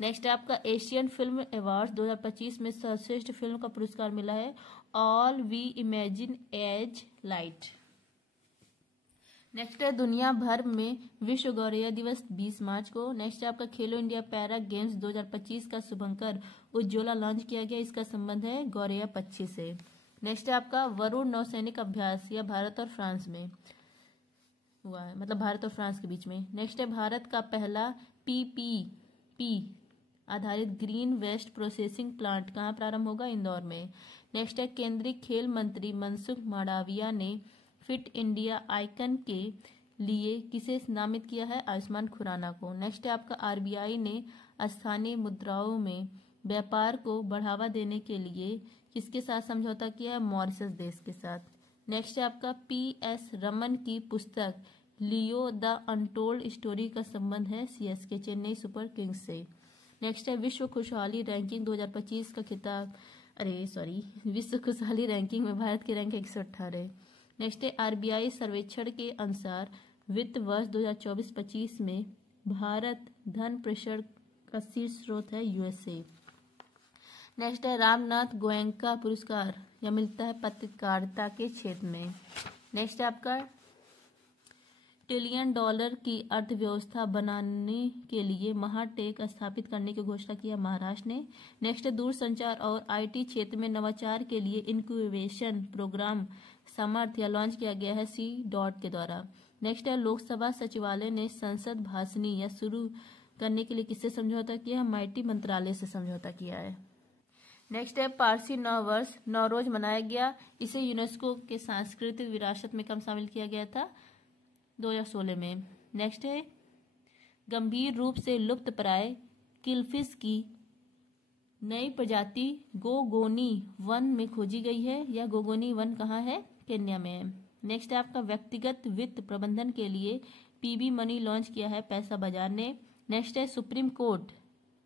नेक्स्ट है आपका एशियन फिल्म अवार्ड 2025 में सर्वश्रेष्ठ फिल्म का पुरस्कार मिला है all we imagine as light. Next है दुनिया भर में विश्व गौरैया दिवस 20 मार्च को। नेक्स्ट है आपका खेलो इंडिया पैरा गेम्स 2025 का शुभंकर उज्ज्वला लॉन्च किया गया। इसका संबंध है गौरैया पक्षी से। नेक्स्ट है आपका वरुण नौसैनिक अभ्यास यह भारत और फ्रांस में हुआ है, मतलब भारत और फ्रांस के बीच में। नेक्स्ट है भारत का पहला PPP आधारित ग्रीन वेस्ट प्रोसेसिंग प्लांट कहाँ प्रारंभ होगा? इंदौर में। नेक्स्ट है केंद्रीय खेल मंत्री मनसुख मांडविया ने फिट इंडिया आइकन के लिए किसे नामित किया है? आयुष्मान खुराना को। नेक्स्ट है आपका RBI ने स्थानीय मुद्राओं में व्यापार को बढ़ावा देने के लिए किसके साथ समझौता किया है? मॉरिशस देश के साथ। नेक्स्ट है आपका PS रमन की पुस्तक लियो द अनटोल्ड स्टोरी का संबंध है CSK चेन्नई सुपर किंग्स से। नेक्स्ट है विश्व खुशहाली रैंकिंग 2025 का खिताब विश्व खुशहाली रैंकिंग में भारत की रैंक 118। नेक्स्ट है RBI सर्वेक्षण के अनुसार वित्त वर्ष 2024-25 में भारत धन प्रेषण का शीर्ष स्रोत है USA। नेक्स्ट है रामनाथ गोयनका पुरस्कार यह मिलता है पत्रकारिता के क्षेत्र में। नेक्स्ट है आपका $1 ट्रिलियन की अर्थव्यवस्था बनाने के लिए महाटेक स्थापित करने की घोषणा किया महाराष्ट्र ने। नेक्स्ट है दूरसंचार और IT क्षेत्र में नवाचार के लिए इंक्यूबेशन प्रोग्राम समर्थ या लॉन्च किया गया है C.DOT के द्वारा। नेक्स्ट है लोकसभा सचिवालय ने संसद भाषणी या शुरू करने के लिए किससे समझौता किया है? MIT मंत्रालय से समझौता किया है। नेक्स्ट है पारसी नववर्ष नवरोज मनाया गया। इसे यूनेस्को के सांस्कृतिक विरासत में कब शामिल किया गया था? 2016 में। नेक्स्ट है गंभीर रूप से लुप्तप्राय किलफिश की नई प्रजाति गोगोनी वन में खोजी गई है। यह गोगोनी वन कहाँ है? केन्या में है। नेक्स्ट है आपका व्यक्तिगत वित्त प्रबंधन के लिए PB मनी लॉन्च किया है पैसा बाजार ने। नेक्स्ट है सुप्रीम कोर्ट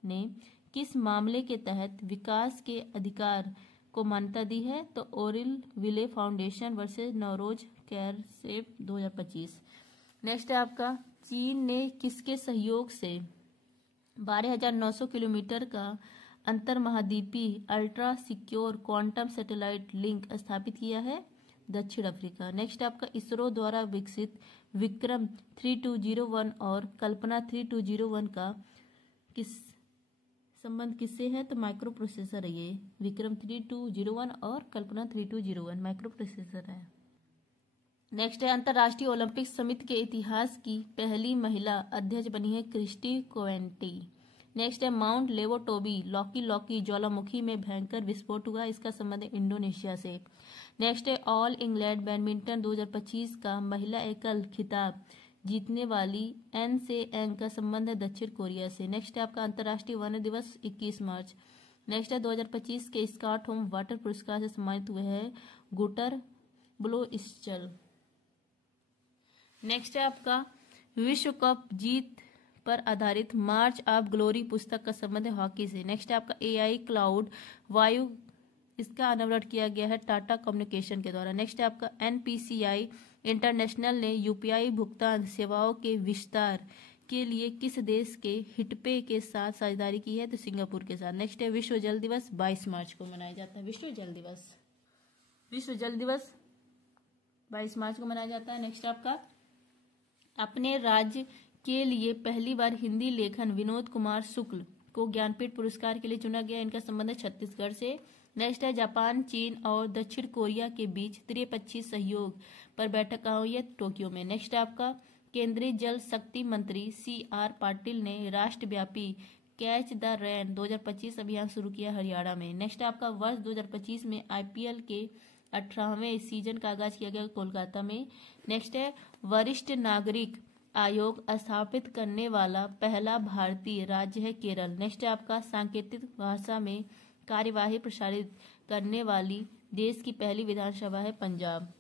ने किस मामले के तहत विकास के अधिकार को मान्यता दी है? तो ओरिल विले फाउंडेशन वर्सेस नवरोज कैरसेफ 2025। नेक्स्ट है आपका, चीन ने किसके सहयोग से 12,900 किलोमीटर का अंतरमहाद्वीपीय ultra secure quantum satellite link स्थापित किया है? दक्षिण अफ्रीका। नेक्स्ट आपका, इसरो द्वारा विकसित विक्रम 3201 और कल्पना 3201 का संबंध किससे है? तो माइक्रो प्रोसेसर है ये। विक्रम 3201 और कल्पना 3201 माइक्रो प्रोसेसर है। नेक्स्ट है, अंतर्राष्ट्रीय ओलंपिक समिति के इतिहास की पहली महिला अध्यक्ष बनी है क्रिस्टी कोवेंटी। नेक्स्ट है, माउंट लेवोटोबी लॉकी ज्वालामुखी में भयंकर विस्फोट हुआ, इसका संबंध है इंडोनेशिया से। नेक्स्ट है, ऑल इंग्लैंड बैडमिंटन 2025 का महिला एकल खिताब जीतने वाली एन से एंग का संबंध है दक्षिण कोरिया से। नेक्स्ट है आपका, अंतर्राष्ट्रीय वन दिवस 21 मार्च। नेक्स्ट है, 2025 के स्टॉकहोम वाटर पुरस्कार से सम्मानित हुए हैं गुटर ब्लोइस्चल। नेक्स्ट है आपका, विश्व कप जीत पर आधारित मार्च ऑफ ग्लोरी पुस्तक का संबंध है हॉकी से। नेक्स्ट है आपका, एआई क्लाउड वायु, इसका अनावरण किया गया है टाटा कम्युनिकेशन के द्वारा। नेक्स्ट है आपका, एनपीसीआई इंटरनेशनल ने यूपीआई भुगतान सेवाओं के विस्तार के लिए किस देश के हिटपे के साथ साझेदारी की है? तो सिंगापुर के साथ। नेक्स्ट है, विश्व जल दिवस 22 मार्च को मनाया जाता है। विश्व जल दिवस 22 मार्च को मनाया जाता है। नेक्स्ट आपका, अपने राज्य के लिए पहली बार हिंदी लेखन विनोद कुमार शुक्ल को ज्ञानपीठ पुरस्कार के लिए चुना गया, इनका संबंध है छत्तीसगढ़ से। नेक्स्ट है, जापान, चीन और दक्षिण कोरिया के बीच त्रिपक्षीय सहयोग पर बैठक कहाँ हुई है? टोक्यो में। नेक्स्ट है आपका, केंद्रीय जल शक्ति मंत्री CR पाटिल ने राष्ट्रव्यापी कैच द रेन 2025 अभियान शुरू किया हरियाणा में। नेक्स्ट है आपका, वर्ष 2025 में IPL के 18वें सीजन का आगाज किया गया कोलकाता में। नेक्स्ट है, वरिष्ठ नागरिक आयोग स्थापित करने वाला पहला भारतीय राज्य है केरल। नेक्स्ट है आपका, सांकेतिक भाषा में कार्यवाही प्रसारित करने वाली देश की पहली विधानसभा है पंजाब।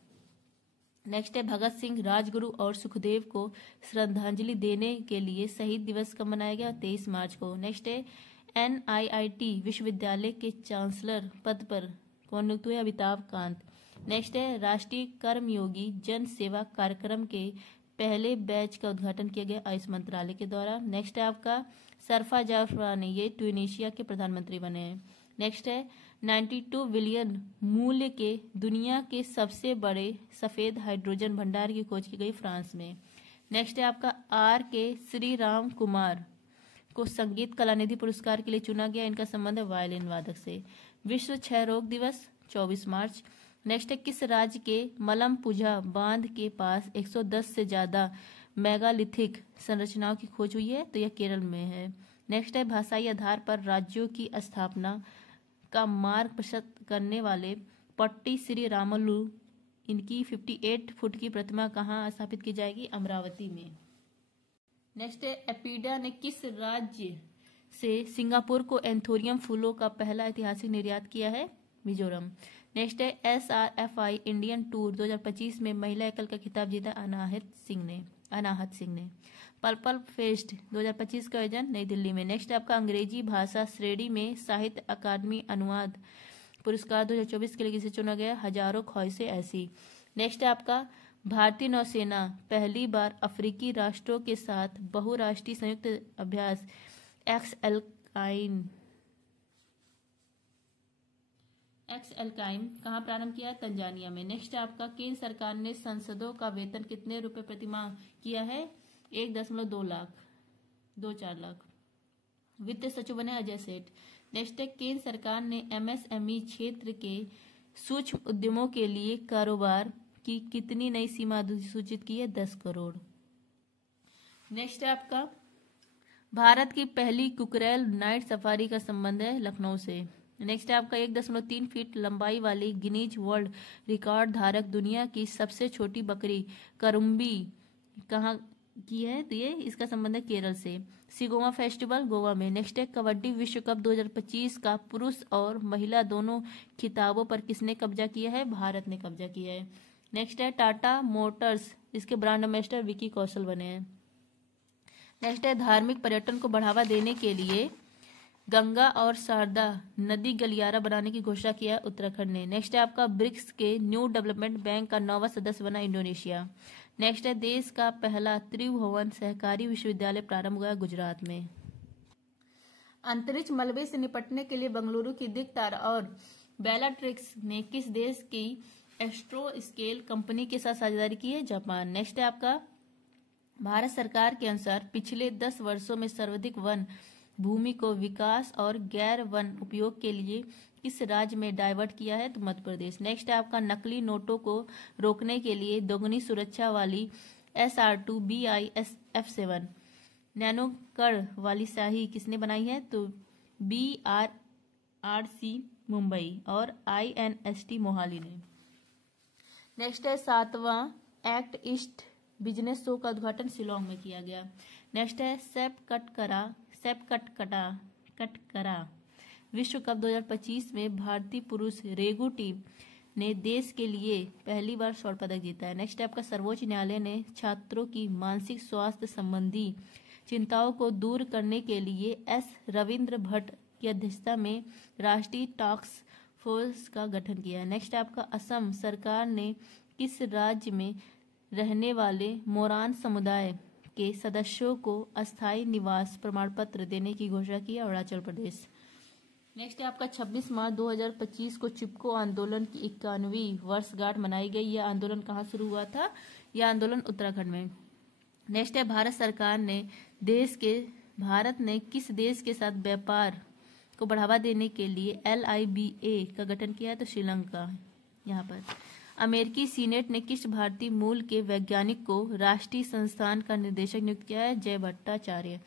नेक्स्ट है, भगत सिंह, राजगुरु और सुखदेव को श्रद्धांजलि देने के लिए शहीद दिवस कब मनाया गया? 23 मार्च को। नेक्स्ट है, NIIT विश्वविद्यालय के चांसलर पद पर कौन नियुक्त हुए? अमिताभ कांत। नेक्स्ट है, राष्ट्रीय कर्मयोगी जन सेवा कार्यक्रम के पहले बैच का उद्घाटन किया गया आयुष मंत्रालय के द्वारा। नेक्स्ट है आपका, सरफा जाफरानी, ये ट्यूनीशिया के प्रधानमंत्री बने हैं। नेक्स्ट है, 92 बिलियन मूल्य के दुनिया के सबसे बड़े सफेद हाइड्रोजन भंडार की खोज की गई फ्रांस में। नेक्स्ट है आपका, RK श्रीराम कुमार को संगीत कलानिधि पुरस्कार के लिए चुना गया, इनका संबंध है वायलिन वादक से। विश्व क्षय रोग दिवस 24 मार्च। नेक्स्ट है, किस राज्य के मलमपुझा बांध के पास 110 से ज्यादा मेगालिथिक संरचनाओं की खोज हुई है? तो यह केरल में है। नेक्स्ट है, भाषाई आधार पर राज्यों की स्थापना का मार्ग प्रशस्त करने वाले पट्टी श्री रामलू, इनकी 58 फुट की प्रतिमा कहाँ स्थापित की जाएगी? अमरावती में। नेक्स्ट है, एपीडा ने किस राज्य से सिंगापुर को एंथोरियम फूलों का पहला ऐतिहासिक निर्यात किया है? मिजोरम। नेक्स्ट है, SRFI इंडियन टूर 2025 में महिला एकल का खिताब जीता अनाहत सिंह ने। पर्पल फेस्ट 2025 का आयोजन नई दिल्ली में। नेक्स्ट आपका, अंग्रेजी भाषा श्रेणी में साहित्य अकादमी अनुवाद पुरस्कार 2024 के लिए किसे चुना गया? हजारों ख्वाहिशें ऐसी। नेक्स्ट आपका, भारतीय नौसेना पहली बार अफ्रीकी राष्ट्रों के साथ बहुराष्ट्रीय संयुक्त अभ्यास एक्स एल्काइम कहाँ प्रारंभ किया? तंजानिया में। नेक्स्ट आपका, केंद्र सरकार ने सांसदों का वेतन कितने रुपए प्रतिमाह किया है? 1.24 लाख। वित्त सचिव बने अजय सेठ। नेक्स्ट है, केंद्र सरकार ने MSME क्षेत्र के सूक्ष्म उद्यमों के लिए कारोबार की कितनी नई सीमा सूचित की है? 10 करोड़। नेक्स्ट है आपका, भारत की पहली कुकरेल नाइट सफारी का संबंध है लखनऊ से। नेक्स्ट है आपका, 1.3 फीट लंबाई वाली गिनीज वर्ल्ड रिकॉर्ड धारक दुनिया की सबसे छोटी बकरी करुम्बी कहाँ की है? तो ये इसका संबंध है केरल से। सिगोमा फेस्टिवल गोवा में। नेक्स्ट है, कबड्डी विश्व कप 2025 का पुरुष और महिला दोनों खिताबों पर किसने कब्जा किया है? भारत ने कब्जा किया है। नेक्स्ट है, टाटा मोटर्स, इसके ब्रांड एम्बेसडर विकी कौशल बने हैं। नेक्स्ट है, धार्मिक पर्यटन को बढ़ावा देने के लिए गंगा और शारदा नदी गलियारा बनाने की घोषणा किया उत्तराखंड ने। नेक्स्ट है आपका ब्रिक्स के न्यू डेवलपमेंट बैंक का 9वां सदस्य बना इंडोनेशिया। नेक्स्ट है देश का पहला त्रिभुवन सहकारी विश्वविद्यालय प्रारंभ हुआ गुजरात में। अंतरिक्ष मलबे से निपटने के लिए बेंगलुरु की दिक्तारा और बेलाट्रिक्स ने किस देश की एस्ट्रो स्केल कंपनी के साथ साझेदारी की है? जापान। नेक्स्ट है आपका भारत सरकार के अनुसार पिछले 10 वर्षों में सर्वाधिक वन भूमि को विकास और गैर वन उपयोग के लिए किस राज्य में डाइवर्ट किया है? तो मध्य प्रदेश। नेक्स्ट है आपका नकली नोटों को रोकने के लिए दोगुनी सुरक्षा वाली SR2 BIS-F7 नैनो कण वाली शाही किसने बनाई है? तो BRRC मुंबई और INST मोहाली ने। नेक्स्ट है 7वां एक्ट ईस्ट बिजनेस शो का उद्घाटन शिलोंग में किया गया। नेक्स्ट है सेप कटकरा विश्व कप 2025 में भारतीय पुरुष रेगू टीम ने देश के लिए पहली बार स्वर्ण पदक जीता है। नेक्स्ट है आपका सर्वोच्च न्यायालय ने छात्रों की मानसिक स्वास्थ्य संबंधी चिंताओं को दूर करने के लिए S रविंद्र भट्ट की अध्यक्षता में राष्ट्रीय टास्क फोर्स का गठन किया है। नेक्स्ट है आपका असम सरकार ने किस राज्य में रहने वाले मोरान समुदाय के सदस्यों को अस्थायी निवास प्रमाण पत्र देने की घोषणा की? अरुणाचल प्रदेश। नेक्स्ट है आपका 26 मार्च 2025 को चिपको आंदोलन की 51वीं वर्षगांठ मनाई गई। यह आंदोलन कहाँ शुरू हुआ था? यह आंदोलन उत्तराखंड में। नेक्स्ट है भारत सरकार ने भारत ने किस देश के साथ व्यापार को बढ़ावा देने के लिए LIBA का गठन किया है? तो श्रीलंका। यहाँ पर अमेरिकी सीनेट ने किस भारतीय मूल के वैज्ञानिक को राष्ट्रीय संस्थान का निदेशक नियुक्त किया है? जय भट्टाचार्य।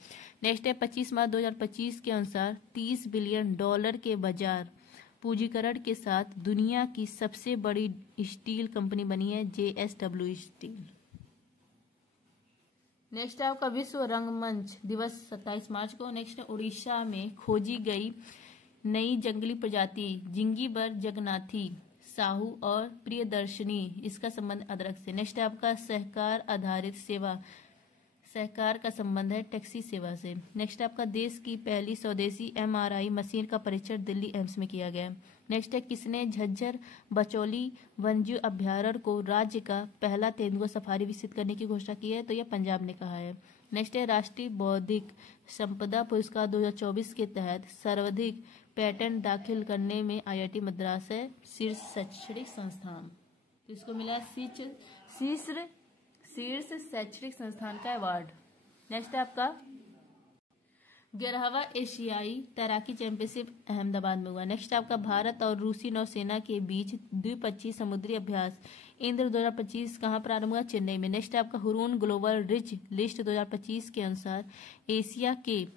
नेक्स्ट है 25 मार्च 2025 के अनुसार $30 बिलियन के बाजार पूंजीकरण के साथ दुनिया की सबसे बड़ी स्टील कंपनी बनी है JSW स्टील। नेक्स्ट है आपका विश्व रंगमंच दिवस 27 मार्च को। नेक्स्ट है उड़ीसा में खोजी गई नई जंगली प्रजाति जिंगीबर जगन्नाथी साहू और प्रियदर्शनी इसका संबंध अदरक से। नेक्स्ट है आपका सहकार आधारित सेवा सहकार का संबंध है टैक्सी सेवा से। नेक्स्ट है आपका देश की पहली स्वदेशी MRI मशीन का परीक्षण दिल्ली एम्स में किया गया। नेक्स्ट है किसने झज्जर बचौली वन्यजीव अभ्यारण्य को राज्य का पहला तेंदुआ सफारी विकसित करने की घोषणा की है? तो यह पंजाब ने कहा है। नेक्स्ट है राष्ट्रीय बौद्धिक संपदा पुरस्कार 2024 के तहत सर्वाधिक पेटेंट दाखिल करने में IIT मद्रास है शीर्ष शैक्षणिक संस्थान। तो इसको मिला शीर्ष शैक्षणिक संस्थान का अवार्ड। नेक्स्ट है आपका 11वां एशियाई तैराकी चैंपियनशिप अहमदाबाद में हुआ। नेक्स्ट आपका भारत और रूसी नौसेना के बीच द्विपक्षीय समुद्री अभ्यास इंद्र 2025 कहाँ प्रारंभ हुआ? चेन्नई में। नेक्स्ट आपका हुरून ग्लोबल रिच लिस्ट 2025 के अनुसार एशिया के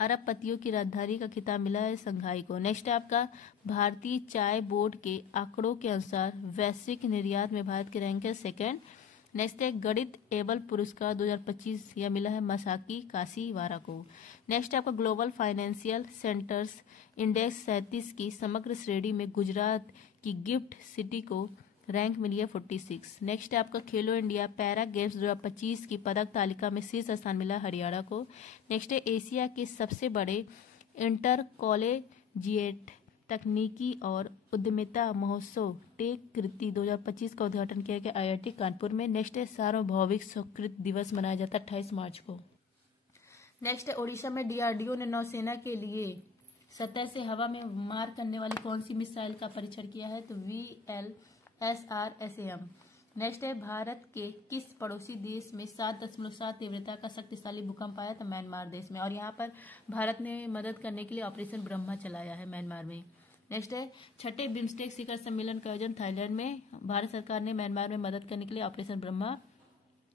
अरबपतियों की राजधानी का खिताब मिला है संघाई को। नेक्स्ट है आपका भारतीय चाय बोर्ड के आंकड़ों के अनुसार वैश्विक निर्यात में भारत के रैंक है सेकेंड। नेक्स्ट है गणित एबल पुरस्कार 2025 यह मिला है मसाकी काशीवारा को। नेक्स्ट है आपका ग्लोबल फाइनेंशियल सेंटर्स इंडेक्स 37 की समग्र श्रेणी में गुजरात की गिफ्ट सिटी को रैंक मिली है 46। नेक्स्ट है आपका खेलो इंडिया पैरा गेम्स 2025 की पदक तालिका में शीर्ष स्थान मिला हरियाणा को। नेक्स्ट है एशिया के सबसे बड़े इंटर कॉलेजिएट तकनीकी और उद्यमिता महोत्सव टेक कृति 2025 का उद्घाटन किया गया IIT कानपुर में। नेक्स्ट है सार्वभौमिक संस्कृत दिवस मनाया जाता है 28 मार्च को। नेक्स्ट है उड़ीसा में DRDO ने नौसेना के लिए सतह से हवा में मार करने वाली कौन सी मिसाइल का परीक्षण किया है? तो VLSRSAM। नेक्स्ट है भारत के किस पड़ोसी देश में 7.7 तीव्रता का शक्तिशाली भूकंप आया? तो म्यांमार देश में। और यहाँ पर भारत ने मदद करने के लिए ऑपरेशन ब्रह्मा चलाया है म्यांमार में। नेक्स्ट है छठे बिम्स्टेक शिखर सम्मेलन का आयोजन थाईलैंड में। भारत सरकार ने म्यांमार में मदद करने के लिए ऑपरेशन ब्रह्मा।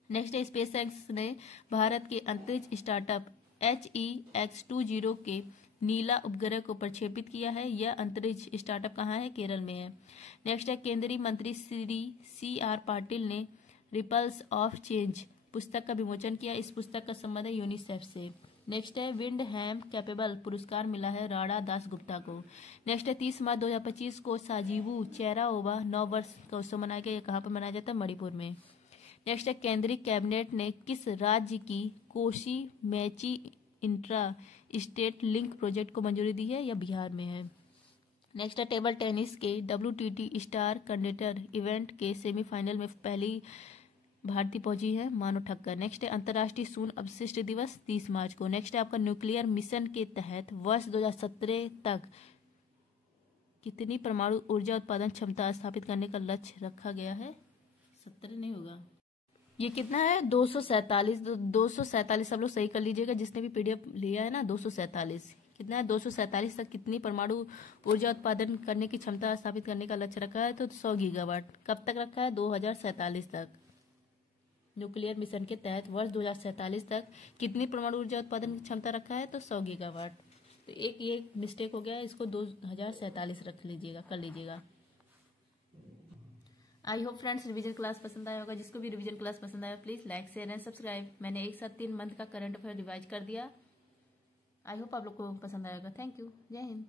नेक्स्ट है स्पेसएक्स ने भारत के अंतरिक्ष स्टार्टअप HEX-20 के नीला उपग्रह को प्रक्षेपित किया है। यह अंतरिक्ष स्टार्टअप कहाँ है? केरल में है। नेक्स्ट है केंद्रीय मंत्री श्री CR पाटिल ने रिपल्स ऑफ चेंज पुस्तक का विमोचन किया। इस पुस्तक का संबंध है यूनिसेफ से। नेक्स्ट है विंडहैम कैपेबल पुरस्कार मिला है राणा दासगुप्ता को। नेक्स्ट है 30 मार्च 2025 को साजीबू चेराओबा 9 वर्ष का उत्सव मनाया गया। कहाँ पर मनाया जाता है? मणिपुर में। नेक्स्ट है केंद्रीय कैबिनेट ने किस राज्य की Kosi Mechi intrastate link project को मंजूरी दी है या बिहार में है। नेक्स्ट है टेबल टेनिस के WTT स्टार कंटेंडर इवेंट के सेमीफाइनल में पहली भारतीय पहुंची है मानो ठक्कर। नेक्स्ट है अंतर्राष्ट्रीय शून्य अपशिष्ट दिवस 30 मार्च को। नेक्स्ट है आपका न्यूक्लियर मिशन के तहत वर्ष 2017 तक कितनी परमाणु ऊर्जा उत्पादन क्षमता स्थापित करने का लक्ष्य रखा गया है। 17 नहीं होगा, ये कितना है 247 सब लोग सही कर लीजिएगा जिसने भी PDF लिया है ना। 247 कितना है 247 तक कितनी परमाणु ऊर्जा उत्पादन करने की क्षमता स्थापित करने का लक्ष्य रखा है तो 100 गीगावाट। कब तक रखा है 2047 तक। न्यूक्लियर मिशन के तहत वर्ष 2047 तक कितनी परमाणु ऊर्जा उत्पादन की क्षमता रखा है तो 100 गीगावाट। तो एक ये मिस्टेक हो गया, इसको 2047 रख लीजिएगा, कर लीजिएगा। I hope friends revision class पसंद आया होगा। जिसको भी रिवीजन क्लास पसंद आया please like share and subscribe. मैंने एक साथ 3 मंथ का करंट अफेयर रिवाइज कर दिया। आई होप आप लोग को पसंद आएगा। थैंक यू, जय हिंद।